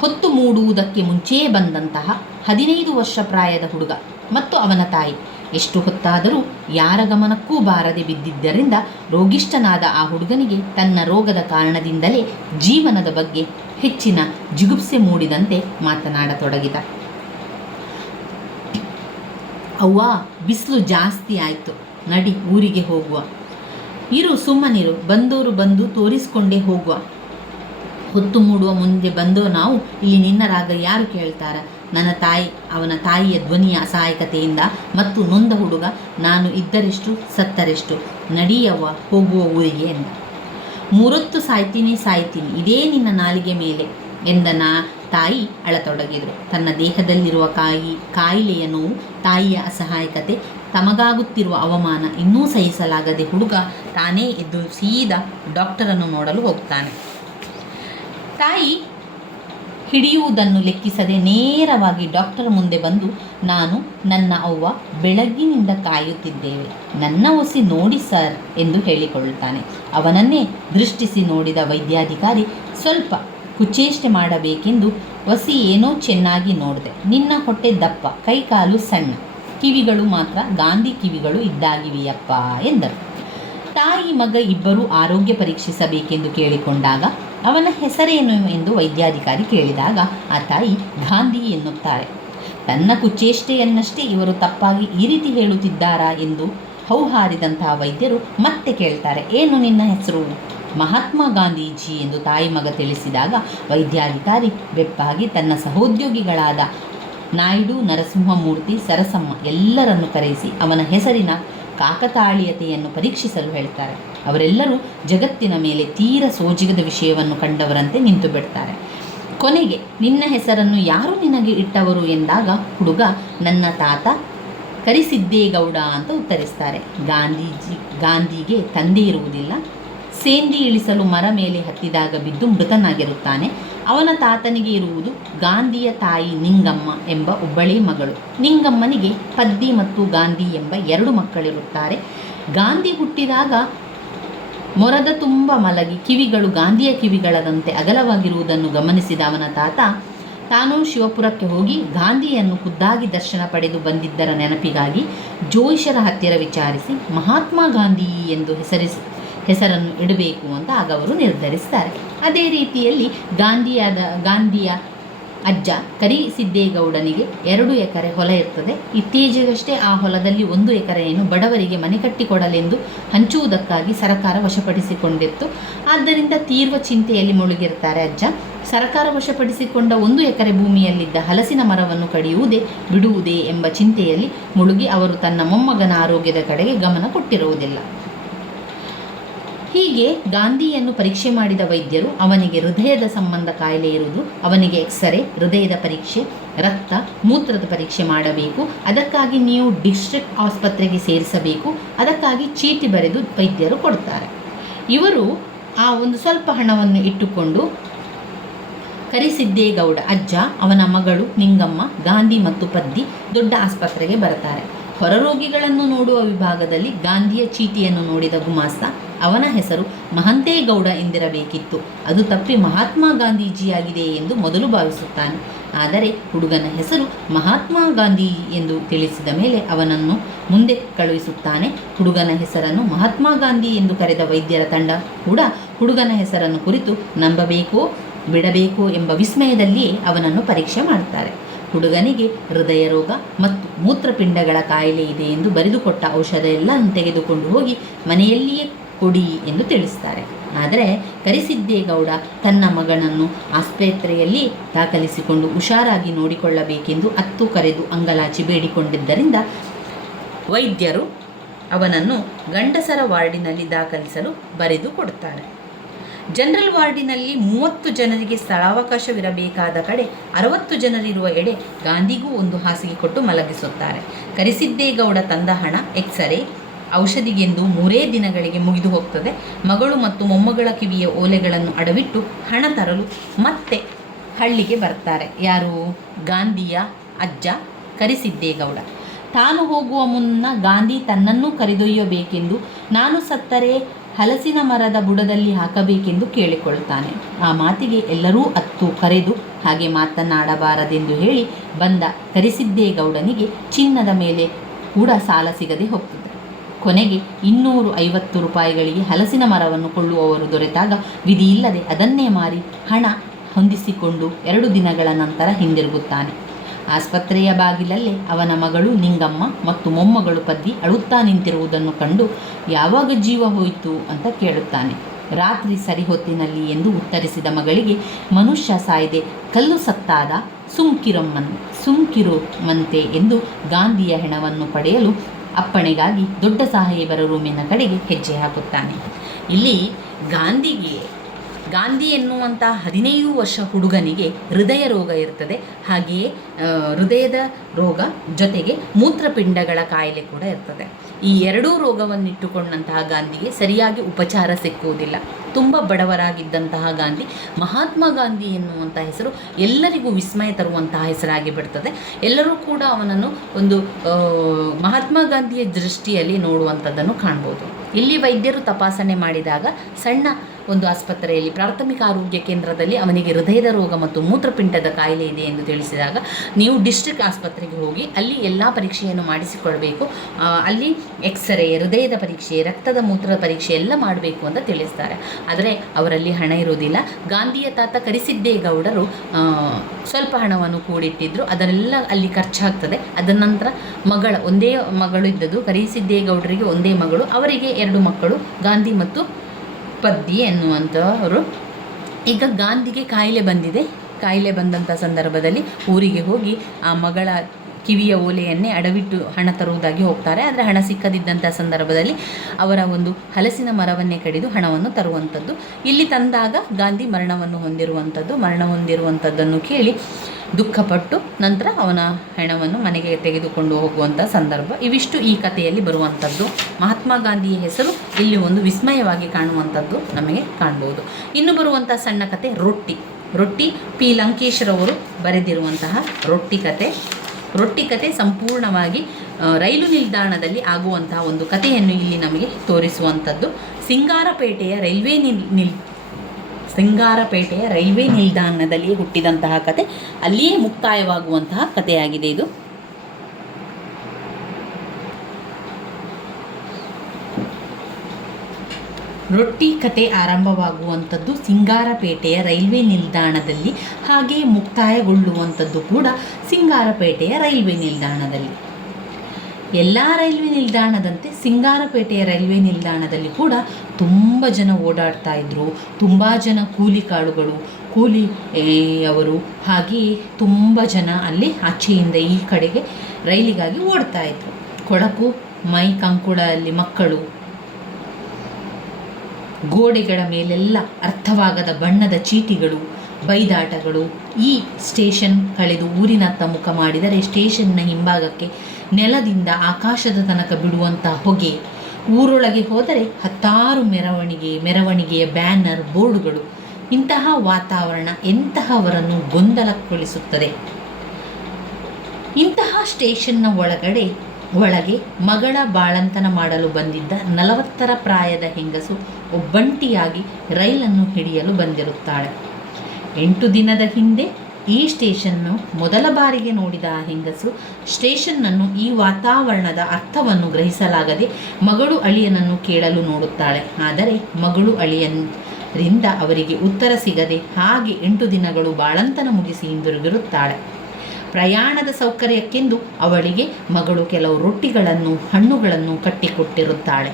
ಹೊತ್ತು ಮೂಡುವುದಕ್ಕೆ ಮುಂಚೆಯೇ ಬಂದಂತಹ 15 ವರ್ಷ ಪ್ರಾಯದ ಹುಡುಗ ಮತ್ತು ಅವನ ತಾಯಿ ಎಷ್ಟು ಹೊತ್ತಾದರೂ ಯಾರ ಗಮನಕ್ಕೂ ಬಾರದೆ ಬಿದ್ದಿದ್ದರಿಂದ ರೋಗಿಷ್ಠನಾದ ಆ ಹುಡುಗನಿಗೆ ತನ್ನ ರೋಗದ ಕಾರಣದಿಂದಲೇ ಜೀವನದ ಬಗ್ಗೆ ಹೆಚ್ಚಿನ ಜಿಗುಪ್ಸೆ ಮೂಡಿದಂತೆ ಮಾತನಾಡತೊಡಗಿದ. ಅವ್ವ, ಬಿಸಿಲು ಜಾಸ್ತಿ ಆಯಿತು, ನಡಿ ಊರಿಗೆ ಹೋಗುವ. ಇರು, ಸುಮ್ಮನಿರು, ಬಂದವರು ಬಂದು ತೋರಿಸ್ಕೊಂಡೇ ಹೋಗುವ. ಹೊತ್ತು ಮೂಡುವ ಮುಂದೆ ಬಂದೋ ನಾವು ಇಲ್ಲಿ ನಿನ್ನ ರಾಗ ಯಾರು ಕೇಳ್ತಾರ? ನನ್ನ ತಾಯಿ, ಅವನ ತಾಯಿಯ ಧ್ವನಿಯ ಅಸಹಾಯಕತೆಯಿಂದ ಮತ್ತು ನೊಂದ ಹುಡುಗ, ನಾನು ಇದ್ದರೆಷ್ಟು ಸತ್ತರೆಷ್ಟು, ನಡಿಯವ್ವ ಹೋಗುವ ಊರಿಗೆ ಎಂದ. 3 ಹೊತ್ತು ಸಾಯ್ತೀನಿ ಇದೇ ನಿನ್ನ ನಾಲಿಗೆ ಮೇಲೆ ಎಂದ ತಾಯಿ ಅಳತೊಡಗಿದರು. ತನ್ನ ದೇಹದಲ್ಲಿರುವ ಕಾಯಿಲೆಯ ನೋವು, ತಾಯಿಯ ಅಸಹಾಯಕತೆ, ತಮಗಾಗುತ್ತಿರುವ ಅವಮಾನ ಇನ್ನೂ ಸಹಿಸಲಾಗದೆ ಹುಡುಗ ತಾನೇ ಎದ್ದು ಸೀದಾ ಡಾಕ್ಟರನ್ನು ನೋಡಲು ಹೋಗ್ತಾನೆ. ತಾಯಿ ಹಿಡಿಯುವುದನ್ನು ಲೆಕ್ಕಿಸದೆ ನೇರವಾಗಿ ಡಾಕ್ಟರ್ ಮುಂದೆ ಬಂದು, ನಾನು ನನ್ನ ಅವ್ವ ಬೆಳಗ್ಗಿನಿಂದ ಕಾಯುತ್ತಿದ್ದೇವೆ, ನನ್ನ ಒಸಿ ನೋಡಿ ಸರ್ ಎಂದು ಹೇಳಿಕೊಳ್ಳುತ್ತಾನೆ. ಅವನನ್ನೇ ದೃಷ್ಟಿಸಿ ನೋಡಿದ ವೈದ್ಯಾಧಿಕಾರಿ ಸ್ವಲ್ಪ ಕುಚೇಷ್ಟೆ ಮಾಡಬೇಕೆಂದು, ಒಸಿ ಏನೋ ಚೆನ್ನಾಗಿ ನೋಡಿದೆ, ನಿನ್ನ ಹೊಟ್ಟೆ ದಪ್ಪ, ಕೈಕಾಲು ಸಣ್ಣ, ಕಿವಿಗಳು ಮಾತ್ರ ಗಾಂಧಿ ಕಿವಿಗಳು ಇದ್ದಾಗಿವೆಯಪ್ಪ ಎಂದರು. ತಾಯಿ ಮಗ ಇಬ್ಬರೂ ಆರೋಗ್ಯ ಪರೀಕ್ಷಿಸಬೇಕೆಂದು ಕೇಳಿಕೊಂಡಾಗ ಅವನ ಹೆಸರೇನು ಎಂದು ವೈದ್ಯಾಧಿಕಾರಿ ಕೇಳಿದಾಗ ಆ ತಾಯಿ ಗಾಂಧಿ ಎನ್ನುತ್ತಾರೆ. ತನ್ನ ಕುಚೇಷ್ಟೆಯನ್ನಷ್ಟೇ ಇವರು ತಪ್ಪಾಗಿ ಈ ರೀತಿ ಹೇಳುತ್ತಿದ್ದಾರಾ ಎಂದು ಹೌಹಾರಿದಂತಹ ವೈದ್ಯರು ಮತ್ತೆ ಕೇಳ್ತಾರೆ, ಏನು ನಿನ್ನ ಹೆಸರು? ಮಹಾತ್ಮ ಗಾಂಧೀಜಿ ಎಂದು ತಾಯಿ ಮಗ ತಿಳಿಸಿದಾಗ ವೈದ್ಯಾಧಿಕಾರಿ ಬೆಪ್ಪಾಗಿ ತನ್ನ ಸಹೋದ್ಯೋಗಿಗಳಾದ ನಾಯ್ಡು, ನರಸಿಂಹಮೂರ್ತಿ, ಸರಸಮ್ಮ ಎಲ್ಲರನ್ನು ಕರೆಯಿಸಿ ಅವನ ಹೆಸರಿನ ಕಾಕತಾಳೀಯತೆಯನ್ನು ಪರೀಕ್ಷಿಸಲು ಹೇಳ್ತಾರೆ. ಅವರೆಲ್ಲರೂ ಜಗತ್ತಿನ ಮೇಲೆ ತೀರ ಸೋಜಿಗದ ವಿಷಯವನ್ನು ಕಂಡವರಂತೆ ನಿಂತು ಬಿಡ್ತಾರೆ. ಕೊನೆಗೆ ನಿನ್ನ ಹೆಸರನ್ನು ಯಾರು ನಿನಗೆ ಇಟ್ಟವರು ಎಂದಾಗ ಹುಡುಗ ನನ್ನ ತಾತ ಕರಿಸಿದ್ದೇಗೌಡ ಅಂತ ಉತ್ತರಿಸ್ತಾರೆ. ಗಾಂಧಿಗೆ ತಂದೆ ಇರುವುದಿಲ್ಲ. ಸೇಂದಿ ಇಳಿಸಲು ಮರ ಮೇಲೆ ಹತ್ತಿದಾಗ ಬಿದ್ದು ಮೃತನಾಗಿರುತ್ತಾನೆ. ಅವನ ತಾತನಿಗೆ ಇರುವುದು ಗಾಂಧಿಯ ತಾಯಿ ನಿಂಗಮ್ಮ ಎಂಬ ಒಬ್ಬಳೇ ಮಗಳು. ನಿಂಗಮ್ಮನಿಗೆ ಪದ್ದಿ ಮತ್ತು ಗಾಂಧಿ ಎಂಬ 2 ಮಕ್ಕಳಿರುತ್ತಾರೆ. ಗಾಂಧಿ ಹುಟ್ಟಿದಾಗ ಮೊರದ ತುಂಬ ಮಲಗಿ ಕಿವಿಗಳು ಗಾಂಧಿಯ ಕಿವಿಗಳದಂತೆ ಅಗಲವಾಗಿರುವುದನ್ನು ಗಮನಿಸಿದ ಅವನ ತಾತ ತಾನು ಶಿವಪುರಕ್ಕೆ ಹೋಗಿ ಗಾಂಧಿಯನ್ನು ಖುದ್ದಾಗಿ ದರ್ಶನ ಪಡೆದು ಬಂದಿದ್ದರ ನೆನಪಿಗಾಗಿ ಜೋಯಿಷರ ಹತ್ತಿರ ವಿಚಾರಿಸಿ ಮಹಾತ್ಮ ಗಾಂಧಿ ಎಂದು ಹೆಸರನ್ನು ಇಡಬೇಕು ಅಂತ ಆಗ ಅವರು ನಿರ್ಧರಿಸ್ತಾರೆ. ಅದೇ ರೀತಿಯಲ್ಲಿ ಗಾಂಧಿಯ ಅಜ್ಜ ಕರಿಸಿದ್ದೇಗೌಡನಿಗೆ 2 ಎಕರೆ ಹೊಲ ಇರ್ತದೆ. ಇತ್ತೀಚೆಗಷ್ಟೇ ಆ ಹೊಲದಲ್ಲಿ 1 ಎಕರೆಯನ್ನು ಬಡವರಿಗೆ ಮನೆ ಕಟ್ಟಿಕೊಡಲೆಂದು ಹಂಚುವುದಕ್ಕಾಗಿ ಸರಕಾರ ವಶಪಡಿಸಿಕೊಂಡಿತ್ತು. ಆದ್ದರಿಂದ ತೀವ್ರ ಚಿಂತೆಯಲ್ಲಿ ಮುಳುಗಿರ್ತಾರೆ ಅಜ್ಜ. ಸರಕಾರ ವಶಪಡಿಸಿಕೊಂಡ 1 ಎಕರೆ ಭೂಮಿಯಲ್ಲಿದ್ದ ಹಲಸಿನ ಮರವನ್ನು ಕಡಿಯುವುದೇ ಬಿಡುವುದೇ ಎಂಬ ಚಿಂತೆಯಲ್ಲಿ ಮುಳುಗಿ ಅವರು ತನ್ನ ಮೊಮ್ಮಗನ ಆರೋಗ್ಯದ ಕಡೆಗೆ ಗಮನ ಕೊಟ್ಟಿರುವುದಿಲ್ಲ. ಹೀಗೆ ಗಾಂಧಿಯನ್ನು ಪರೀಕ್ಷೆ ಮಾಡಿದ ವೈದ್ಯರು ಅವನಿಗೆ ಹೃದಯದ ಸಂಬಂಧ ಕಾಯಿಲೆ ಇರುವುದು, ಅವನಿಗೆ ಎಕ್ಸರೆ, ಹೃದಯದ ಪರೀಕ್ಷೆ, ರಕ್ತ ಮೂತ್ರದ ಪರೀಕ್ಷೆ ಮಾಡಬೇಕು, ಅದಕ್ಕಾಗಿ ನೀವು ಡಿಸ್ಟ್ರಿಕ್ಟ್ ಆಸ್ಪತ್ರೆಗೆ ಸೇರಿಸಬೇಕು, ಅದಕ್ಕಾಗಿ ಚೀಟಿ ಬರೆದು ವೈದ್ಯರು ಕೊಡ್ತಾರೆ. ಇವರು ಆ ಒಂದು ಸ್ವಲ್ಪ ಹಣವನ್ನು ಇಟ್ಟುಕೊಂಡು ಕರಿಸಿದ್ದೇಗೌಡ ಅಜ್ಜ, ಅವನ ಮಗಳು ನಿಂಗಮ್ಮ, ಗಾಂಧಿ ಮತ್ತು ಪದ್ದಿ ದೊಡ್ಡ ಆಸ್ಪತ್ರೆಗೆ ಬರ್ತಾರೆ. ಹೊರರೋಗಿಗಳನ್ನು ನೋಡುವ ವಿಭಾಗದಲ್ಲಿ ಗಾಂಧಿಯ ಚೀಟಿಯನ್ನು ನೋಡಿದ ಗುಮಾಸ್ತ ಅವನ ಹೆಸರು ಮಹಂತೇಗೌಡ ಎಂದಿರಬೇಕಿತ್ತು, ಅದು ತಪ್ಪಿ ಮಹಾತ್ಮ ಗಾಂಧೀಜಿಯಾಗಿದೆ ಎಂದು ಮೊದಲು ಭಾವಿಸುತ್ತಾನೆ. ಆದರೆ ಹುಡುಗನ ಹೆಸರು ಮಹಾತ್ಮ ಗಾಂಧಿ ಎಂದು ತಿಳಿಸಿದ ಮೇಲೆ ಅವನನ್ನು ಮುಂದೆ ಕಳುಹಿಸುತ್ತಾನೆ. ಹುಡುಗನ ಹೆಸರನ್ನು ಮಹಾತ್ಮ ಗಾಂಧಿ ಎಂದು ಕರೆದ ವೈದ್ಯರ ತಂಡ ಕೂಡ ಹುಡುಗನ ಹೆಸರನ್ನು ಕುರಿತು ನಂಬಬೇಕೋ ಬಿಡಬೇಕೋ ಎಂಬ ವಿಸ್ಮಯದಲ್ಲಿಯೇ ಅವನನ್ನು ಪರೀಕ್ಷೆ ಮಾಡ್ತಾರೆ. ಹುಡುಗನಿಗೆ ಹೃದಯ ರೋಗ ಮತ್ತು ಮೂತ್ರಪಿಂಡಗಳ ಕಾಯಿಲೆ ಇದೆ ಎಂದು ಬರೆದುಕೊಟ್ಟ ಔಷಧ ಎಲ್ಲ ತೆಗೆದುಕೊಂಡು ಹೋಗಿ ಮನೆಯಲ್ಲಿಯೇ ಕೊಡಿ ಎಂದು ತಿಳಿಸ್ತಾರೆ. ಆದರೆ ಕರಿಸಿದ್ದೇಗೌಡ ತನ್ನ ಮಗನನ್ನು ಆಸ್ಪತ್ರೆಯಲ್ಲಿ ದಾಖಲಿಸಿಕೊಂಡು ಹುಷಾರಾಗಿ ನೋಡಿಕೊಳ್ಳಬೇಕೆಂದು ಅತ್ತು ಕರೆದು ಅಂಗಲಾಚಿ ಬೇಡಿಕೊಂಡಿದ್ದರಿಂದ ವೈದ್ಯರು ಅವನನ್ನು ಗಂಡಸರ ವಾರ್ಡಿನಲ್ಲಿ ದಾಖಲಿಸಲು ಬರೆದು ಕೊಡುತ್ತಾರೆ. ಜನರಲ್ ವಾರ್ಡಿನಲ್ಲಿ 30 ಜನರಿಗೆ ಸ್ಥಳಾವಕಾಶವಿರಬೇಕಾದ ಕಡೆ 60 ಜನರಿರುವ ಎಡೆ ಗಾಂಧಿಗೂ ಒಂದು ಹಾಸಿಗೆ ಕೊಟ್ಟು ಮಲಗಿಸುತ್ತಾರೆ. ಕರಿಸಿದ್ದೇಗೌಡ ತಂದ ಹಣ, ಎಕ್ಸರೆ, ಔಷಧಿಗೆಂದು 3 ದಿನಗಳಿಗೆ ಮುಗಿದು ಹೋಗ್ತದೆ. ಮಗಳು ಮತ್ತು ಮೊಮ್ಮಗಳ ಕಿವಿಯ ಓಲೆಗಳನ್ನು ಅಡವಿಟ್ಟು ಹಣ ತರಲು ಮತ್ತೆ ಹಳ್ಳಿಗೆ ಬರ್ತಾರೆ. ಯಾರು? ಗಾಂಧಿಯ ಅಜ್ಜ ಕರಿಸಿದ್ದೇಗೌಡ. ತಾನು ಹೋಗುವ ಮುನ್ನ ಗಾಂಧಿ ತನ್ನನ್ನು ಕರೆದೊಯ್ಯಬೇಕೆಂದು, ನಾನು ಸತ್ತರೆ ಹಲಸಿನ ಮರದ ಬುಡದಲ್ಲಿ ಹಾಕಬೇಕೆಂದು ಕೇಳಿಕೊಳ್ಳುತ್ತಾನೆ. ಆ ಮಾತಿಗೆ ಎಲ್ಲರೂ ಅತ್ತು ಕರೆದು ಹಾಗೆ ಮಾತನಾಡಬಾರದೆಂದು ಹೇಳಿ ಬಂದ ಕರಿಸಿದ್ದೇಗೌಡನಿಗೆ ಚಿನ್ನದ ಮೇಲೆ ಕೂಡ ಸಾಲ ಸಿಗದೆ ಹೋಗ್ತದೆ. ಕೊನೆಗೆ 250 ರೂಪಾಯಿಗಳಿಗೆ ಹಲಸಿನ ಮರವನ್ನು ಕೊಳ್ಳುವವರು ದೊರೆತಾಗ ವಿಧಿಯಿಲ್ಲದೆ ಅದನ್ನೇ ಮಾರಿ ಹಣ ಹೊಂದಿಸಿಕೊಂಡು 2 ದಿನಗಳ ನಂತರ ಹಿಂದಿರುಗುತ್ತಾನೆ. ಆಸ್ಪತ್ರೆಯ ಬಾಗಿಲಲ್ಲೇ ಅವನ ಮಗಳು ನಿಂಗಮ್ಮ ಮತ್ತು ಮೊಮ್ಮಗಳು ಪದ್ದಿ ಅಳುತ್ತಾ ನಿಂತಿರುವುದನ್ನು ಕಂಡು ಯಾವಾಗ ಜೀವ ಹೋಯಿತು ಅಂತ ಕೇಳುತ್ತಾನೆ. ರಾತ್ರಿ ಸರಿ ಹೊತ್ತಿನಲ್ಲಿ ಎಂದು ಉತ್ತರಿಸಿದ ಮಗಳಿಗೆ, ಮನುಷ್ಯ ಸಾಯದೆ ಕಲ್ಲು ಸತ್ತಾದ, ಸುಮ್ಕಿರುಮಂತೆ ಎಂದು ಗಾಂಧಿಯ ಹೆಣವನ್ನು ಪಡೆಯಲು ಅಪ್ಪಣೆಗಾಗಿ ದೊಡ್ಡ ಸಾಹೇಬರ ರೂಮಿನ ಕಡೆಗೆ ಹೆಜ್ಜೆ ಹಾಕುತ್ತಾನೆ. ಇಲ್ಲಿ ಗಾಂಧಿ ಎನ್ನುವಂಥ 15 ವರ್ಷ ಹುಡುಗನಿಗೆ ಹೃದಯ ರೋಗ ಇರ್ತದೆ. ಹಾಗೆಯೇ ಹೃದಯದ ರೋಗ ಜೊತೆಗೆ ಮೂತ್ರಪಿಂಡಗಳ ಕಾಯಿಲೆ ಕೂಡ ಇರ್ತದೆ. ಈ 2 ರೋಗವನ್ನಿಟ್ಟುಕೊಂಡಂತಹ ಗಾಂಧಿಗೆ ಸರಿಯಾಗಿ ಉಪಚಾರ ಸಿಕ್ಕುವುದಿಲ್ಲ. ತುಂಬ ಬಡವರಾಗಿದ್ದಂತಹ ಗಾಂಧಿ, ಮಹಾತ್ಮ ಗಾಂಧಿ ಎನ್ನುವಂಥ ಹೆಸರು ಎಲ್ಲರಿಗೂ ವಿಸ್ಮಯ ತರುವಂತಹ ಹೆಸರಾಗಿ ಬಿಡ್ತದೆ. ಎಲ್ಲರೂ ಕೂಡ ಅವನನ್ನು ಒಂದು ಮಹಾತ್ಮ ಗಾಂಧಿಯ ದೃಷ್ಟಿಯಲ್ಲಿ ನೋಡುವಂಥದ್ದನ್ನು ಕಾಣ್ಬೋದು. ಇಲ್ಲಿ ವೈದ್ಯರು ತಪಾಸಣೆ ಮಾಡಿದಾಗ ಸಣ್ಣ ಒಂದು ಆಸ್ಪತ್ರೆಯಲ್ಲಿ, ಪ್ರಾಥಮಿಕ ಆರೋಗ್ಯ ಕೇಂದ್ರದಲ್ಲಿ ಅವನಿಗೆ ಹೃದಯದ ರೋಗ ಮತ್ತು ಮೂತ್ರಪಿಂಡದ ಕಾಯಿಲೆ ಇದೆ ಎಂದು ತಿಳಿಸಿದಾಗ, ನೀವು ಡಿಸ್ಟ್ರಿಕ್ಟ್ ಆಸ್ಪತ್ರೆಗೆ ಹೋಗಿ ಅಲ್ಲಿ ಎಲ್ಲ ಪರೀಕ್ಷೆಯನ್ನು ಮಾಡಿಸಿಕೊಳ್ಬೇಕು, ಅಲ್ಲಿ ಎಕ್ಸರೆ, ಹೃದಯದ ಪರೀಕ್ಷೆ, ರಕ್ತದ ಮೂತ್ರದ ಪರೀಕ್ಷೆ ಎಲ್ಲ ಮಾಡಬೇಕು ಅಂತ ತಿಳಿಸ್ತಾರೆ. ಆದರೆ ಅವರಲ್ಲಿ ಹಣ ಇರುವುದಿಲ್ಲ. ಗಾಂಧಿಯ ತಾತ ಕರಿಸಿದ್ದೇಗೌಡರು ಸ್ವಲ್ಪ ಹಣವನ್ನು ಕೂಡಿಟ್ಟಿದ್ದರು, ಅದನ್ನೆಲ್ಲ ಅಲ್ಲಿ ಖರ್ಚಾಗ್ತದೆ. ಅದರ ನಂತರ ಒಂದೇ ಮಗಳು ಇದ್ದದ್ದು, ಕರಿಸಿದ್ದೇಗೌಡರಿಗೆ ಒಂದೇ ಮಗಳು, ಅವರಿಗೆ 2 ಮಕ್ಕಳು, ಗಾಂಧಿ ಮತ್ತು ಪದ್ದಿ ಎನ್ನುವಂಥವರು. ಈಗ ಗಾಂಧಿಗೆ ಕಾಯಿಲೆ ಬಂದಿದೆ. ಕಾಯಿಲೆ ಬಂದಂಥ ಸಂದರ್ಭದಲ್ಲಿ ಊರಿಗೆ ಹೋಗಿ ಆ ಮಗಳ ಕಿವಿಯ ಓಲೆಯನ್ನೇ ಅಡವಿಟ್ಟು ಹಣ ತರುವುದಾಗಿ ಹೋಗ್ತಾರೆ. ಆದರೆ ಹಣ ಸಿಕ್ಕದಿದ್ದಂಥ ಸಂದರ್ಭದಲ್ಲಿ ಅವರ ಒಂದು ಹಲಸಿನ ಮರವನ್ನೇ ಕಡಿದು ಹಣವನ್ನು ತರುವಂಥದ್ದು. ಇಲ್ಲಿ ತಂದಾಗ ಗಾಂಧಿ ಮರಣ ಹೊಂದಿರುವಂಥದ್ದನ್ನು ಕೇಳಿ ದುಃಖಪಟ್ಟು ನಂತರ ಅವನ ಹೆಣವನ್ನು ಮನೆಗೆ ತೆಗೆದುಕೊಂಡು ಹೋಗುವಂಥ ಸಂದರ್ಭ. ಇವಿಷ್ಟು ಈ ಕಥೆಯಲ್ಲಿ ಬರುವಂಥದ್ದು. ಮಹಾತ್ಮ ಗಾಂಧಿಯ ಹೆಸರು ಇಲ್ಲಿ ಒಂದು ವಿಸ್ಮಯವಾಗಿ ಕಾಣುವಂಥದ್ದು ನಮಗೆ ಕಾಣ್ಬೋದು. ಇನ್ನು ಬರುವಂಥ ಸಣ್ಣ ಕತೆ ರೊಟ್ಟಿ ಪಿ ಲಂಕೇಶ್ರವರು ಬರೆದಿರುವಂತಹ ರೊಟ್ಟಿ ಕತೆ ಸಂಪೂರ್ಣವಾಗಿ ರೈಲು ನಿಲ್ದಾಣದಲ್ಲಿ ಆಗುವಂತಹ ಒಂದು ಕಥೆಯನ್ನು ಇಲ್ಲಿ ನಮಗೆ ತೋರಿಸುವಂಥದ್ದು. ಸಿಂಗಾರಪೇಟೆಯ ರೈಲ್ವೆ ನಿಲ್ದಾಣದಲ್ಲಿ ಹುಟ್ಟಿದಂತಹ ಕತೆ, ಅಲ್ಲಿಯೇ ಮುಕ್ತಾಯವಾಗುವಂತಹ ಕಥೆಯಾಗಿದೆ ಇದು. ರೊಟ್ಟಿ ಕತೆ ಆರಂಭವಾಗುವಂಥದ್ದು ಸಿಂಗಾರಪೇಟೆಯ ರೈಲ್ವೆ ನಿಲ್ದಾಣದಲ್ಲಿ, ಹಾಗೆಯೇ ಮುಕ್ತಾಯಗೊಳ್ಳುವಂಥದ್ದು ಕೂಡ ಸಿಂಗಾರಪೇಟೆಯ ರೈಲ್ವೆ ನಿಲ್ದಾಣದಲ್ಲಿ. ಎಲ್ಲ ರೈಲ್ವೆ ನಿಲ್ದಾಣದಂತೆ ಸಿಂಗಾರಪೇಟೆಯ ರೈಲ್ವೆ ನಿಲ್ದಾಣದಲ್ಲಿ ಕೂಡ ತುಂಬ ಜನ ಓಡಾಡ್ತಾ ಇದ್ದರು. ತುಂಬ ಜನ ಕೂಲಿಯವರು, ಹಾಗೆಯೇ ತುಂಬ ಜನ ಅಲ್ಲಿ ಆಚೆಯಿಂದ ಈ ಕಡೆಗೆ ರೈಲಿಗಾಗಿ ಓಡ್ತಾ ಇದ್ರು. ಕೊಳಕು ಮೈ ಕಂಕುಳಲ್ಲಿ ಮಕ್ಕಳು, ಗೋಡೆಗಳ ಮೇಲೆಲ್ಲ ಅರ್ಥವಾಗದ ಬಣ್ಣದ ಚೀಟಿಗಳು, ಬೈದಾಟಗಳು. ಈ ಸ್ಟೇಷನ್ ಕಳೆದು ಊರಿನತ್ತ ಮುಖ ಮಾಡಿದರೆ ಸ್ಟೇಷನ್ನ ಹಿಂಭಾಗಕ್ಕೆ ನೆಲದಿಂದ ಆಕಾಶದ ತನಕ ಬಿಡುವಂಥ ಹೊಗೆ. ಊರೊಳಗೆ ಹೋದರೆ ಹತ್ತಾರು ಮೆರವಣಿಗೆಯ ಬ್ಯಾನರ್, ಬೋರ್ಡುಗಳು. ಇಂತಹ ವಾತಾವರಣ ಎಂತಹವರನ್ನು ಗೊಂದಲಕ್ಕೊಳಿಸುತ್ತದೆ. ಇಂತಹ ಸ್ಟೇಷನ್ನ ಒಳಗೆ ಮಗಳ ಬಾಳಂತನ ಮಾಡಲು ಬಂದಿದ್ದ 40ರ ಪ್ರಾಯದ ಹೆಂಗಸು ಒಬ್ಬಂಟಿಯಾಗಿ ರೈಲನ್ನು ಹಿಡಿಯಲು ಬಂದಿರುತ್ತಾಳೆ. 8 ದಿನದ ಹಿಂದೆ ಈ ಸ್ಟೇಷನ್ನು ಮೊದಲ ಬಾರಿಗೆ ನೋಡಿದ ಆ ಹೆಂಗಸು ಸ್ಟೇಷನ್ನನ್ನು, ಈ ವಾತಾವರಣದ ಅರ್ಥವನ್ನು ಗ್ರಹಿಸಲಾಗದೆ ಮಗಳು ಅಳಿಯನನ್ನು ಕೇಳಲು ನೋಡುತ್ತಾಳೆ. ಆದರೆ ಮಗಳು ಅಳಿಯನರಿಂದ ಅವರಿಗೆ ಉತ್ತರ ಸಿಗದೆ ಹಾಗೆ 8 ದಿನಗಳು ಬಾಳಂತನ ಮುಗಿಸಿ ಹಿಂದಿರುಗಿರುತ್ತಾಳೆ. ಪ್ರಯಾಣದ ಸೌಕರ್ಯಕ್ಕೆಂದು ಅವಳಿಗೆ ಮಗಳು ಕೆಲವು ರೊಟ್ಟಿಗಳನ್ನು, ಹಣ್ಣುಗಳನ್ನು ಕಟ್ಟಿಕೊಟ್ಟಿರುತ್ತಾಳೆ.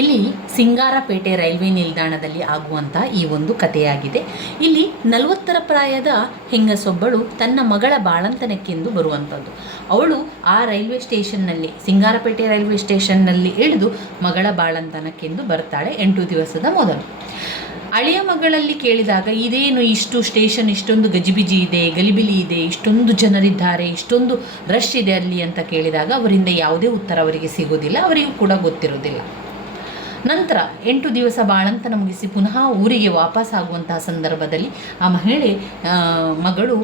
ಇಲ್ಲಿ ಸಿಂಗಾರಪೇಟೆ ರೈಲ್ವೆ ನಿಲ್ದಾಣದಲ್ಲಿ ಆಗುವಂಥ ಈ ಒಂದು ಕಥೆಯಾಗಿದೆ. ಇಲ್ಲಿ 40ರ ಪ್ರಾಯದ ಹೆಂಗಸೊಬ್ಬಳು ತನ್ನ ಮಗಳ ಬಾಳಂತನಕ್ಕೆಂದು ಬರುವಂಥದ್ದು. ಅವಳು ಆ ರೈಲ್ವೆ ಸ್ಟೇಷನ್ನಲ್ಲಿ, ಸಿಂಗಾರಪೇಟೆ ರೈಲ್ವೆ ಸ್ಟೇಷನ್ನಲ್ಲಿ ಇಳಿದು ಮಗಳ ಬಾಳಂತನಕ್ಕೆಂದು ಬರ್ತಾಳೆ 8 ದಿವಸದ ಮೊದಲು. ಹಳೆಯ ಮಗಳಲ್ಲಿ ಕೇಳಿದಾಗ, ಇದೇನು ಇಷ್ಟು ಸ್ಟೇಷನ್, ಇಷ್ಟೊಂದು ಗಜಿಬಿಜಿ ಇದೆ, ಗಲಿಬಿಲಿ ಇದೆ, ಇಷ್ಟೊಂದು ಜನರಿದ್ದಾರೆ, ಇಷ್ಟೊಂದು ರಶ್ ಇದೆ ಅಲ್ಲಿ ಅಂತ ಕೇಳಿದಾಗ ಅವರಿಂದ ಯಾವುದೇ ಉತ್ತರ ಅವರಿಗೆ ಸಿಗೋದಿಲ್ಲ, ಅವರಿಗೂ ಕೂಡ ಗೊತ್ತಿರೋದಿಲ್ಲ. ನಂತರ 8 ದಿವಸ ಬಾಳಂತನ ಮುಗಿಸಿ ಪುನಃ ಊರಿಗೆ ವಾಪಸ್ಸಾಗುವಂತಹ ಸಂದರ್ಭದಲ್ಲಿ ಆ ಮಗಳು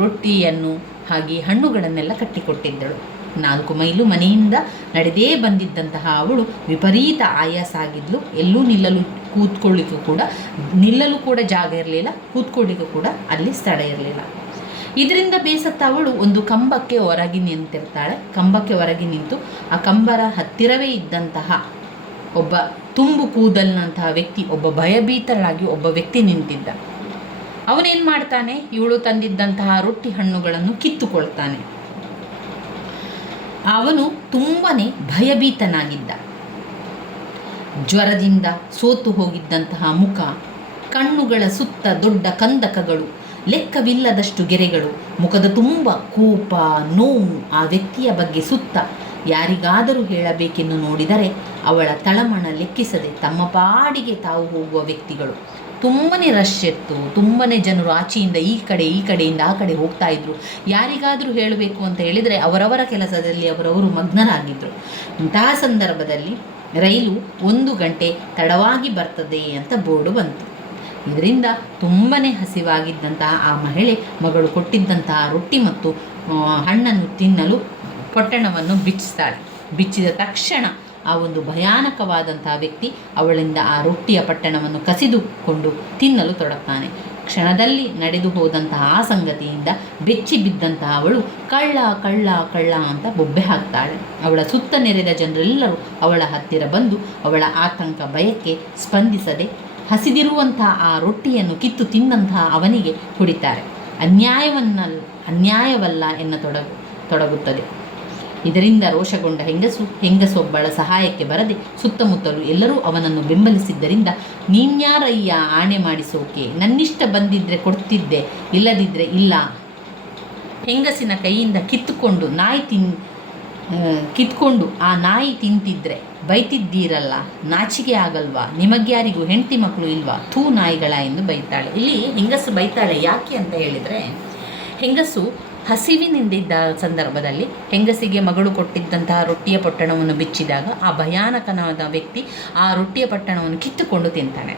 ರೊಟ್ಟಿಯನ್ನು ಹಾಗೆ ಹಣ್ಣುಗಳನ್ನೆಲ್ಲ ಕಟ್ಟಿಕೊಟ್ಟಿದ್ದಳು. 4 ಮೈಲು ಮನೆಯಿಂದ ನಡೆದೇ ಬಂದಿದ್ದಂತಹ ಅವಳು ವಿಪರೀತ ಆಯಾಸ ಆಗಿದ್ಲು. ಎಲ್ಲೂ ನಿಲ್ಲಲು ಕೂಡ ಜಾಗ ಇರಲಿಲ್ಲ, ಕೂತ್ಕೊಳ್ಳಿಕ್ಕೂ ಕೂಡ ಅಲ್ಲಿ ಸ್ಥಳ ಇರಲಿಲ್ಲ. ಇದರಿಂದ ಬೇಸತ್ತ ಅವಳು ಒಂದು ಕಂಬಕ್ಕೆ ಹೊರಗೆ ನಿಂತಿರ್ತಾಳೆ. ಕಂಬಕ್ಕೆ ಹೊರಗೆ ನಿಂತು ಆ ಕಂಬರ ಹತ್ತಿರವೇ ಇದ್ದಂತಹ ಒಬ್ಬ ತುಂಬು ಕೂದಲಿನಂತಹ ವ್ಯಕ್ತಿ, ಒಬ್ಬ ಭಯಭೀತರಾಗಿ ಒಬ್ಬ ವ್ಯಕ್ತಿ ನಿಂತಿದ್ದ. ಅವನೇನು ಮಾಡ್ತಾನೆ, ಇವಳು ತಂದಿದ್ದಂತಹ ರೊಟ್ಟಿ ಹಣ್ಣುಗಳನ್ನು ಕಿತ್ತುಕೊಳ್ತಾನೆ. ಅವನು ತುಂಬನೇ ಭಯಭೀತನಾಗಿದ್ದ. ಜ್ವರದಿಂದ ಸೋತು ಹೋಗಿದ್ದಂತಹ ಮುಖ, ಕಣ್ಣುಗಳ ಸುತ್ತ ದೊಡ್ಡ ಕಂದಕಗಳು, ಲೆಕ್ಕವಿಲ್ಲದಷ್ಟು ಗೆರೆಗಳು, ಮುಖದ ತುಂಬ ಕೋಪ, ನೋವು. ಆ ವ್ಯಕ್ತಿಯ ಬಗ್ಗೆ ಸುತ್ತ ಯಾರಿಗಾದರೂ ಹೇಳಬೇಕೆಂದು ನೋಡಿದರೆ ಅವಳ ತಳಮಣ ಲೆಕ್ಕಿಸದೆ ತಮ್ಮ ಪಾಡಿಗೆ ತಾವು ಹೋಗುವ ವ್ಯಕ್ತಿಗಳು. ತುಂಬನೇ ರಶ್ ಇತ್ತು, ತುಂಬನೇ ಜನರು ಆಚೆಯಿಂದ ಈ ಕಡೆಯಿಂದ ಆ ಕಡೆ ಹೋಗ್ತಾ ಇದ್ರು. ಯಾರಿಗಾದರೂ ಹೇಳಬೇಕು ಅಂತ ಹೇಳಿದರೆ ಅವರವರ ಕೆಲಸದಲ್ಲಿ ಅವರವರು ಮಗ್ನರಾಗಿದ್ದರು. ಇಂತಹ ಸಂದರ್ಭದಲ್ಲಿ ರೈಲು 1 ಗಂಟೆ ತಡವಾಗಿ ಬರ್ತದೆ ಅಂತ ಬೋರ್ಡು ಬಂತು. ಇದರಿಂದ ತುಂಬನೇ ಹಸಿವಾಗಿದ್ದಂತಹ ಆ ಮಹಿಳೆ ಮಗಳು ಕೊಟ್ಟಿದ್ದಂತಹ ರೊಟ್ಟಿ ಮತ್ತು ಹಣ್ಣನ್ನು ತಿನ್ನಲು ಪೊಟ್ಟಣವನ್ನು ಬಿಚ್ಚಿಸ್ತಾಳೆ. ಬಿಚ್ಚಿದ ತಕ್ಷಣ ಆ ಒಂದು ಭಯಾನಕವಾದಂತಹ ವ್ಯಕ್ತಿ ಅವಳಿಂದ ಆ ರೊಟ್ಟಿಯ ಪಟ್ಟಣವನ್ನು ಕಸಿದುಕೊಂಡು ತಿನ್ನಲು ತೊಡಗ್ತಾನೆ. ಕ್ಷಣದಲ್ಲಿ ನಡೆದು ಹೋದಂತಹ ಆ ಸಂಗತಿಯಿಂದ ಬೆಚ್ಚಿ ಬಿದ್ದಂತಹ ಅವಳು ಕಳ್ಳ ಕಳ್ಳ ಕಳ್ಳ ಅಂತ ಬೊಬ್ಬೆ ಹಾಕ್ತಾಳೆ. ಅವಳ ಸುತ್ತ ನೆರೆದ ಜನರೆಲ್ಲರೂ ಅವಳ ಹತ್ತಿರ ಬಂದು ಅವಳ ಆತಂಕ, ಭಯಕ್ಕೆ ಸ್ಪಂದಿಸದೆ ಹಸಿದಿರುವಂತಹ ಆ ರೊಟ್ಟಿಯನ್ನು ಕಿತ್ತು ತಿಂದಂತಹ ಅವನಿಗೆ ಹೊಡಿತಾರೆ. ಅನ್ಯಾಯವಲ್ಲ ತೊಡಗುತ್ತದೆ. ಇದರಿಂದ ರೋಷಗೊಂಡ ಹೆಂಗಸೊಬ್ಬಳ ಸಹಾಯಕ್ಕೆ ಬರದೆ ಸುತ್ತಮುತ್ತಲು ಎಲ್ಲರೂ ಅವನನ್ನು ಬೆಂಬಲಿಸಿದ್ದರಿಂದ, ನೀನ್ಯಾರಯ್ಯ ಆಣೆ ಮಾಡಿಸೋಕೆ, ನನ್ನಿಷ್ಟ ಬಂದಿದ್ರೆ ಕೊಡ್ತಿದ್ದೆ, ಇಲ್ಲದಿದ್ದರೆ ಇಲ್ಲ. ಹೆಂಗಸಿನ ಕೈಯಿಂದ ಕಿತ್ಕೊಂಡು ಆ ನಾಯಿ ತಿಂತಿದ್ರೆ ಬೈತಿದ್ದೀರಲ್ಲ, ನಾಚಿಕೆ ಆಗಲ್ವಾ? ನಿಮಗ್ಯಾರಿಗೂ ಹೆಂಡತಿ ಮಕ್ಕಳು ಇಲ್ವಾ? ಥೂ ನಾಯಿಗಳ ಎಂದು ಬೈತಾಳೆ. ಇಲ್ಲಿ ಹೆಂಗಸು ಬೈತಾಳೆ ಯಾಕೆ ಅಂತ ಹೇಳಿದರೆ, ಹೆಂಗಸು ಹಸಿವಿನಿಂದಿದ್ದ ಸಂದರ್ಭದಲ್ಲಿ ಹೆಂಗಸಿಗೆ ಮಗಳು ಕೊಟ್ಟಿದ್ದಂತಹ ರೊಟ್ಟಿಯ ಪೊಟ್ಟಣವನ್ನು ಬಿಚ್ಚಿದಾಗ ಆ ಭಯಾನಕನಾದ ವ್ಯಕ್ತಿ ಆ ರೊಟ್ಟಿಯ ಪಟ್ಟಣವನ್ನು ಕಿತ್ತುಕೊಂಡು ತಿಂತಾನೆ.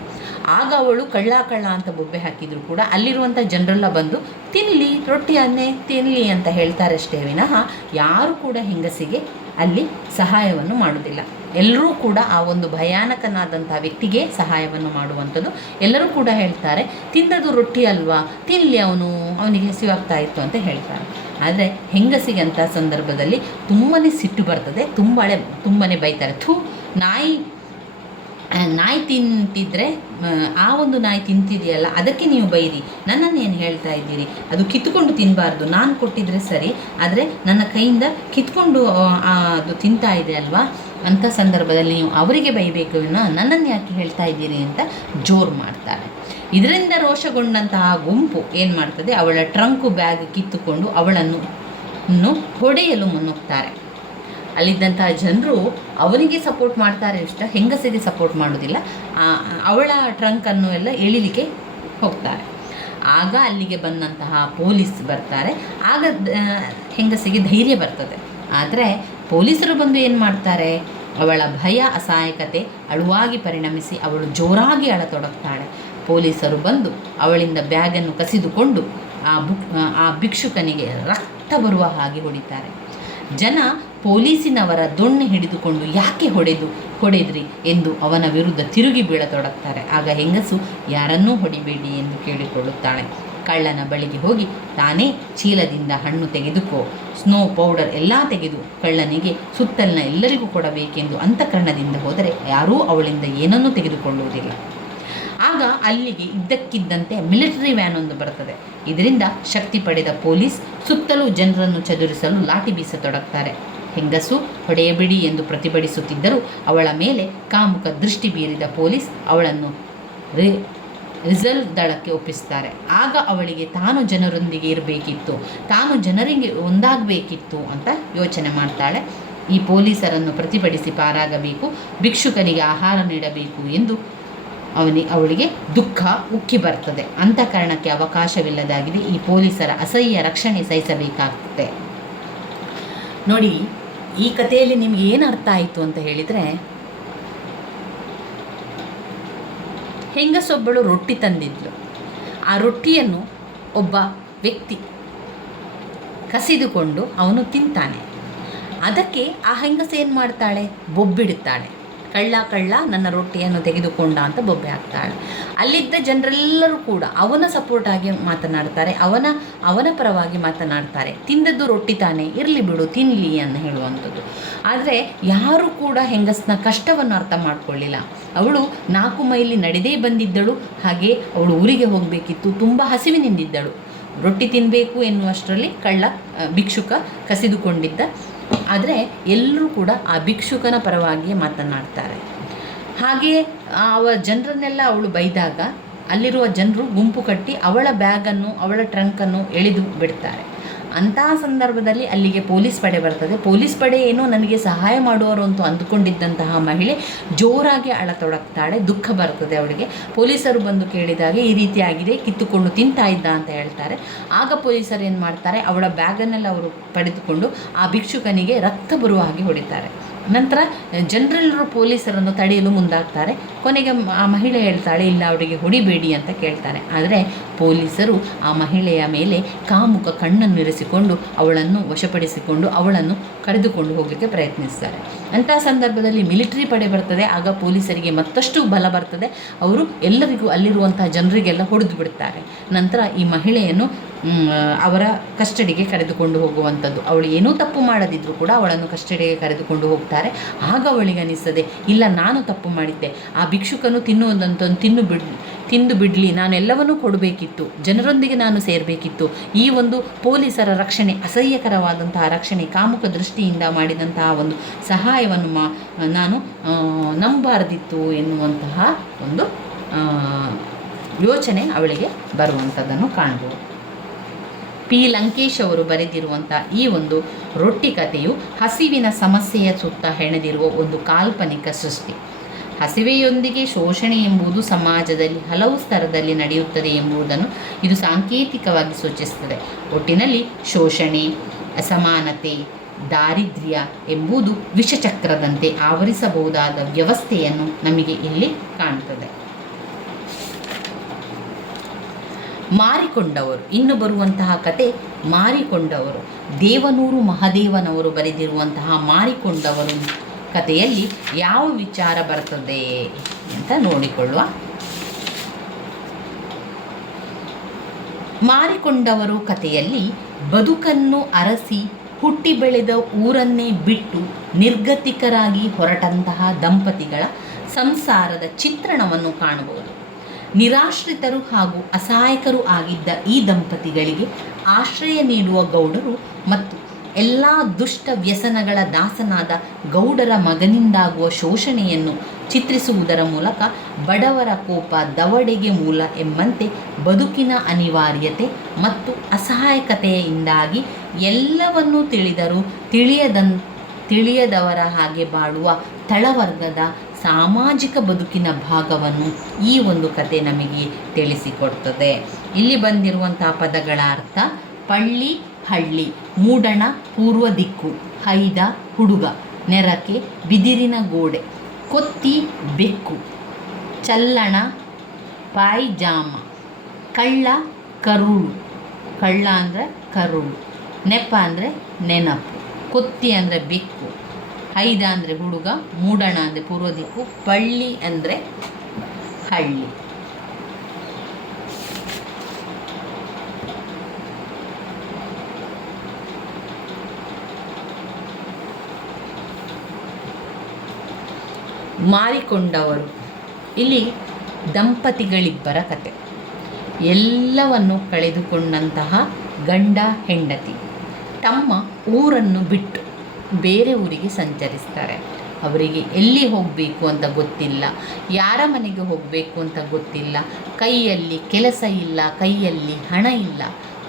ಆಗ ಅವಳು ಕಳ್ಳ ಕಳ್ಳ ಅಂತ ಬೊಬ್ಬೆ ಹಾಕಿದ್ರು ಕೂಡ ಅಲ್ಲಿರುವಂಥ ಜನರೆಲ್ಲ ಬಂದು ರೊಟ್ಟಿಯನ್ನೇ ತಿನ್ನಲಿ ಅಂತ ಹೇಳ್ತಾರೆ ಅಷ್ಟೇ ವಿನಃ ಯಾರು ಕೂಡ ಹೆಂಗಸಿಗೆ ಅಲ್ಲಿ ಸಹಾಯವನ್ನು ಮಾಡುವುದಿಲ್ಲ. ಎಲ್ಲರೂ ಕೂಡ ಆ ಒಂದು ಭಯಾನಕನಾದಂಥ ವ್ಯಕ್ತಿಗೆ ಸಹಾಯವನ್ನು ಮಾಡುವಂಥದ್ದು. ಎಲ್ಲರೂ ಕೂಡ ಹೇಳ್ತಾರೆ, ತಿಂದದು ರೊಟ್ಟಿ ಅಲ್ವಾ, ತಿನ್ನಲಿ, ಅವನಿಗೆ ಹಸಿವಾಗ್ತಾ ಇತ್ತು ಅಂತ ಹೇಳ್ತಾರೆ. ಆದರೆ ಹೆಂಗಸಿಗೆ ಅಂಥ ಸಂದರ್ಭದಲ್ಲಿ ತುಂಬಾ ಸಿಟ್ಟು ಬರ್ತದೆ, ತುಂಬನೇ ಬೈತಾರೆ. ನಾಯಿ ತಿಂತಿದ್ರೆ ಆ ಒಂದು ನಾಯಿ ತಿಂತಿದೆಯಲ್ಲ ಅದಕ್ಕೆ ನೀವು ಬೈರಿ, ನನ್ನನ್ನೇನು ಹೇಳ್ತಾ ಇದ್ದೀರಿ? ಅದು ಕಿತ್ತುಕೊಂಡು ತಿನ್ನಬಾರ್ದು, ನಾನು ಕೊಟ್ಟಿದ್ರೆ ಸರಿ, ಆದರೆ ನನ್ನ ಕೈಯಿಂದ ಕಿತ್ಕೊಂಡು ಅದು ತಿಂತಾ ಇದೆ ಅಲ್ವಾ, ಅಂಥ ಸಂದರ್ಭದಲ್ಲಿ ನೀವು ಅವರಿಗೆ ಬೈಬೇಕು, ನನ್ನನ್ನು ಯಾಕೆ ಹೇಳ್ತಾ ಇದ್ದೀರಿ ಅಂತ ಜೋರು ಮಾಡ್ತಾರೆ. ಇದರಿಂದ ರೋಷಗೊಂಡಂತಹ ಗುಂಪು ಏನು ಮಾಡ್ತದೆ, ಅವಳ ಟ್ರಂಕು ಬ್ಯಾಗ್ ಕಿತ್ತುಕೊಂಡು ಅವಳನ್ನು ಹೊಡೆಯಲು ಮುನ್ನುಗ್ತಾರೆ. ಅಲ್ಲಿದ್ದಂತಹ ಜನರು ಅವನಿಗೆ ಸಪೋರ್ಟ್ ಮಾಡ್ತಾರೆ ಇಷ್ಟ, ಹೆಂಗಸಿಗೆ ಸಪೋರ್ಟ್ ಮಾಡೋದಿಲ್ಲ. ಅವಳ ಟ್ರಂಕನ್ನು ಎಲ್ಲ ಎಳಿಲಿಕ್ಕೆ ಹೋಗ್ತಾರೆ. ಆಗ ಅಲ್ಲಿಗೆ ಬಂದಂತಹ ಪೊಲೀಸ್ ಬರ್ತಾರೆ. ಆಗ ಹೆಂಗಸಿಗೆ ಧೈರ್ಯ ಬರ್ತದೆ. ಆದರೆ ಪೊಲೀಸರು ಬಂದು ಏನು ಮಾಡ್ತಾರೆ, ಅವಳ ಭಯ ಅಸಹಾಯಕತೆ ಅಳುವಾಗಿ ಪರಿಣಮಿಸಿ ಅವಳು ಜೋರಾಗಿ ಅಳತೊಡಗ್ತಾಳೆ. ಪೊಲೀಸರು ಬಂದು ಅವಳಿಂದ ಬ್ಯಾಗನ್ನು ಕಸಿದುಕೊಂಡು ಆ ಭಿಕ್ಷುಕನಿಗೆ ರಕ್ತ ಬರುವ ಹಾಗೆ ಹೊಡಿತಾರೆ. ಜನ ಪೊಲೀಸಿನವರ ದೊಣ್ಣೆ ಹಿಡಿದುಕೊಂಡು ಯಾಕೆ ಹೊಡೆದ್ರಿ ಎಂದು ಅವನ ವಿರುದ್ಧ ತಿರುಗಿ ಬೀಳತೊಡಗ್ತಾರೆ. ಆಗ ಹೆಂಗಸು ಯಾರನ್ನೂ ಹೊಡಿಬೇಡಿ ಎಂದು ಕೇಳಿಕೊಳ್ಳುತ್ತಾಳೆ. ಕಳ್ಳನ ಬಳಿಗೆ ಹೋಗಿ ತಾನೇ ಚೀಲದಿಂದ ಹಣ್ಣು ತೆಗೆದುಕೋ, ಸ್ನೋ ಪೌಡರ್ ಎಲ್ಲ ತೆಗೆದು ಕಳ್ಳನಿಗೆ ಸುತ್ತಲಿನ ಎಲ್ಲರಿಗೂ ಕೊಡಬೇಕೆಂದು ಅಂತಃಕರಣದಿಂದ ಹೋದರೆ ಯಾರೂ ಅವಳಿಂದ ಏನನ್ನೂ ತೆಗೆದುಕೊಳ್ಳುವುದಿಲ್ಲ. ಆಗ ಅಲ್ಲಿಗೆ ಇದ್ದಕ್ಕಿದ್ದಂತೆ ಮಿಲಿಟರಿ ವ್ಯಾನ್ ಒಂದು ಬರ್ತದೆ. ಇದರಿಂದ ಶಕ್ತಿ ಪಡೆದ ಪೊಲೀಸ್ ಸುತ್ತಲೂ ಜನರನ್ನು ಚದುರಿಸಲು ಲಾಠಿ ಬೀಸತೊಡಗ್ತಾರೆ. ಹೆಂಗಸು ಹೊಡೆಯಬಿಡಿ ಎಂದು ಪ್ರತಿಭಟಿಸುತ್ತಿದ್ದರೂ ಅವಳ ಮೇಲೆ ಕಾಮುಕ ದೃಷ್ಟಿ ಬೀರಿದ ಪೊಲೀಸ್ ಅವಳನ್ನು ರಿಸರ್ವ್ ದಳಕ್ಕೆ ಒಪ್ಪಿಸ್ತಾರೆ. ಆಗ ಅವಳಿಗೆ ತಾನು ಜನರೊಂದಿಗೆ ಇರಬೇಕಿತ್ತು, ತಾನು ಜನರಿಗೆ ಒಂದಾಗಬೇಕಿತ್ತು ಅಂತ ಯೋಚನೆ ಮಾಡ್ತಾಳೆ. ಈ ಪೊಲೀಸರನ್ನು ಪ್ರತಿಭಟಿಸಿ ಪಾರಾಗಬೇಕು, ಭಿಕ್ಷುಕನಿಗೆ ಆಹಾರ ನೀಡಬೇಕು ಎಂದು ಅವಳಿಗೆ ದುಃಖ ಉಕ್ಕಿ ಬರ್ತದೆ. ಅಂತಃಕರಣಕ್ಕೆ ಅವಕಾಶವಿಲ್ಲದಾಗಿದೆ. ಈ ಪೊಲೀಸರ ಅಸಹ್ಯ ರಕ್ಷಣೆ ಸಹಿಸಬೇಕಾಗ್ತದೆ. ನೋಡಿ, ಈ ಕಥೆಯಲ್ಲಿ ನಿಮ್ಗೆ ಏನು ಅರ್ಥ ಆಯಿತು ಅಂತ ಹೇಳಿದರೆ, ಹೆಂಗಸೊಬ್ಬಳು ರೊಟ್ಟಿ ತಂದಿದ್ಲು. ಆ ರೊಟ್ಟಿಯನ್ನು ಒಬ್ಬ ವ್ಯಕ್ತಿ ಕಸಿದುಕೊಂಡು ಅವನು ತಿಂತಾನೆ. ಅದಕ್ಕೆ ಆ ಹೆಂಗಸ ಏನು ಮಾಡ್ತಾಳೆ, ಬೊಬ್ಬಿಡುತ್ತಾಳೆ. ಕಳ್ಳ ನನ್ನ ರೊಟ್ಟಿಯನ್ನು ತೆಗೆದುಕೊಂಡ ಅಂತ ಬೊಬ್ಬೆ ಹಾಕ್ತಾಳೆ. ಅಲ್ಲಿದ್ದ ಜನರೆಲ್ಲರೂ ಕೂಡ ಅವನ ಸಪೋರ್ಟಾಗಿ ಮಾತನಾಡ್ತಾರೆ, ಅವನ ಪರವಾಗಿ ಮಾತನಾಡ್ತಾರೆ. ತಿಂದದ್ದು ರೊಟ್ಟಿ ತಾನೇ, ಇರಲಿ ಬಿಡು ತಿನ್ನಲಿ ಅಂತ ಹೇಳುವಂಥದ್ದು. ಆದರೆ ಯಾರೂ ಕೂಡ ಹೆಂಗಸನ ಕಷ್ಟವನ್ನು ಅರ್ಥ ಮಾಡಿಕೊಳ್ಳಿಲ್ಲ. ಅವಳು 4 ಮೈಲಿ ನಡೆದೇ ಬಂದಿದ್ದಳು. ಹಾಗೆ ಅವಳು ಊರಿಗೆ ಹೋಗಬೇಕಿತ್ತು, ತುಂಬ ಹಸಿವಿನಿಂದಿದ್ದಳು. ರೊಟ್ಟಿ ತಿನ್ನಬೇಕು ಎನ್ನುವಷ್ಟರಲ್ಲಿ ಭಿಕ್ಷುಕ ಕಸಿದುಕೊಂಡಿದ್ದ. ಆದರೆ ಎಲ್ಲರೂ ಕೂಡ ಆ ಭಿಕ್ಷುಕನ ಪರವಾಗಿಯೇ ಮಾತನಾಡ್ತಾರೆ. ಹಾಗೆಯೇ ಜನರನ್ನೆಲ್ಲ ಅವಳು ಬೈದಾಗ ಅಲ್ಲಿರುವ ಜನರು ಗುಂಪು ಕಟ್ಟಿ ಅವಳ ಬ್ಯಾಗನ್ನು, ಅವಳ ಟ್ರಂಕನ್ನು ಎಳೆದು ಬಿಡ್ತಾರೆ. ಅಂತಹ ಸಂದರ್ಭದಲ್ಲಿ ಅಲ್ಲಿಗೆ ಪೊಲೀಸ್ ಪಡೆ ಬರ್ತದೆ. ಪೊಲೀಸ್ ಪಡೆ ಏನೋ ನನಗೆ ಸಹಾಯ ಮಾಡುವರು ಅಂತ ಅಂದುಕೊಂಡಿದ್ದಂತಹ ಮಹಿಳೆ ಜೋರಾಗಿ ಅಳತೊಡಗ್ತಾಳೆ. ದುಃಖ ಬರ್ತದೆ ಅವಳಿಗೆ. ಪೊಲೀಸರು ಬಂದು ಕೇಳಿದಾಗ ಈ ರೀತಿಯಾಗಿದೆ, ಕಿತ್ತುಕೊಂಡು ತಿಂತಾ ಇದ್ದ ಅಂತ ಹೇಳ್ತಾರೆ. ಆಗ ಪೊಲೀಸರು ಏನು ಮಾಡ್ತಾರೆ, ಅವಳ ಬ್ಯಾಗನ್ನೆಲ್ಲ ಅವರು ಪಡೆದುಕೊಂಡು ಆ ಭಿಕ್ಷುಕನಿಗೆ ರಕ್ತ ಬರುವ ಹಾಗೆ ಹೊಡಿತಾರೆ. ನಂತರ ಜನರೆಲ್ಲರೂ ಪೊಲೀಸರನ್ನು ತಡೆಯಲು ಮುಂದಾಗ್ತಾರೆ. ಕೊನೆಗೆ ಆ ಮಹಿಳೆ ಹೇಳ್ತಾಳೆ, ಇಲ್ಲ ಅವಳಿಗೆ ಹೊಡಿಬೇಡಿ ಅಂತ ಕೇಳ್ತಾರೆ. ಆದರೆ ಪೊಲೀಸರು ಆ ಮಹಿಳೆಯ ಮೇಲೆ ಕಾಮುಕ ಕಣ್ಣನ್ನಿರಿಸಿಕೊಂಡು ಅವಳನ್ನು ವಶಪಡಿಸಿಕೊಂಡು ಅವಳನ್ನು ಕರೆದುಕೊಂಡು ಹೋಗಲಿಕ್ಕೆ ಪ್ರಯತ್ನಿಸ್ತಾರೆ. ಅಂತಹ ಸಂದರ್ಭದಲ್ಲಿ ಮಿಲಿಟರಿ ಪಡೆ ಬರ್ತದೆ. ಆಗ ಪೊಲೀಸರಿಗೆ ಮತ್ತಷ್ಟು ಬಲ ಬರ್ತದೆ. ಅವರು ಎಲ್ಲರಿಗೂ ಅಲ್ಲಿರುವಂತಹ ಜನರಿಗೆಲ್ಲ ಹೊಡೆದು ಬಿಡ್ತಾರೆ. ನಂತರ ಈ ಮಹಿಳೆಯನ್ನು ಅವರ ಕಸ್ಟಡಿಗೆ ಕರೆದುಕೊಂಡು ಹೋಗುವಂಥದ್ದು. ಅವಳು ಏನೂ ತಪ್ಪು ಮಾಡದಿದ್ದರೂ ಕೂಡ ಅವಳನ್ನು ಕಸ್ಟಡಿಗೆ ಕರೆದುಕೊಂಡು ಹೋಗ್ತಾರೆ. ಆಗ ಅವಳಿಗೆ ಅನಿಸ್ತದೆ, ಇಲ್ಲ ನಾನು ತಪ್ಪು ಮಾಡಿದ್ದೆ, ಆ ಭಿಕ್ಷುಕನು ತಿನ್ನುವುದಂತಂದು ತಿಂದು ಬಿಡಲಿ, ನಾನೆಲ್ಲವನ್ನೂ ಕೊಡಬೇಕಿತ್ತು, ಜನರೊಂದಿಗೆ ನಾನು ಸೇರಬೇಕಿತ್ತು. ಈ ಒಂದು ಪೊಲೀಸರ ರಕ್ಷಣೆ, ಅಸಹ್ಯಕರವಾದಂತಹ ರಕ್ಷಣೆ, ಕಾಮುಕ ದೃಷ್ಟಿಯಿಂದ ಮಾಡಿದಂತಹ ಒಂದು ಸಹಾಯವನ್ನು ನಾನು ನಂಬಬಾರದಿತ್ತು ಎನ್ನುವಂತಹ ಒಂದು ಯೋಚನೆ ಅವಳಿಗೆ ಬರುವಂಥದ್ದನ್ನು ಕಾಣ್ಬೋದು. ಪಿ. ಲಂಕೇಶ್ ಅವರು ಬರೆದಿರುವಂಥ ಈ ಒಂದು ರೊಟ್ಟಿ ಕಥೆಯು ಹಸಿವಿನ ಸಮಸ್ಯೆಯ ಸುತ್ತ ಹೆಣೆದಿರುವ ಒಂದು ಕಾಲ್ಪನಿಕ ಸೃಷ್ಟಿ. ಹಸಿವೆಯೊಂದಿಗೆ ಶೋಷಣೆ ಎಂಬುದು ಸಮಾಜದಲ್ಲಿ ಹಲವು ಸ್ತರದಲ್ಲಿ ನಡೆಯುತ್ತದೆ ಎಂಬುದನ್ನು ಇದು ಸಾಂಕೇತಿಕವಾಗಿ ಸೂಚಿಸುತ್ತದೆ. ಒಟ್ಟಿನಲ್ಲಿ ಶೋಷಣೆ, ಅಸಮಾನತೆ, ದಾರಿದ್ರ್ಯ ಎಂಬುದು ವಿಷಚಕ್ರದಂತೆ ಆವರಿಸಬಹುದಾದ ವ್ಯವಸ್ಥೆಯನ್ನು ನಮಗೆ ಇಲ್ಲಿ ಕಾಣುತ್ತದೆ. ಮಾರಿಕೊಂಡವರು, ಇನ್ನು ಬರುವಂತಹ ಕತೆ ಮಾರಿಕೊಂಡವರು. ದೇವನೂರು ಮಹದೇವನವರು ಬರೆದಿರುವಂತಹ ಮಾರಿಕೊಂಡವರು ಕಥೆಯಲ್ಲಿ ಯಾವ ವಿಚಾರ ಬರ್ತದೆ ಅಂತ ನೋಡಿಕೊಳ್ಳುವ. ಮಾರಿಕೊಂಡವರು ಕಥೆಯಲ್ಲಿ ಬದುಕನ್ನು ಅರಸಿ ಹುಟ್ಟಿ ಬೆಳೆದ ಊರನ್ನೇ ಬಿಟ್ಟು ನಿರ್ಗತಿಕರಾಗಿ ಹೊರಟಂತಹ ದಂಪತಿಗಳ ಸಂಸಾರದ ಚಿತ್ರಣವನ್ನು ಕಾಣಬಹುದು. ನಿರಾಶ್ರಿತರು ಹಾಗೂ ಅಸಹಾಯಕರು ಆಗಿದ್ದ ಈ ದಂಪತಿಗಳಿಗೆ ಆಶ್ರಯ ನೀಡುವ ಗೌಡರು ಮತ್ತು ಎಲ್ಲ ದುಷ್ಟ ವ್ಯಸನಗಳ ದಾಸನಾದ ಗೌಡರ ಮಗನಿಂದಾಗುವ ಶೋಷಣೆಯನ್ನು ಚಿತ್ರಿಸುವುದರ ಮೂಲಕ ಬಡವರ ಕೋಪ ದವಡೆಗೆ ಮೂಲ ಎಂಬಂತೆ ಬದುಕಿನ ಅನಿವಾರ್ಯತೆ ಮತ್ತು ಅಸಹಾಯಕತೆಯಿಂದಾಗಿ ಎಲ್ಲವನ್ನೂ ತಿಳಿದರೂ ತಿಳಿಯದವರ ಹಾಗೆ ಬಾಳುವ ತಳವರ್ಗದ ಸಾಮಾಜಿಕ ಬದುಕಿನ ಭಾಗವನ್ನು ಈ ಒಂದು ಕತೆ ನಮಗೆ ತಿಳಿಸಿಕೊಡ್ತದೆ. ಇಲ್ಲಿ ಬಂದಿರುವಂಥ ಪದಗಳ ಅರ್ಥ: ಪಳ್ಳಿ ಹಳ್ಳಿ, ಮೂಡಣ ಪೂರ್ವ ದಿಕ್ಕು, ಹೈದ ಹುಡುಗ, ನೆರಕೆ ಬಿದಿರಿನ ಗೋಡೆ, ಕೊತ್ತಿ ಬೆಕ್ಕು, ಚಲ್ಲಣ ಪಾಯ್ಜಾಮ, ಕಳ್ಳ ಕರುಳು, ಕಳ್ಳ ಅಂದರೆ ಕರುಳು, ನೆಪ ಅಂದರೆ ನೆನಪು, ಕೊತ್ತಿ ಅಂದರೆ ಬೆಕ್ಕು, ಹೈದ ಅಂದರೆ ಹುಡುಗ, ಮೂಡಣ ಅಂದರೆ ಪೂರ್ವ ದಿಕ್ಕು, ಪಳ್ಳಿ ಅಂದರೆ ಹಳ್ಳಿ. ಮಾರಿಕೊಂಡವರು, ಇಲ್ಲಿ ದಂಪತಿಗಳಿಬ್ಬರ ಕತೆ. ಎಲ್ಲವನ್ನು ಕಳೆದುಕೊಂಡಂತಹ ಗಂಡ ಹೆಂಡತಿ ತಮ್ಮ ಊರನ್ನು ಬಿಟ್ಟು ಬೇರೆ ಊರಿಗೆ ಸಂಚರಿಸ್ತಾರೆ. ಅವರಿಗೆ ಎಲ್ಲಿ ಹೋಗಬೇಕು ಅಂತ ಗೊತ್ತಿಲ್ಲ, ಯಾರ ಮನೆಗೆ ಹೋಗಬೇಕು ಅಂತ ಗೊತ್ತಿಲ್ಲ, ಕೈಯಲ್ಲಿ ಕೆಲಸ ಇಲ್ಲ, ಕೈಯಲ್ಲಿ ಹಣ ಇಲ್ಲ.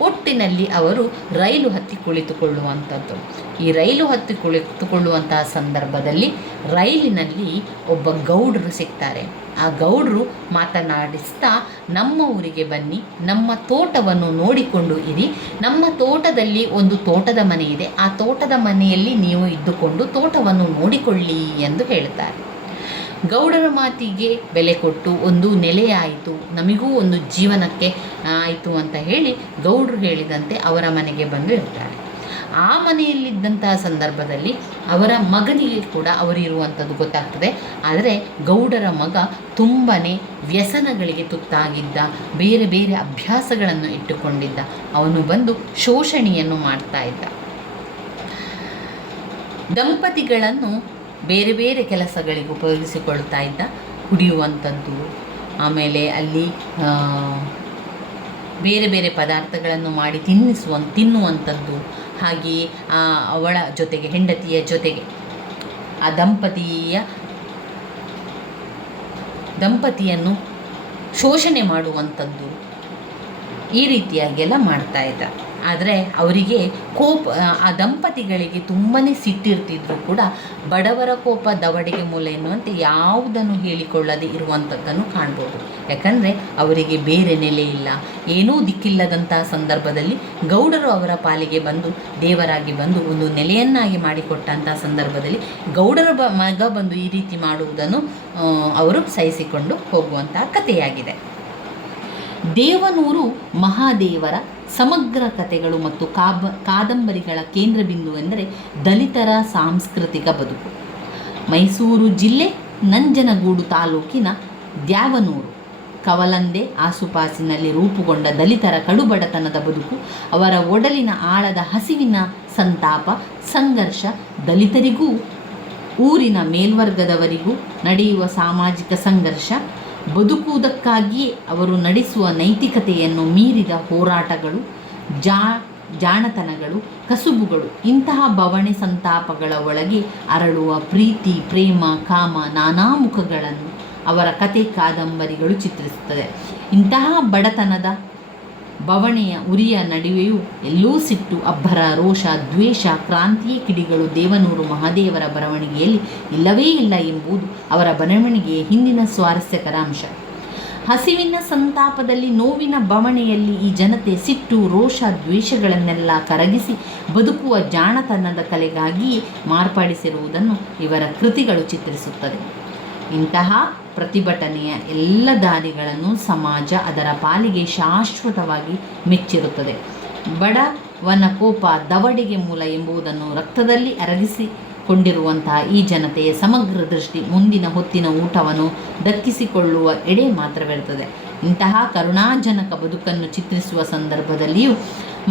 ಒಟ್ಟಿನಲ್ಲಿ ಅವರು ರೈಲು ಹತ್ತಿ ಕುಳಿತುಕೊಳ್ಳುವಂಥದ್ದು. ಈ ರೈಲು ಹತ್ತಿ ಕುಳಿತುಕೊಳ್ಳುವಂತಹ ಸಂದರ್ಭದಲ್ಲಿ ರೈಲಿನಲ್ಲಿ ಒಬ್ಬ ಗೌಡರು ಸಿಗ್ತಾರೆ. ಆ ಗೌಡರು ಮಾತನಾಡಿಸ್ತಾ, ನಮ್ಮ ಊರಿಗೆ ಬನ್ನಿ, ನಮ್ಮ ತೋಟವನ್ನು ನೋಡಿಕೊಂಡು ಇರಿ, ನಮ್ಮ ತೋಟದಲ್ಲಿ ಒಂದು ತೋಟದ ಮನೆ ಇದೆ, ಆ ತೋಟದ ಮನೆಯಲ್ಲಿ ನೀವು ಇದ್ದುಕೊಂಡು ತೋಟವನ್ನು ನೋಡಿಕೊಳ್ಳಿ ಎಂದು ಹೇಳ್ತಾರೆ. ಗೌಡರ ಮಾತಿಗೆ ಬೆಲೆ ಕೊಟ್ಟು ಒಂದು ನೆಲೆಯಾಯಿತು, ನಮಗೂ ಒಂದು ಜೀವನಕ್ಕೆ ಆಯಿತು ಅಂತ ಹೇಳಿ ಗೌಡರು ಹೇಳಿದಂತೆ ಅವರ ಮನೆಗೆ ಬಂದು ಇರ್ತಾರೆ. ಆ ಮನೆಯಲ್ಲಿದ್ದಂತಹ ಸಂದರ್ಭದಲ್ಲಿ ಅವರ ಮಗನಿಗೆ ಕೂಡ ಅವರಿರುವಂಥದ್ದು ಗೊತ್ತಾಗ್ತದೆ. ಆದರೆ ಗೌಡರ ಮಗ ತುಂಬಾ ವ್ಯಸನಗಳಿಗೆ ತುತ್ತಾಗಿದ್ದ, ಬೇರೆ ಬೇರೆ ಅಭ್ಯಾಸಗಳನ್ನು ಇಟ್ಟುಕೊಂಡಿದ್ದ. ಅವನು ಬಂದು ಶೋಷಣೆಯನ್ನು ಮಾಡ್ತಾ ಇದ್ದ. ದಂಪತಿಗಳನ್ನು ಬೇರೆ ಬೇರೆ ಕೆಲಸಗಳಿಗೆ ಉಪಯೋಗಿಸಿಕೊಳ್ತಾ ಇದ್ದ. ಕುಡಿಯುವಂಥದ್ದು, ಆಮೇಲೆ ಅಲ್ಲಿ ಬೇರೆ ಬೇರೆ ಪದಾರ್ಥಗಳನ್ನು ಮಾಡಿ ತಿನ್ನುವಂಥದ್ದು, ಹಾಗೆಯೇ ಅವಳ ಜೊತೆಗೆ, ಹೆಂಡತಿಯ ಜೊತೆಗೆ ಆ ದಂಪತಿಯನ್ನು ಶೋಷಣೆ ಮಾಡುವಂಥದ್ದು, ಈ ರೀತಿಯಾಗೆಲ್ಲ ಮಾಡ್ತಾ ಇದ್ದ. ಆದರೆ ಅವರಿಗೆ ಆ ದಂಪತಿಗಳಿಗೆ ತುಂಬಾ ಸಿಟ್ಟಿರ್ತಿದ್ರು ಕೂಡ ಬಡವರ ಕೋಪ ದವಡೆಗೆ ಮೂಲ ಎನ್ನುವಂತೆ ಯಾವುದನ್ನು ಹೇಳಿಕೊಳ್ಳದೆ ಇರುವಂಥದ್ದನ್ನು ಕಾಣ್ಬೋದು. ಯಾಕಂದರೆ ಅವರಿಗೆ ಬೇರೆ ನೆಲೆ ಇಲ್ಲ, ಏನೂ ದಿಕ್ಕಿಲ್ಲದಂತಹ ಸಂದರ್ಭದಲ್ಲಿ ಗೌಡರು ಅವರ ಪಾಲಿಗೆ ಬಂದು ದೇವರಾಗಿ ಬಂದು ಒಂದು ನೆಲೆಯನ್ನಾಗಿ ಮಾಡಿಕೊಟ್ಟಂತಹ ಸಂದರ್ಭದಲ್ಲಿ ಗೌಡರ ಮಗ ಬಂದು ಈ ರೀತಿ ಮಾಡುವುದನ್ನು ಅವರು ಸಹಿಸಿಕೊಂಡು ಹೋಗುವಂತಹ ಕಥೆಯಾಗಿದೆ. ದೇವನೂರು ಮಹಾದೇವರ ಸಮಗ್ರ ಕಥೆಗಳು ಮತ್ತು ಕಾದಂಬರಿಗಳ ಕೇಂದ್ರ ಬಿಂದು ಎಂದರೆ ದಲಿತರ ಸಾಂಸ್ಕೃತಿಕ ಬದುಕು. ಮೈಸೂರು ಜಿಲ್ಲೆ ನಂಜನಗೂಡು ತಾಲೂಕಿನ ದ್ಯಾವನೂರು, ಕವಲಂದೆ ಆಸುಪಾಸಿನಲ್ಲಿ ರೂಪುಗೊಂಡ ದಲಿತರ ಕಡುಬಡತನದ ಬದುಕು, ಅವರ ಒಡಲಿನ ಆಳದ ಹಸಿವಿನ ಸಂತಾಪ, ಸಂಘರ್ಷ, ದಲಿತರಿಗೂ ಊರಿನ ಮೇಲ್ವರ್ಗದವರಿಗೂ ನಡೆಯುವ ಸಾಮಾಜಿಕ ಸಂಘರ್ಷ, ಬದುಕುವುದಕ್ಕಾಗಿಯೇ ಅವರು ನಡೆಸುವ ನೈತಿಕತೆಯನ್ನು ಮೀರಿದ ಹೋರಾಟಗಳು, ಜಾಣತನಗಳು, ಕಸುಬುಗಳು, ಇಂತಹ ಬವಣೆ ಸಂತಾಪಗಳ ಒಳಗೆ ಅರಳುವ ಪ್ರೀತಿ, ಪ್ರೇಮ, ಕಾಮ, ನಾನಾ ಮುಖಗಳನ್ನು ಅವರ ಕತೆ ಕಾದಂಬರಿಗಳು ಚಿತ್ರಿಸುತ್ತದೆ. ಇಂತಹ ಬಡತನದ ಬವಣೆಯ ಉರಿಯ ನಡುವೆಯೂ ಎಲ್ಲೂ ಸಿಟ್ಟು, ಅಬ್ಬರ, ರೋಷ, ದ್ವೇಷ, ಕ್ರಾಂತಿಯ ಕಿಡಿಗಳು ದೇವನೂರು ಮಹಾದೇವರ ಬರವಣಿಗೆಯಲ್ಲಿ ಇಲ್ಲವೇ ಇಲ್ಲ ಎಂಬುದು ಅವರ ಬರವಣಿಗೆಯ ಹಿಂದಿನ ಸ್ವಾರಸ್ಯಕರ ಅಂಶ. ಹಸಿವಿನ ಸಂತಾಪದಲ್ಲಿ, ನೋವಿನ ಬವಣೆಯಲ್ಲಿ ಈ ಜನತೆ ಸಿಟ್ಟು, ರೋಷ, ದ್ವೇಷಗಳನ್ನೆಲ್ಲ ಕರಗಿಸಿ ಬದುಕುವ ಜಾಣತನದ ಕಲೆಗಾಗಿಯೇ ಮಾರ್ಪಡಿಸಿರುವುದನ್ನು ಇವರ ಕೃತಿಗಳು ಚಿತ್ರಿಸುತ್ತದೆ. ಇಂತಹ ಪ್ರತಿಭಟನೆಯ ಎಲ್ಲ ದಾರಿಗಳನ್ನು ಸಮಾಜ ಅದರ ಪಾಲಿಗೆ ಶಾಶ್ವತವಾಗಿ ಮೆಚ್ಚಿರುತ್ತದೆ. ಬಡವನ ಕೋಪ ದವಡೆಗೆ ಮೂಲ ಎಂಬುದನ್ನು ರಕ್ತದಲ್ಲಿ ಅರಗಿಸಿಕೊಂಡಿರುವಂತಹ ಈ ಜನತೆಯ ಸಮಗ್ರ ದೃಷ್ಟಿ ಮುಂದಿನ ಹೊತ್ತಿನ ಊಟವನ್ನು ದಕ್ಕಿಸಿಕೊಳ್ಳುವ ಎಡೆ ಮಾತ್ರವಿರುತ್ತದೆ. ಇಂತಹ ಕರುಣಾಜನಕ ಬದುಕನ್ನು ಚಿತ್ರಿಸುವ ಸಂದರ್ಭದಲ್ಲಿಯೂ